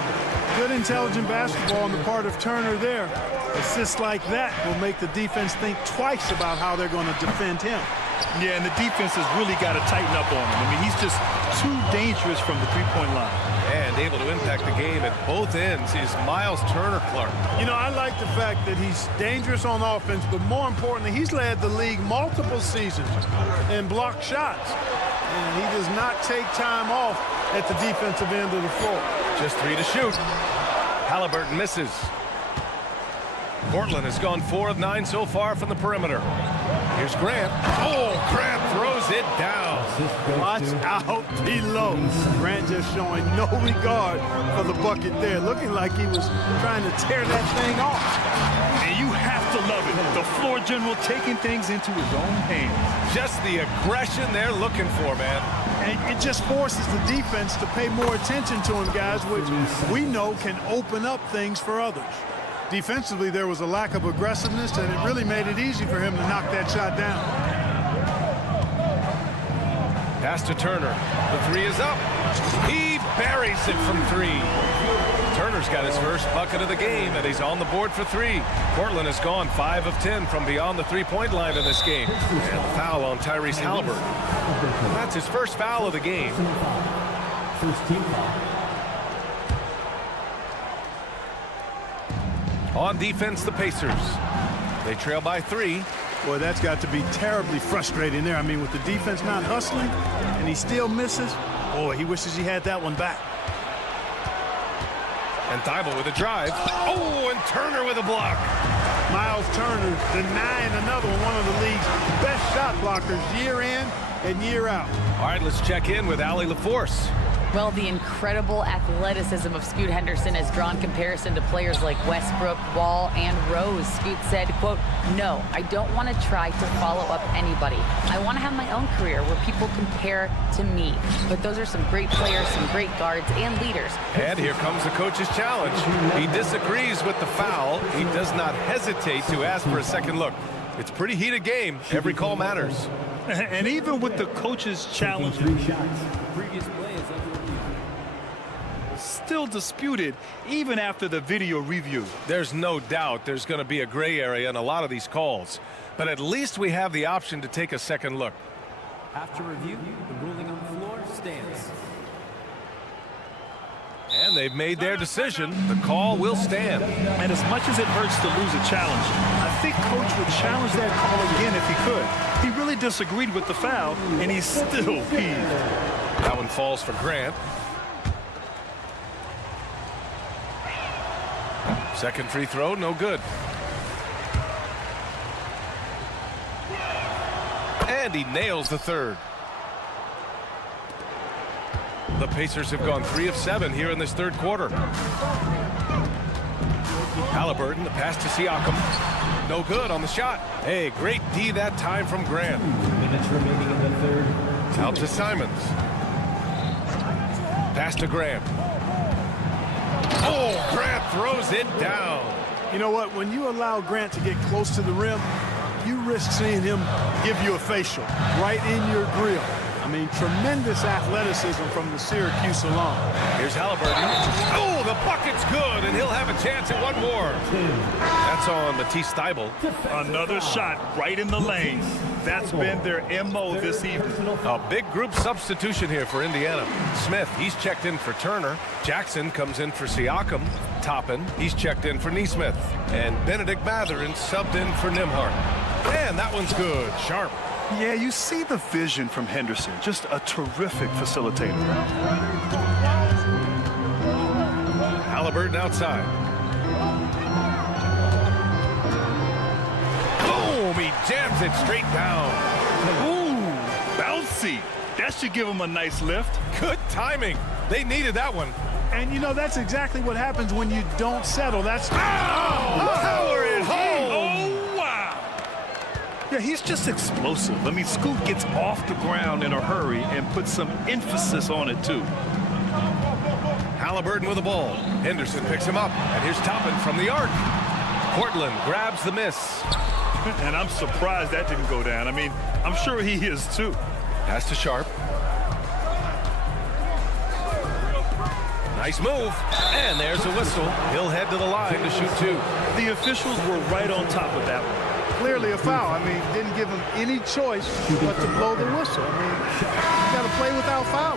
Good intelligent basketball on the part of Turner there. Assists like that will make the defense think twice about how they're going to defend him. Yeah, and the defense has really got to tighten up on him. I mean, he's just too dangerous from the three-point line. And able to impact the game at both ends is Miles Turner, Clark. You know, I like the fact that he's dangerous on offense, but more importantly, he's led the league multiple seasons in block shots. And he does not take time off at the defensive end of the floor. Just 3 to shoot. Halliburton misses. Portland has gone 4 of 9 so far from the perimeter. Here's Grant. Oh, Grant throws it down. Watch out below. Grant just showing no regard for the bucket there, looking like he was trying to tear that thing off. And you have to love it. The floor general taking things into his own hands. Just the aggression they're looking for, man. And it just forces the defense to pay more attention to him, guys, which we know can open up things for others. Defensively, there was a lack of aggressiveness, and it really made it easy for him to knock that shot down. Pass to Turner. The 3 is up. He buries it from 3. Turner's got his first bucket of the game, and he's on the board for 3. Portland has gone 5 of 10 from beyond the three-point line in this game. And a foul on Tyrese Halliburton. That's his first foul of the game. First team foul. On defense, the Pacers. They trail by 3. Boy, that's got to be terribly frustrating there. I mean, with the defense not hustling and he still misses, boy, he wishes he had that one back. And Thibault with a drive. Oh, and Turner with a block. Miles Turner denying another one of the league's best shot blockers year in and year out. All right, let's check in with Allie LaForce. Well, the incredible athleticism of Scoot Henderson has drawn comparison to players like Westbrook, Wall, and Rose. Scoot said, quote, "No, I don't want to try to follow up anybody. I want to have my own career where people compare to me." But those are some great players, some great guards, and leaders. And here comes the coach's challenge. He disagrees with the foul. He does not hesitate to ask for a second look. It's a pretty heated game. Every call matters. And even with the coach's challenge, still disputed even after the video review. There's no doubt there's going to be a gray area in a lot of these calls, but at least we have the option to take a second look. After review, the ruling on the floor stands. And they've made their decision. The call will stand. And as much as it hurts to lose a challenge, I think Coach would challenge that call again if he could. He really disagreed with the foul, and he's still peeved. That one falls for Grant. Second free throw, no good. And he nails the third. The Pacers have gone 3 of 7 here in this third quarter. Halliburton, the pass to Siakam. No good on the shot. Hey, great D that time from Grant. 2 minutes remaining in the third. Out to Simons. Pass to Grant. Oh, Grant throws it down. You know what? When you allow Grant to get close to the rim, you risk seeing him give you a facial right in your grill. I mean, tremendous athleticism from the Syracuse alum. Here's Halliburton. Oh, the bucket's good, and he'll have a chance at one more. That's on Matisse Thybulle. Another shot right in the lane. That's been their MO this evening. A big group substitution here for Indiana. Smith, he's checked in for Turner. Jackson comes in for Siakam. Toppin, he's checked in for Nesmith. And Benedict Mathurin subbed in for Nembhard. Man, that one's good. Sharp. Yeah, you see the vision from Henderson. Just a terrific facilitator. Halliburton outside. Boom! He jams it straight down. Ooh, bouncy. That should give him a nice lift. Good timing. They needed that one. And, you know, that's exactly what happens when you don't settle. That's... Power it home! Oh, wow! Yeah, he's just explosive. I mean, Scoot gets off the ground in a hurry and puts some emphasis on it, too. Halliburton with the ball. Henderson picks him up. And here's Toppin from the arc. Portland grabs the miss. And I'm surprised that didn't go down. I mean, I'm sure he is, too. Pass to Sharp. Nice move. And there's a whistle. He'll head to the line to shoot 2. The officials were right on top of that one. clearly a foul. I mean, didn't give him any choice but to blow the whistle. I mean, you got to play without foul.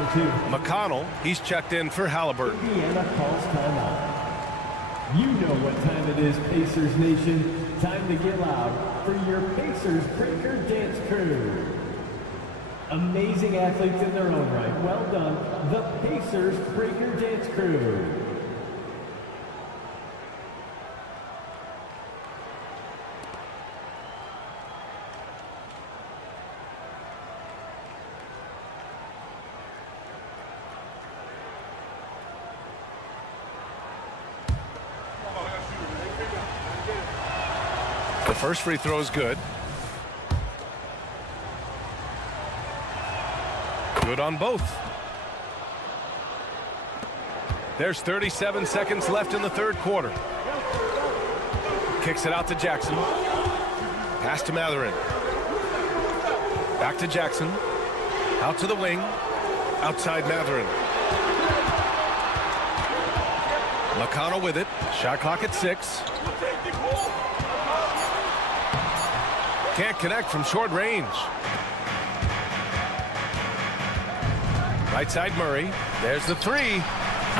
McConnell, he's checked in for Halliburton. Indiana calls timeout. You know what time it is, Pacers Nation. Time to get loud for your Pacers Breaker Dance Crew. Amazing athletes in their own right. Well done, the Pacers Breaker Dance Crew. The first free throw is good. Good on both. There's 37 seconds left in the third quarter. Kicks it out to Jackson. Pass to Matherin. Back to Jackson. Out to the wing. Outside Matherin. McConnell with it. Shot clock at 6. Can't connect from short range. Right side Murray. There's the 3.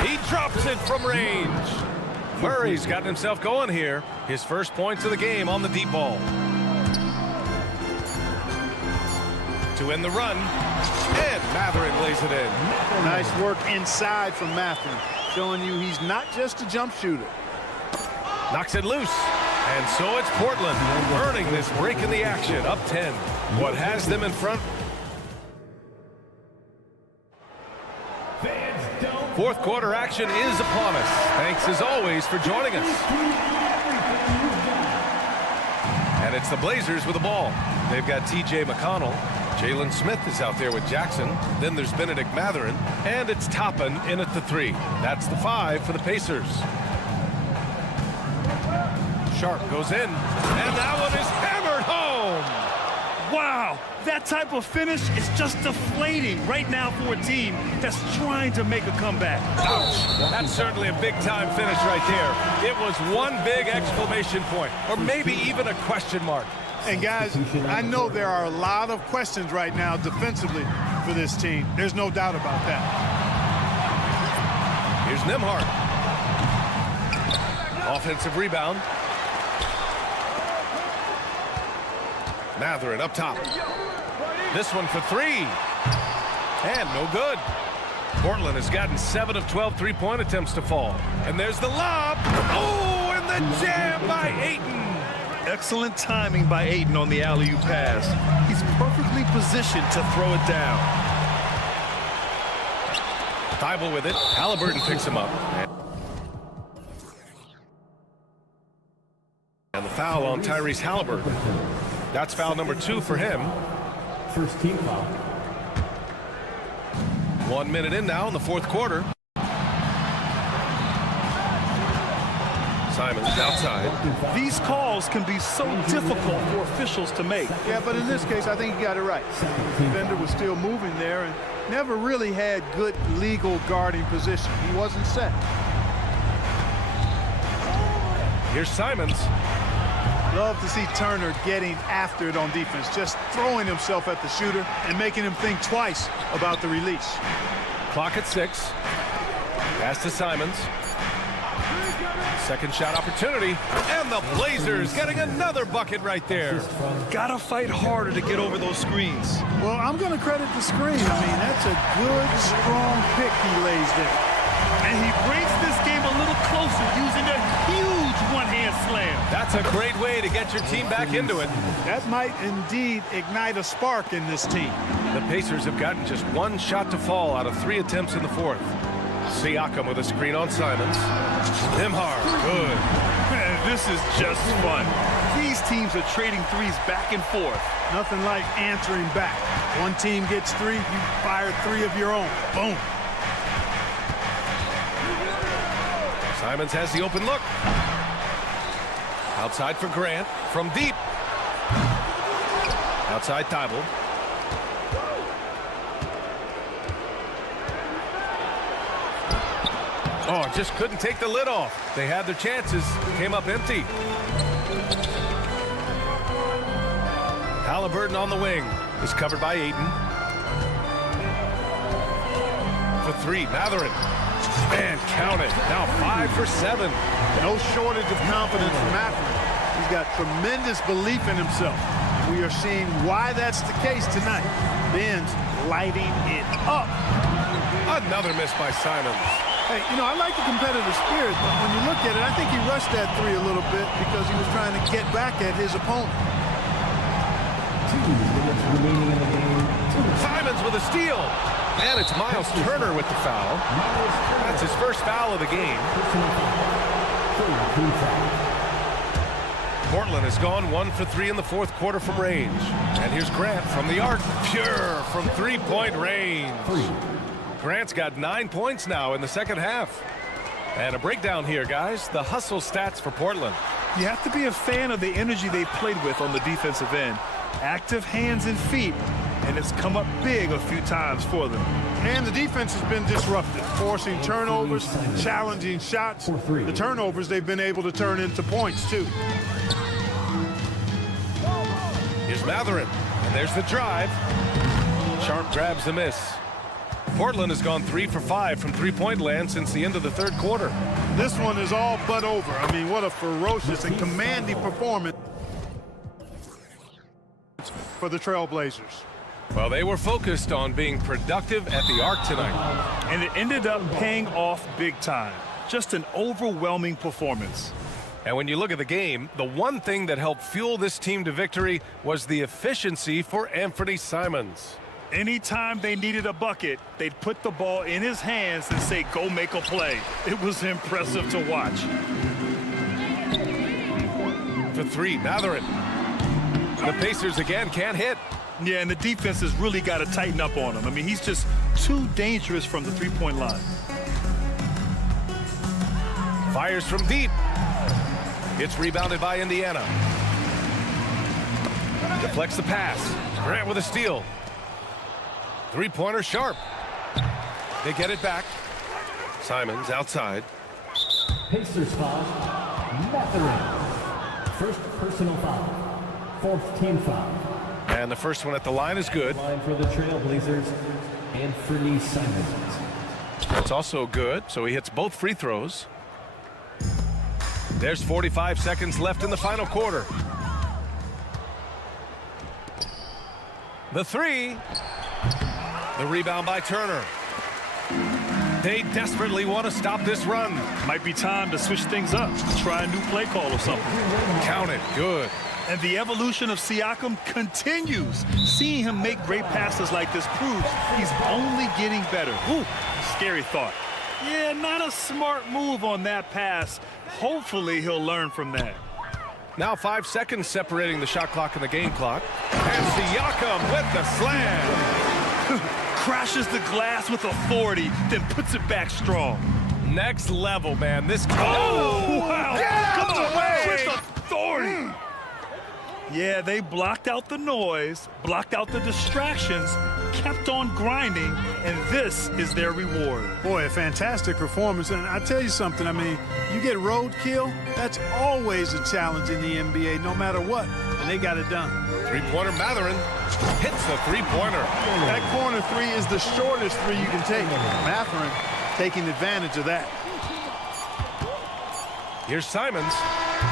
He drops it from range. Murray's gotten himself going here. His first points of the game on the deep ball. To end the run. And Matherin lays it in. Nice work inside from Matherin, showing you he's not just a jump shooter. Knocks it loose. And so it's Portland earning this break in the action, up 10. What has them in front? Fourth quarter action is upon us. Thanks as always for joining us. And it's the Blazers with the ball. They've got TJ McConnell. Jalen Smith is out there with Jackson. Then there's Benedict Matherin. And it's Toppin in at the 3. That's the 5 for the Pacers. Sharp goes in, and that one is hammered home. Wow, that type of finish is just deflating right now for a team that's trying to make a comeback. Ouch. That's certainly a big-time finish right there. It was one big exclamation point, or maybe even a question mark. And guys, I know there are a lot of questions right now defensively for this team. There's no doubt about that. Here's Nembhard. Offensive rebound. Matherin up top. This one for 3. And no good. Portland has gotten 7 of 12 three-point attempts to fall. And there's the lob. Oh, and the jam by Ayton. Excellent timing by Ayton on the alley-oop pass. He's perfectly positioned to throw it down. Thibault with it. Halliburton picks him up. And the foul on Tyrese Halliburton. That's foul number 2 for him. First team foul. 1 minute in now in the fourth quarter. Simons outside. These calls can be so difficult for officials to make. Yeah, but in this case, I think he got it right. The defender was still moving there and never really had good legal guarding position. He wasn't set. Here's Simons. Love to see Turner getting after it on defense, just throwing himself at the shooter and making him think twice about the release. Clock at 6. Pass to Simons. Second shot opportunity. And the Blazers getting another bucket right there. Gotta fight harder to get over those screens. Well, I'm going to credit the screen. I mean, that's a good, strong pick he lays there. And he brings this game a little closer using a huge one-hand slam. That's a great way to get your team back into it. That might indeed ignite a spark in this team. The Pacers have gotten just 1 shot to fall out of 3 attempts in the fourth. Siakam with a screen on Simons. Nembhard, good. Man, this is just fun. These teams are trading threes back and forth. Nothing like answering back. One team gets 3, you fire 3 of your own. Boom. Simons has the open look. Outside for Grant from deep. Outside Thibault. Oh, just couldn't take the lid off. They had their chances, came up empty. Halliburton on the wing is covered by Ayton. For three, Matherin. And count it. Now 5 for 7. No shortage of confidence from Matherin. He's got tremendous belief in himself. We are seeing why that's the case tonight. Ben's lighting it up. Another miss by Simons. Hey, you know, I like the competitive spirit, but when you look at it, I think he rushed that three a little bit because he was trying to get back at his opponent. 2 minutes remaining in the game. Simons with a steal. And it's Miles Turner with the foul. That's his first foul of the game. Portland has gone 1 for 3 in the fourth quarter from range. And here's Grant from the arc. Pure from three-point range. Grant's got 9 points now in the second half. And a breakdown here, guys. The hustle stats for Portland. You have to be a fan of the energy they played with on the defensive end. Active hands and feet, and it's come up big a few times for them. And the defense has been disruptive, forcing turnovers, challenging shots. The turnovers they've been able to turn into points, too. Here's Matherin, and there's the drive. Sharp grabs the miss. Portland has gone 3 for 5 from three-point land since the end of the third quarter. This one is all but over. I mean, what a ferocious and commanding performance for the Trailblazers. Well, they were focused on being productive at the arc tonight. And it ended up paying off big time. Just an overwhelming performance. And when you look at the game, the one thing that helped fuel this team to victory was the efficiency for Anthony Simons. Anytime they needed a bucket, they'd put the ball in his hands and say, go make a play. It was impressive to watch. For three, Matherin. The Pacers again can't hit. Yeah, and the defense has really got to tighten up on him. I mean, he's just too dangerous from the three-point line. Fires from deep. It's rebounded by Indiana. Deflects the pass. Grant with a steal. Three-pointer sharp. They get it back. Simons outside. Pacers foul. Matherin. First personal foul. Fourth team foul. And the first one at the line is good. Line for the Trailblazers, Anthony Simons. That's also good, so he hits both free throws. There's 45 seconds left in the final quarter. The three. The rebound by Turner. They desperately want to stop this run. Might be time to switch things up. Try a new play call or something. Count it. Good. And the evolution of Siakam continues. Seeing him make great passes like this proves he's only getting better. Ooh, scary thought. Yeah, not a smart move on that pass. Hopefully he'll learn from that. Now 5 seconds separating the shot clock and the game clock. And Siakam with the slam. Crashes the glass with authority, then puts it back strong. Next level, man. This. Oh, wow. Get out of the way. With authority. Yeah, they blocked out the noise, blocked out the distractions, kept on grinding, and this is their reward. Boy, a fantastic performance. And I tell you something, I mean, you get roadkill, that's always a challenge in the NBA, no matter what. And they got it done. Three-pointer Matherin hits the three-pointer. That corner three is the shortest three you can take. Matherin taking advantage of that. Here's Simons.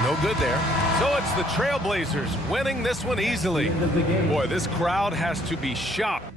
No good there. So it's the Trailblazers winning this one easily. Boy, this crowd has to be shocked.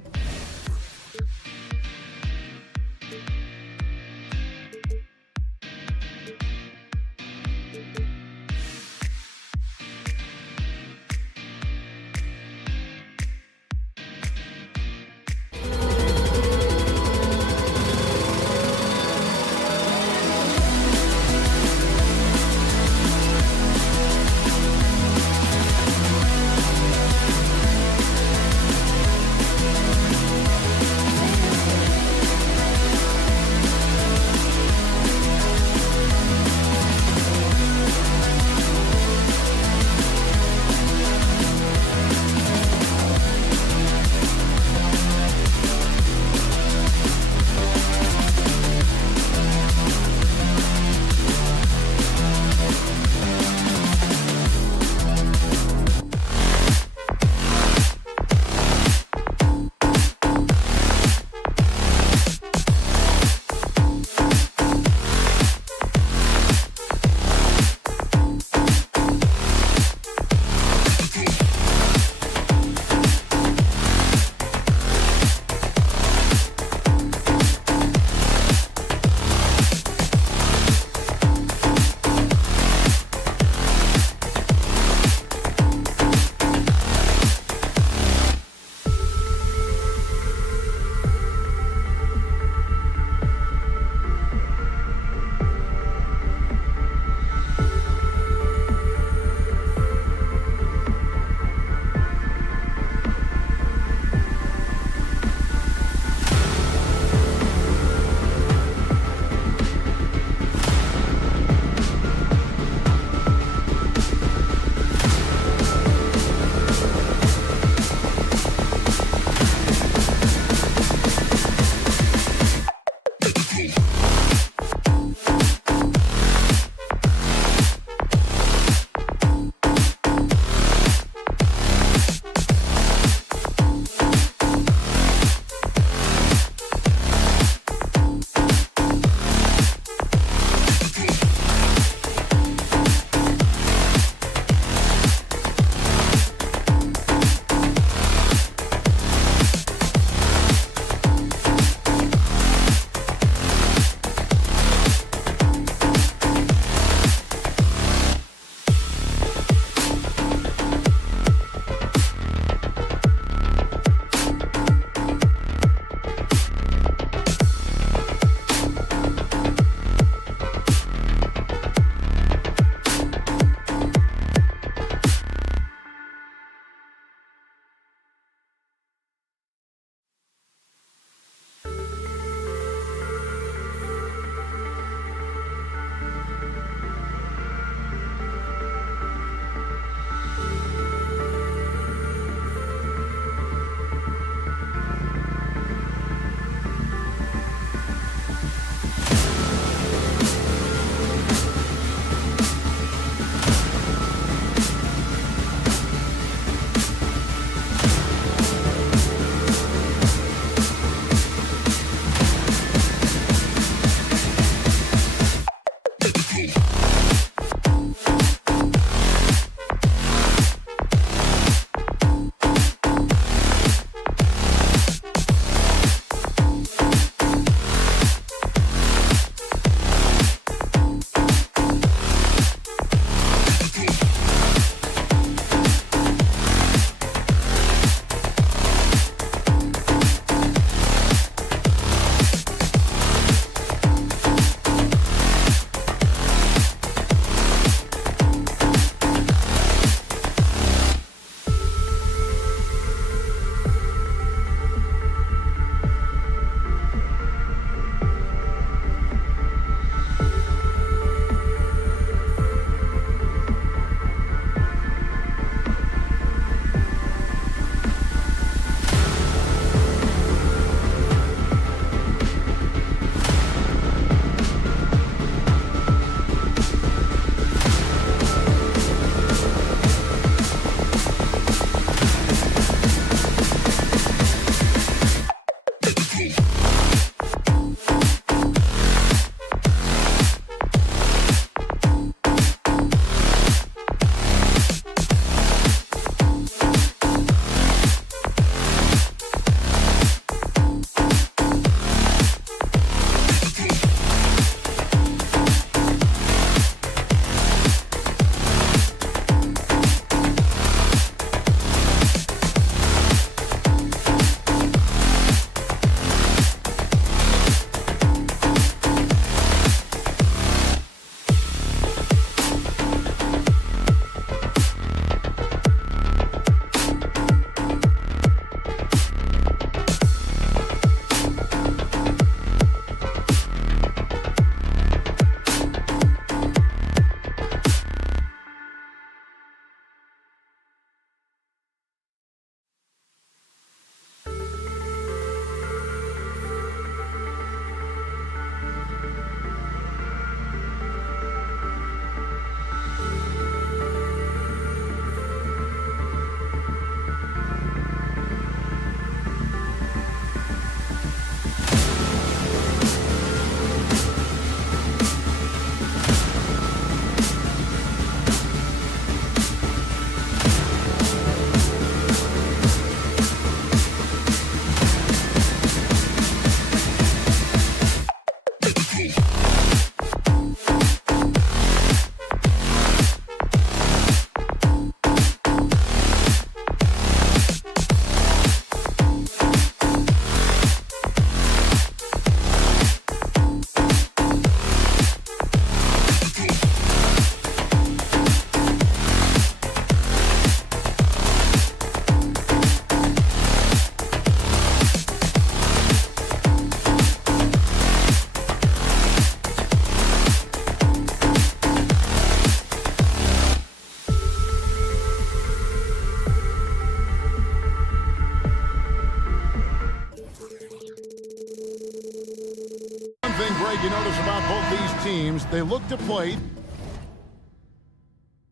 notice about both these teams, they look to play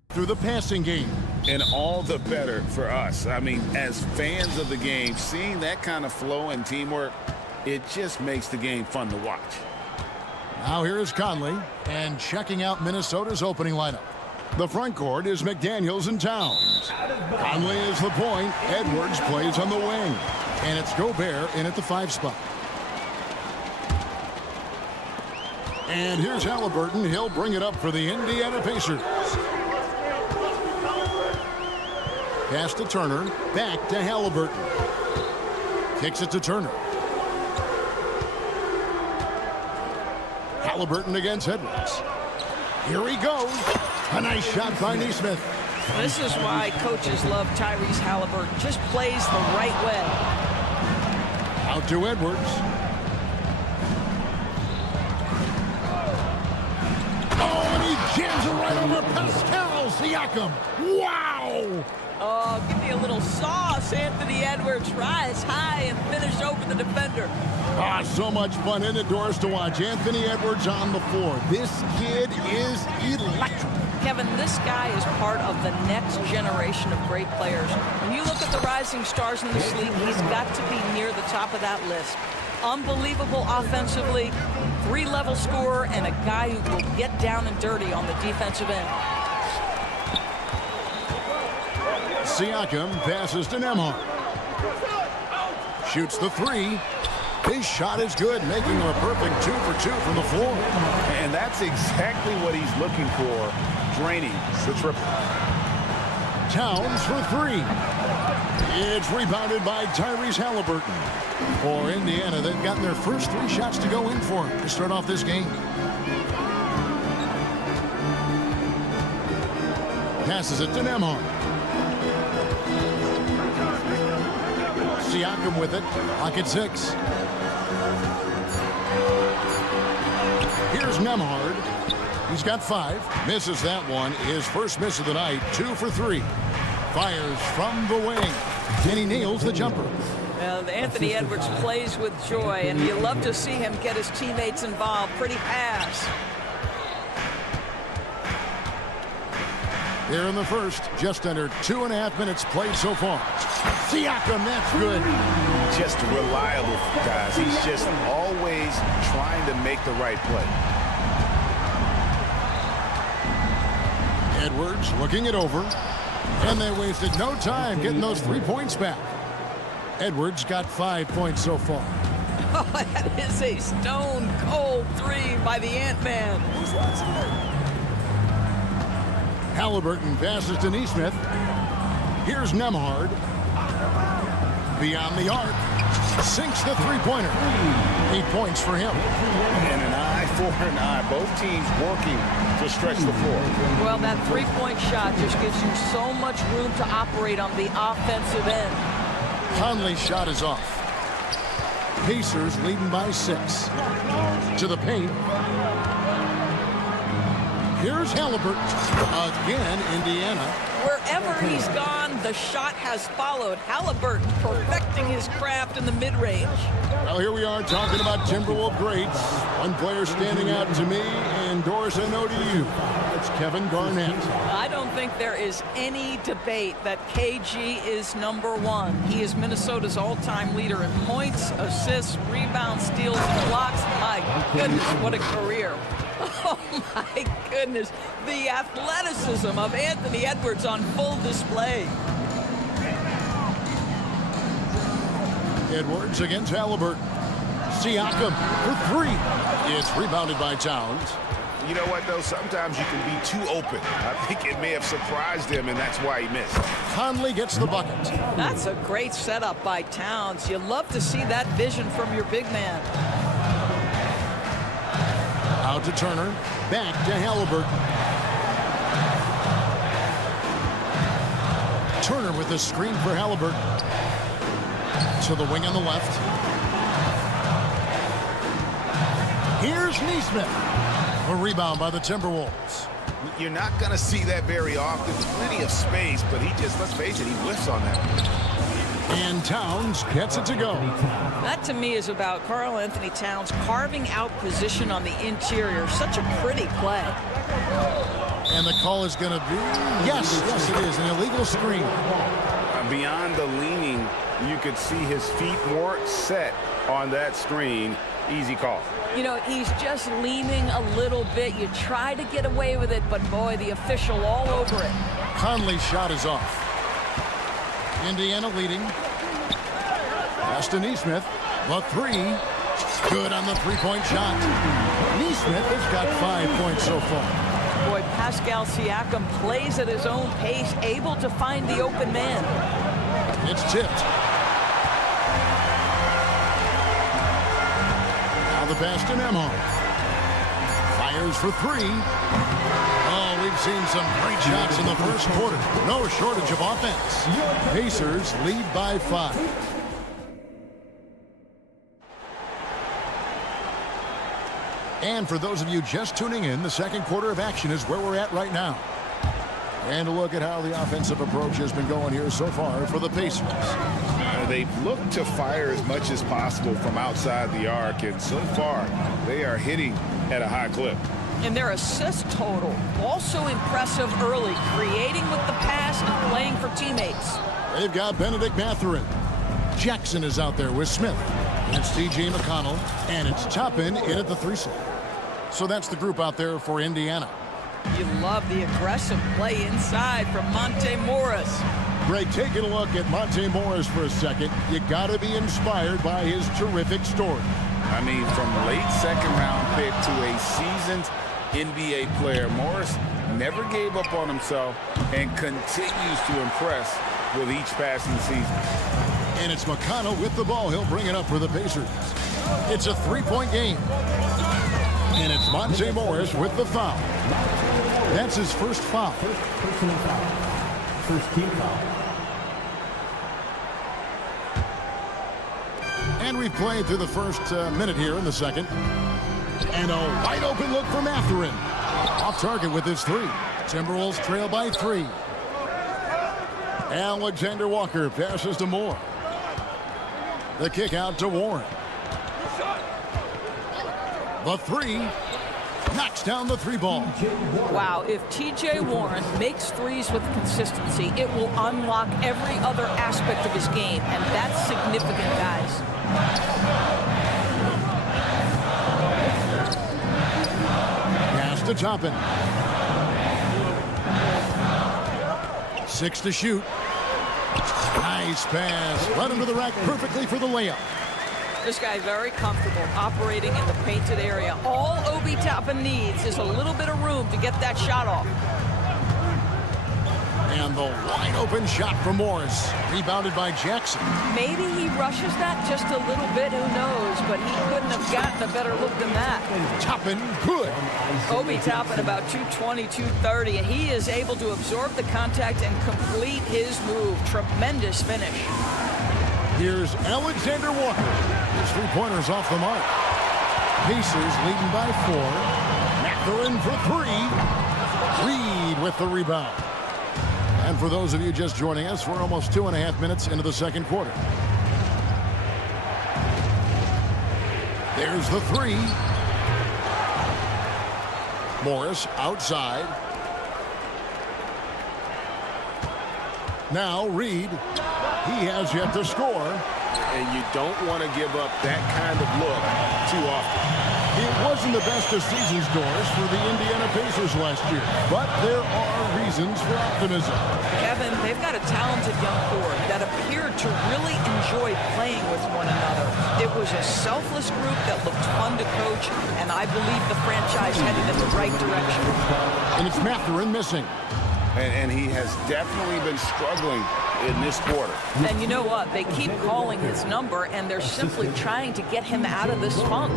through the passing game. And all the better for us. I mean, as fans of the game, seeing that kind of flow and teamwork, it just makes the game fun to watch. Now here is Conley, and checking out Minnesota's opening lineup. The front court is McDaniels and Towns. Conley is the point. Edwards plays on the wing. And it's Gobert in at the 5 spot. And here's Halliburton. He'll bring it up for the Indiana Pacers. Pass to Turner. Back to Halliburton. Kicks it to Turner. Halliburton against Edwards. Here he goes. A nice shot by Nesmith. This is why coaches love Tyrese Halliburton. Just plays the right way. Out to Edwards. Oh, and he jams it right over Pascal Siakam. Wow! Oh, give me a little sauce, Anthony Edwards. Rise high and finish over the defender. Ah, so much fun in the doors to watch. Anthony Edwards on the floor. This kid is electric. Kevin, this guy is part of the next generation of great players. When you look at the rising stars in this league, he's got to be near the top of that list. Unbelievable offensively, 3-level scorer, and a guy who will get down and dirty on the defensive end. Siakam passes to Nembhard. Shoots the 3. His shot is good, making him a perfect 2 for 2 from the floor. And that's exactly what he's looking for, draining the triple. Towns for 3. It's rebounded by Tyrese Halliburton. For Indiana, they've gotten their first 3 shots to go in for him to start off this game. Passes it to Nembhard. Siakam with it. Pocket 6. Here's Nembhard. He's got 5. Misses that one. His first miss of the night. 2 for 3. Fires from the wing. And he nails the jumper. Well, Anthony Edwards plays with joy, and you love to see him get his teammates involved. Pretty pass. Here in the first, just under 2.5 minutes played so far. Siakam, that's good. Just reliable, guys. He's just always trying to make the right play. Edwards looking it over. And they wasted no time getting those 3 points back. Edwards got 5 points so far. Oh, that is a stone-cold 3 by the Ant-Man. Halliburton passes to Nesmith. Here's Nembhard. Beyond the arc. Sinks the 3-pointer. 8 points for him. And an eye for an eye. Both teams working to stretch the floor. Well, that 3-point shot just gives you so much room to operate on the offensive end. Conley's shot is off. Pacers leading by 6. To the paint. Here's Halliburton. Again, Indiana. Wherever he's gone, the shot has followed. Halliburton perfecting his craft in the mid-range. Well, here we are talking about Timberwolves greats. One player standing out to me, and Doris, I know to you. It's Kevin Garnett. I don't think there is any debate that KG is #1. He is Minnesota's all-time leader in points, assists, rebounds, steals, and blocks. My goodness, what a career. Oh, my goodness. The athleticism of Anthony Edwards on full display. Edwards against Halliburton. Siakam for 3. It's rebounded by Towns. You know what, though? Sometimes you can be too open. I think it may have surprised him, and that's why he missed. Conley gets the bucket. That's a great setup by Towns. You love to see that vision from your big man. Out to Turner. Back to Halliburton. Turner with a screen for Halliburton. To the wing on the left. Here's Nesmith. A rebound by the Timberwolves. You're not going to see that very often. Plenty of space, but he just, let's face it, he whiffs on that. And Towns gets it to go. That to me is about Karl Anthony Towns carving out position on the interior. Such a pretty play. And the call is going to be, yes, it is, an illegal screen. Beyond the leaning, you could see his feet weren't set on that screen. Easy call. You know, he's just leaning a little bit. You try to get away with it, but boy, the official all over it. Conley's shot is off. Indiana leading. Pass to Neesmith. The three. Good on the three-point shot. Neesmith has got 5 points so far. Boy, Pascal Siakam plays at his own pace, able to find the open man. It's tipped. Now the pass to Nemhard. Fires for three. Oh, we've seen some great shots in the first quarter. No shortage of offense. Pacers lead by 5. And for those of you just tuning in, the second quarter of action is where we're at right now. And a look at how the offensive approach has been going here so far for the Pacers. They've looked to fire as much as possible from outside the arc, and so far they are hitting at a high clip. And their assist total also impressive early, creating with the pass and playing for teammates. They've got Benedict Mathurin. Jackson is out there with Smith. It's T.J. McConnell, and it's Toppin in at the 3-slot. So that's the group out there for Indiana. You love the aggressive play inside from Monte Morris. Greg, taking a look at Monte Morris for a second, you got to be inspired by his terrific story. I mean, from late second-round pick to a seasoned NBA player, Morris never gave up on himself and continues to impress with each passing season. And it's McConnell with the ball. He'll bring it up for the Pacers. It's a three-point game. And it's Monte Morris with the foul. That's his first foul. First personal foul. First team foul. And we've played through the first minute here in the second. And a wide open look for Mathurin. Off target with his three. Timberwolves trail by 3. Alexander Walker passes to Moore. The kick out to Warren. The three. Knocks down the 3-ball. Wow, if T.J. Warren makes threes with consistency, it will unlock every other aspect of his game, and that's significant, guys. Pass to Toppin. 6 to shoot. Nice pass. Led him to the rack perfectly for the layup. This guy very comfortable operating in the painted area. All Obi Toppin needs is a little bit of room to get that shot off. And the wide open shot from Morris. Rebounded by Jackson. Maybe he rushes that just a little bit, who knows, but he couldn't have gotten a better look than that. Toppin, good. Obi Toppin about 220, 230, and he is able to absorb the contact and complete his move. Tremendous finish. Here's Alexander Walker. His three-pointer's off the mark. Pacers leading by 4. Mathurin for 3. Reed with the rebound. And for those of you just joining us, we're almost 2.5 minutes into the second quarter. There's the 3. Morris outside. Now Reed. He has yet to score. And you don't want to give up that kind of look too often. It wasn't the best of season scores for the Indiana Pacers last year, but there are reasons for optimism. Kevin, they've got a talented young core that appeared to really enjoy playing with one another. It was a selfless group that looked fun to coach, and I believe the franchise headed in the right direction. And it's Mathurin missing. And he has definitely been struggling in this quarter. And you know what? They keep calling his number, and they're simply trying to get him out of this funk.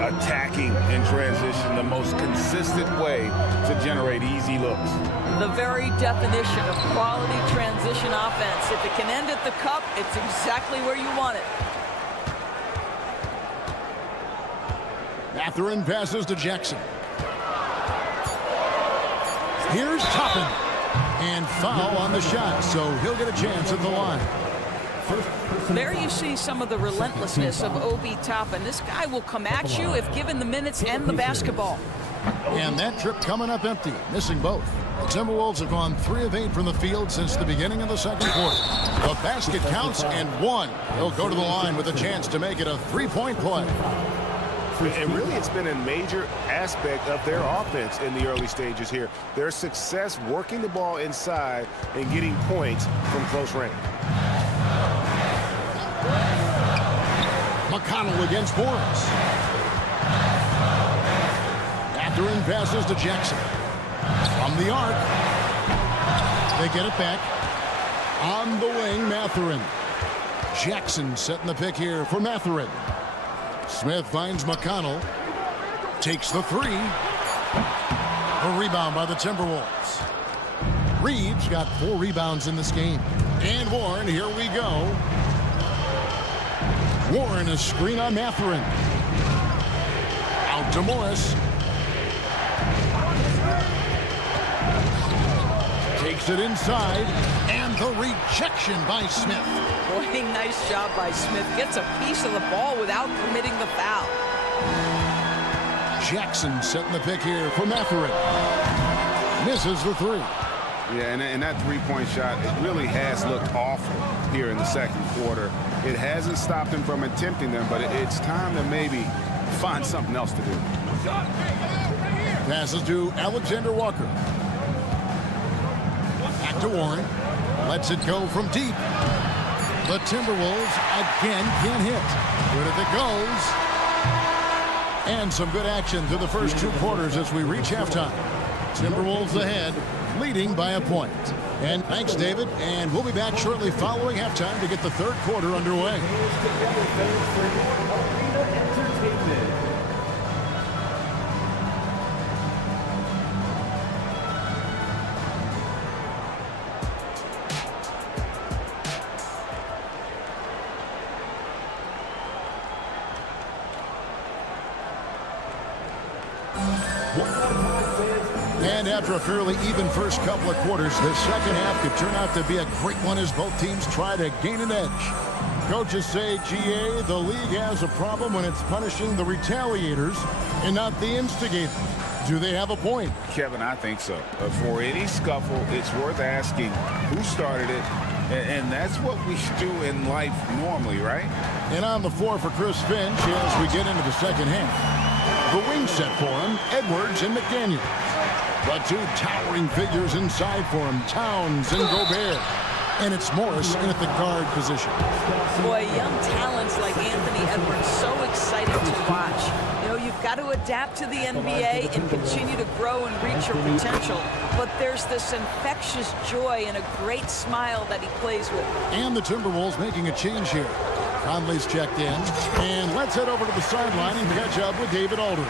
Attacking in transition, the most consistent way to generate easy looks. The very definition of quality transition offense. If it can end at the cup, it's exactly where you want it. Mathurin passes to Jackson. Here's Toppin. And foul on the shot, so he'll get a chance at the line. There you see some of the relentlessness of Obi Toppin. This guy will come at you if given the minutes and the basketball. And that trip coming up empty, missing both. The Timberwolves have gone 3 of 8 from the field since the beginning of the second quarter. The basket counts and one. He'll go to the line with a chance to make it a 3-point play. And really, it's been a major aspect of their offense in the early stages here. Their success working the ball inside and getting points from close range. McConnell against Morris. Mathurin passes to Jackson. From the arc. They get it back. On the wing, Mathurin. Jackson setting the pick here for Mathurin. Smith finds McConnell. Takes the 3. A rebound by the Timberwolves. Reeves got 4 rebounds in this game. And Warren, here we go. Warren, a screen on Mathurin. Out to Morris. Takes it inside. And the rejection by Smith. Boy, nice job by Smith. Gets a piece of the ball without committing the foul. Jackson setting the pick here for Mathurin. Misses the 3. Yeah, and that three-point shot, it really has looked awful here in the second quarter. It hasn't stopped him from attempting them, but it's time to maybe find something else to do. Passes to Alexander Walker. Back to Warren. Lets it go from deep. The Timberwolves again can't hit. Good if it goes. And some good action through the first 2 quarters as we reach halftime. Timberwolves ahead, leading by a point. And thanks, David. And we'll be back shortly following halftime to get the third quarter underway. And after a fairly even first couple of quarters, the second half could turn out to be a great one as both teams try to gain an edge. Coaches say, GA, the league has a problem when it's punishing the retaliators and not the instigators. Do they have a point? Kevin, I think so. For any scuffle, it's worth asking who started it, and that's what we do in life normally, right? And on the floor for Chris Finch as we get into the second half. The wing set for him, Edwards and McDaniel. The 2 towering figures inside for him, Towns and Gobert. And it's Morris in at the guard position. Boy, young talents like Anthony Edwards, so exciting to watch. You know, you've got to adapt to the NBA and continue to grow and reach your potential. But there's this infectious joy and a great smile that he plays with. And the Timberwolves making a change here. Conley's checked in. And let's head over to the sideline and catch up with David Aldridge.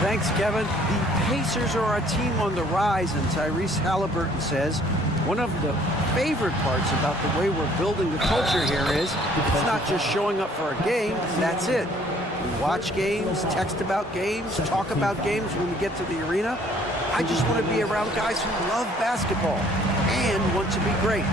Thanks, Kevin. The Pacers are a team on the rise, and Tyrese Halliburton says one of the favorite parts about the way we're building the culture here is it's not just showing up for a game, that's it. We watch games, text about games, talk about games when we get to the arena. I just want to be around guys who love basketball and want to be great.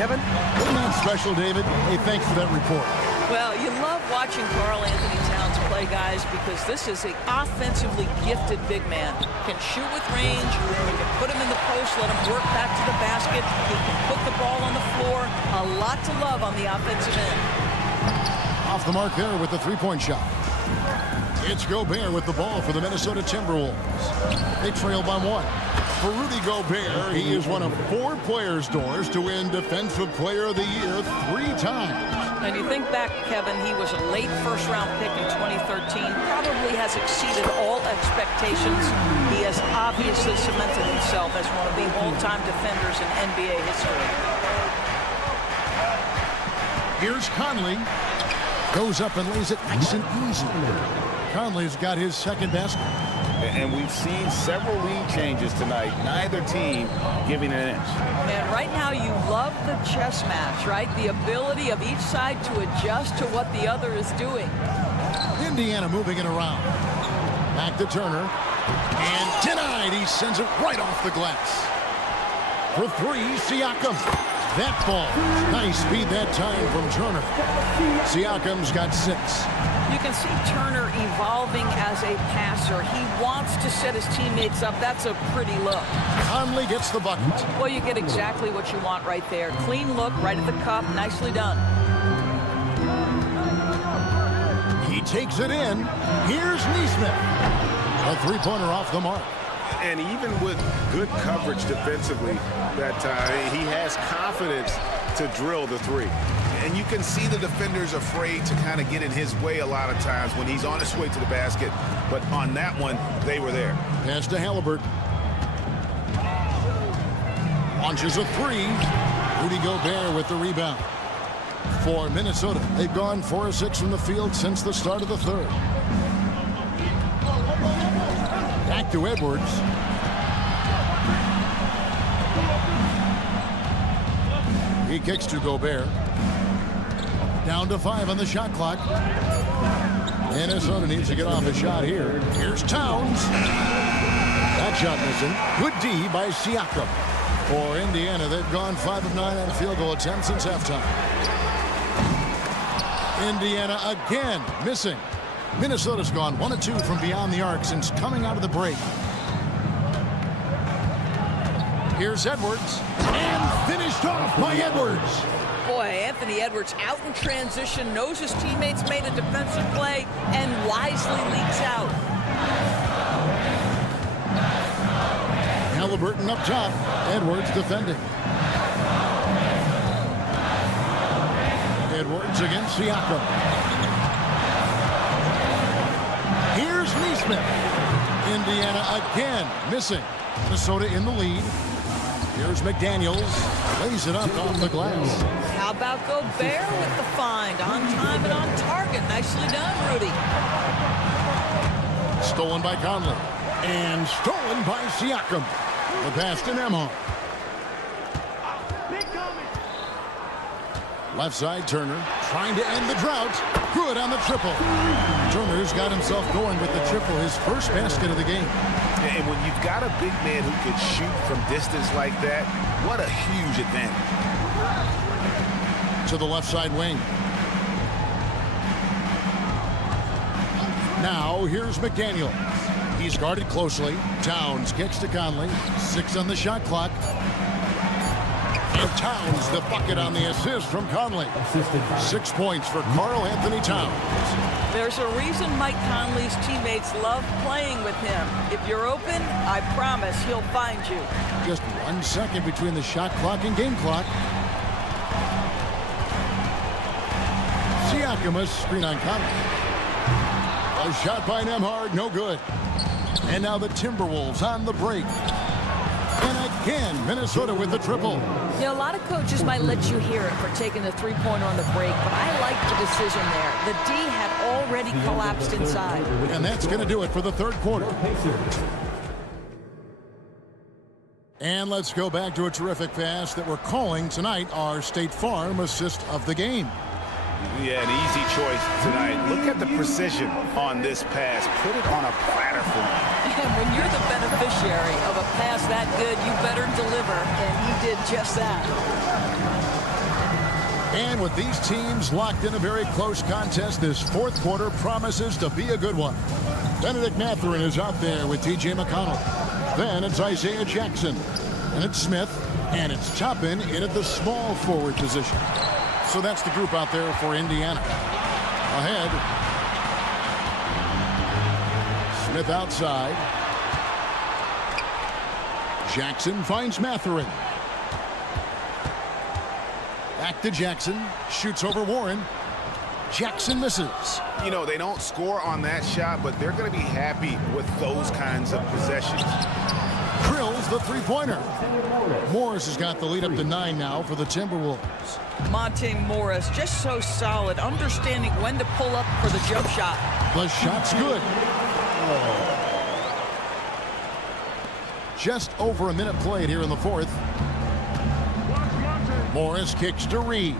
Kevin? Isn't that special, David? Hey, thanks for that report. Well, you love watching Karl Anthony Towns play, guys, because this is an offensively gifted big man. Can shoot with range. You can put him in the post, let him work back to the basket. He can put the ball on the floor. A lot to love on the offensive end. Off the mark there with the 3-point shot. It's Gobert with the ball for the Minnesota Timberwolves. They trail by 1. For Rudy Gobert, he is one of 4 players, Doors, to win Defensive Player of the Year 3 times. And you think back, Kevin, he was a late first-round pick in 2013. Probably has exceeded all expectations. He has obviously cemented himself as one of the all-time defenders in NBA history. Here's Conley. Goes up and lays it nice and easy. Conley's got his second basket. And we've seen several lead changes tonight. Neither team giving an inch. And right now you love the chess match, right? The ability of each side to adjust to what the other is doing. Indiana moving it around. Back to Turner. And denied. He He sends it right off the glass. For three, Siakam. That ball. Nice speed that time from Turner. Siakam's got 6. You can see Turner evolving as a passer. He wants to set his teammates up. That's a pretty look. Conley gets the bucket. Well, you get exactly what you want right there. Clean look, right at the cup. Nicely done. He takes it in. Here's Neesmith. A three-pointer off the mark. And even with good coverage defensively that time, he has confidence to drill the 3. And you can see the defenders afraid to kind of get in his way a lot of times when he's on his way to the basket. But on that one, they were there. Pass to Halliburton. Launches a 3. Rudy Gobert with the rebound. For Minnesota, they've gone 4 of 6 from the field since the start of the third. Back to Edwards. He kicks to Gobert. Down to 5 on the shot clock. Minnesota needs to get off a shot here. Here's Towns. That shot missing. Good D by Siakam. For Indiana, they've gone 5 of 9 on field goal attempts since halftime. Indiana again missing. Minnesota's gone 1 of 2 from beyond the arc since coming out of the break. Here's Edwards. And finished off by Edwards. Boy, Anthony Edwards out in transition, knows his teammates made a defensive play, and wisely leaks out. Halliburton up top. Edwards defending. Edwards against Siakam. Here's Neesmith. Indiana again missing. Minnesota in the lead. Here's McDaniels. Lays it up off the glass. How about Gobert with the find? On time and on target. Nicely done, Rudy. Stolen by Conley. And stolen by Siakam. The pass to Nembhard. Left side, Turner trying to end the drought. Good on the triple. Turner's got himself going with the triple, his first basket of the game. And when you've got a big man who can shoot from distance like that, what a huge advantage. To the left side wing. Now here's McDaniel. He's guarded closely. Towns kicks to Conley. 6 on the shot clock. And Towns the bucket on the assist from Conley. 6 points for Karl Anthony Towns. There's a reason Mike Conley's teammates love playing with him. If you're open, I promise he'll find you. Just 1 second between the shot clock and game clock. Siakam, a screen on Conley. A shot by Nembhard, no good. And now the Timberwolves on the break. And again, Minnesota with the triple. You know, a lot of coaches might let you hear it for taking the three-pointer on the break, but I like the decision there. The D had already collapsed inside. And that's going to do it for the third quarter. And let's go back to a terrific pass that we're calling tonight our State Farm assist of the game. Yeah, an easy choice tonight. Look at the precision on this pass. Put it on a platter for him. And when you're the beneficiary of a pass that good, you better deliver, and he did just that. And with these teams locked in a very close contest, this fourth quarter promises to be a good one. Benedict Mathurin is out there with T.J. McConnell. Then it's Isaiah Jackson. And it's Smith. And it's Toppin in at the small forward position. So that's the group out there for Indiana. Ahead. Smith outside. Jackson finds Mathurin. Back to Jackson. Shoots over Warren. Jackson misses. You know, they don't score on that shot, but they're going to be happy with those kinds of possessions. Drills the three-pointer. Morris has got the lead up to 9 now for the Timberwolves. Monte Morris, just so solid, understanding when to pull up for the jump shot. The shot's good. Just over a minute played here in the fourth. Morris kicks to Reed.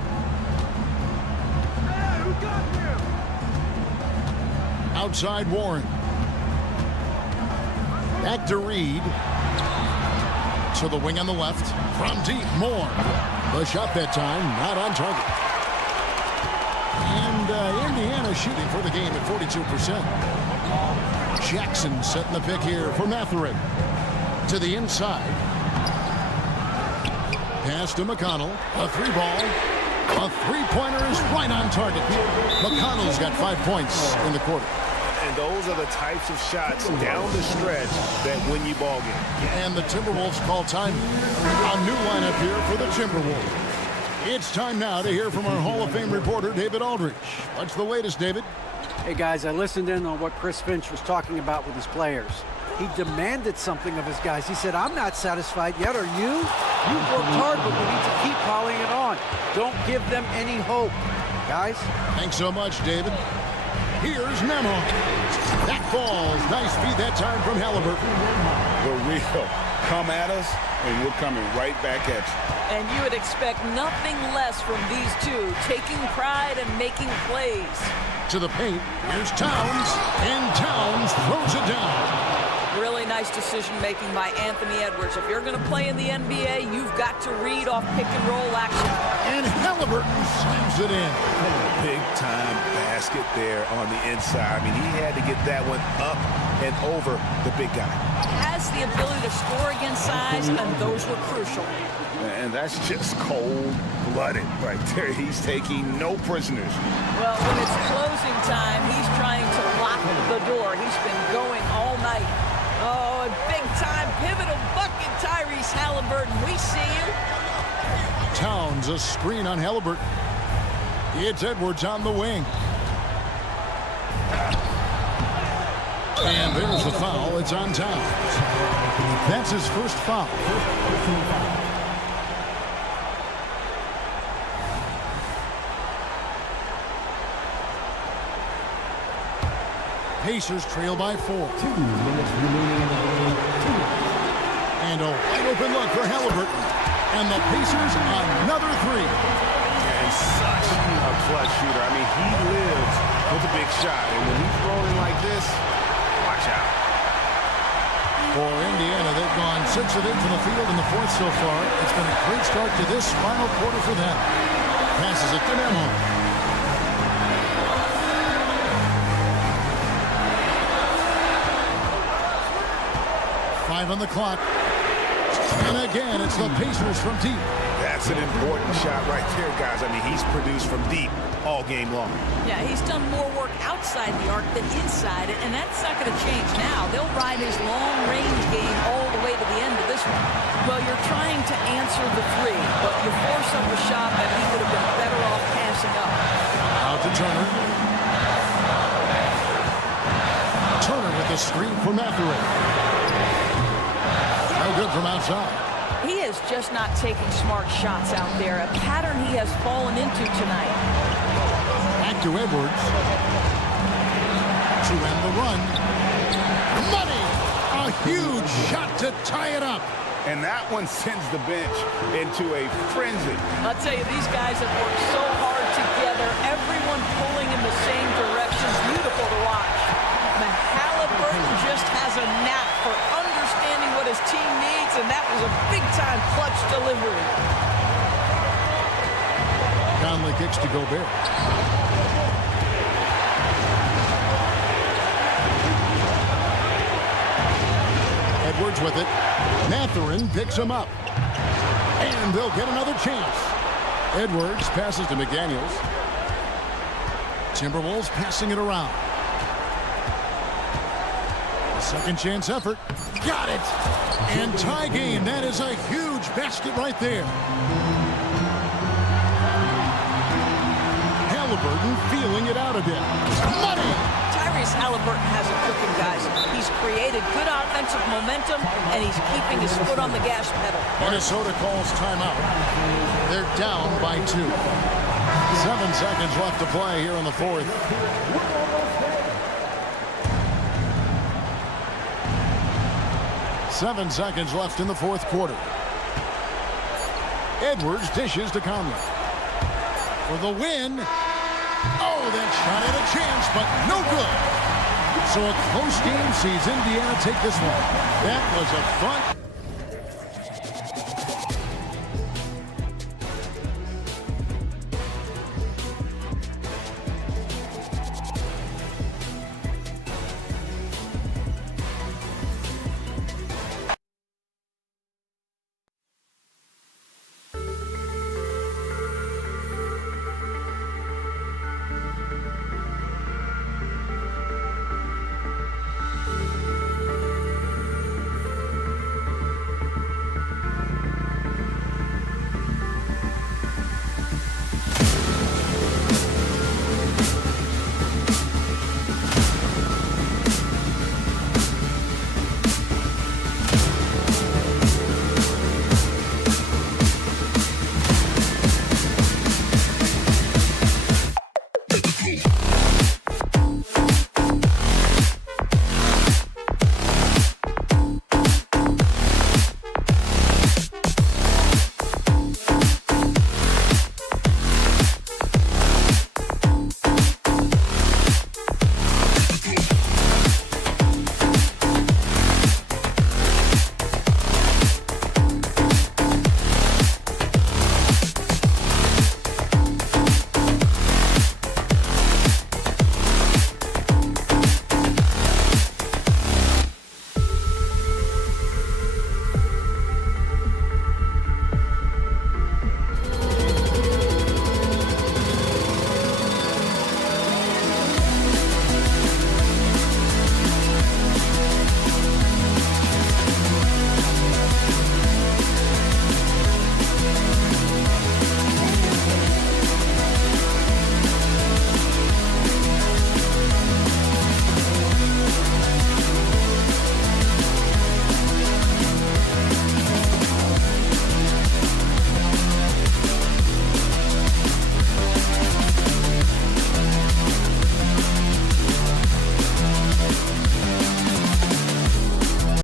Outside Warren. Back to Reed. To the wing on the left. From deep, Moore. The shot that time, not on target. And Indiana shooting for the game at 42%. Jackson setting the pick here for Mathurin. To the inside. Pass to McConnell. A three ball. A three-pointer is right on target. McConnell's got 5 points in the quarter. And those are the types of shots down the stretch that win you ball game. And the Timberwolves call time. A new lineup here for the Timberwolves. It's time now to hear from our Hall of Fame reporter, David Aldridge. What's the latest, David? Hey, guys, I listened in on what Chris Finch was talking about with his players. He demanded something of his guys. He said, I'm not satisfied yet, are you? You've worked hard, but we need to keep piling it on. Don't give them any hope. Guys? Thanks so much, David. Here's Nemhard. That falls. Nice feed that time from Halliburton. The real. Come at us, and we're coming right back at you. And you would expect nothing less from these two, taking pride and making plays. To the paint. Here's Towns. And Towns throws it down. Really nice decision-making by Anthony Edwards. If you're going to play in the NBA, you've got to read off pick-and-roll action. And Halliburton slams it in. Big-time basket there on the inside. I mean, he had to get that one up and over the big guy. Has the ability to score against size, and those were crucial. And that's just cold-blooded right there. He's taking no prisoners. Well, when it's closing time, he's trying to lock the door. He's been going all night. Oh, a big-time pivotal bucket, Tyrese Halliburton. We see you. Towns, a screen on Halliburton. It's Edwards on the wing. And there's the foul. It's on Towns. That's his first foul. Pacers trail by 4. 2 minutes remaining in the game. And a wide open look for Halliburton. And the Pacers another 3. And such a clutch shooter. I mean, he lives with a big shot. And when he's rolling like this, watch out. For Indiana, they've gone 6 of 8 from the field in the fourth so far. It's been a great start to this final quarter for them. Passes it to Nemhard. 5 on the clock. And again, it's the Pacers from deep. That's an important shot right there, guys. I mean, he's produced from deep all game long. Yeah, he's done more work outside the arc than inside it, and that's not going to change now. They'll ride his long-range game all the way to the end of this one. Well, you're trying to answer the 3, but you force up a shot that he would have been better off passing up. Out to Turner. Turner with the screen for Mathurin. No good from outside. He is just not taking smart shots out there, a pattern he has fallen into tonight. Back to Edwards. To end the run. Money! A huge shot to tie it up. And that one sends the bench into a frenzy. I'll tell you, these guys have worked so hard together, everyone pulling in the same direction. It's beautiful to watch. Halliburton just has a knack for understanding what his team needs, and that was a big-time clutch delivery. Conley kicks to Gobert. Edwards with it. Mathurin picks him up. And they'll get another chance. Edwards passes to McDaniels. Timberwolves passing it around. Second chance effort. Got it. And tie game. That is a huge basket right there. Halliburton feeling it out a bit. Money. Tyrese Halliburton has it cooking, guys. He's created good offensive momentum, and he's keeping his foot on the gas pedal. Minnesota calls timeout. They're down by 2. 7 seconds left to play here in the fourth. Seven seconds left in the fourth quarter. Edwards dishes to Conley. For the win. Oh, that shot had a chance, but no good. So a close game sees Indiana take this one. That was a fun...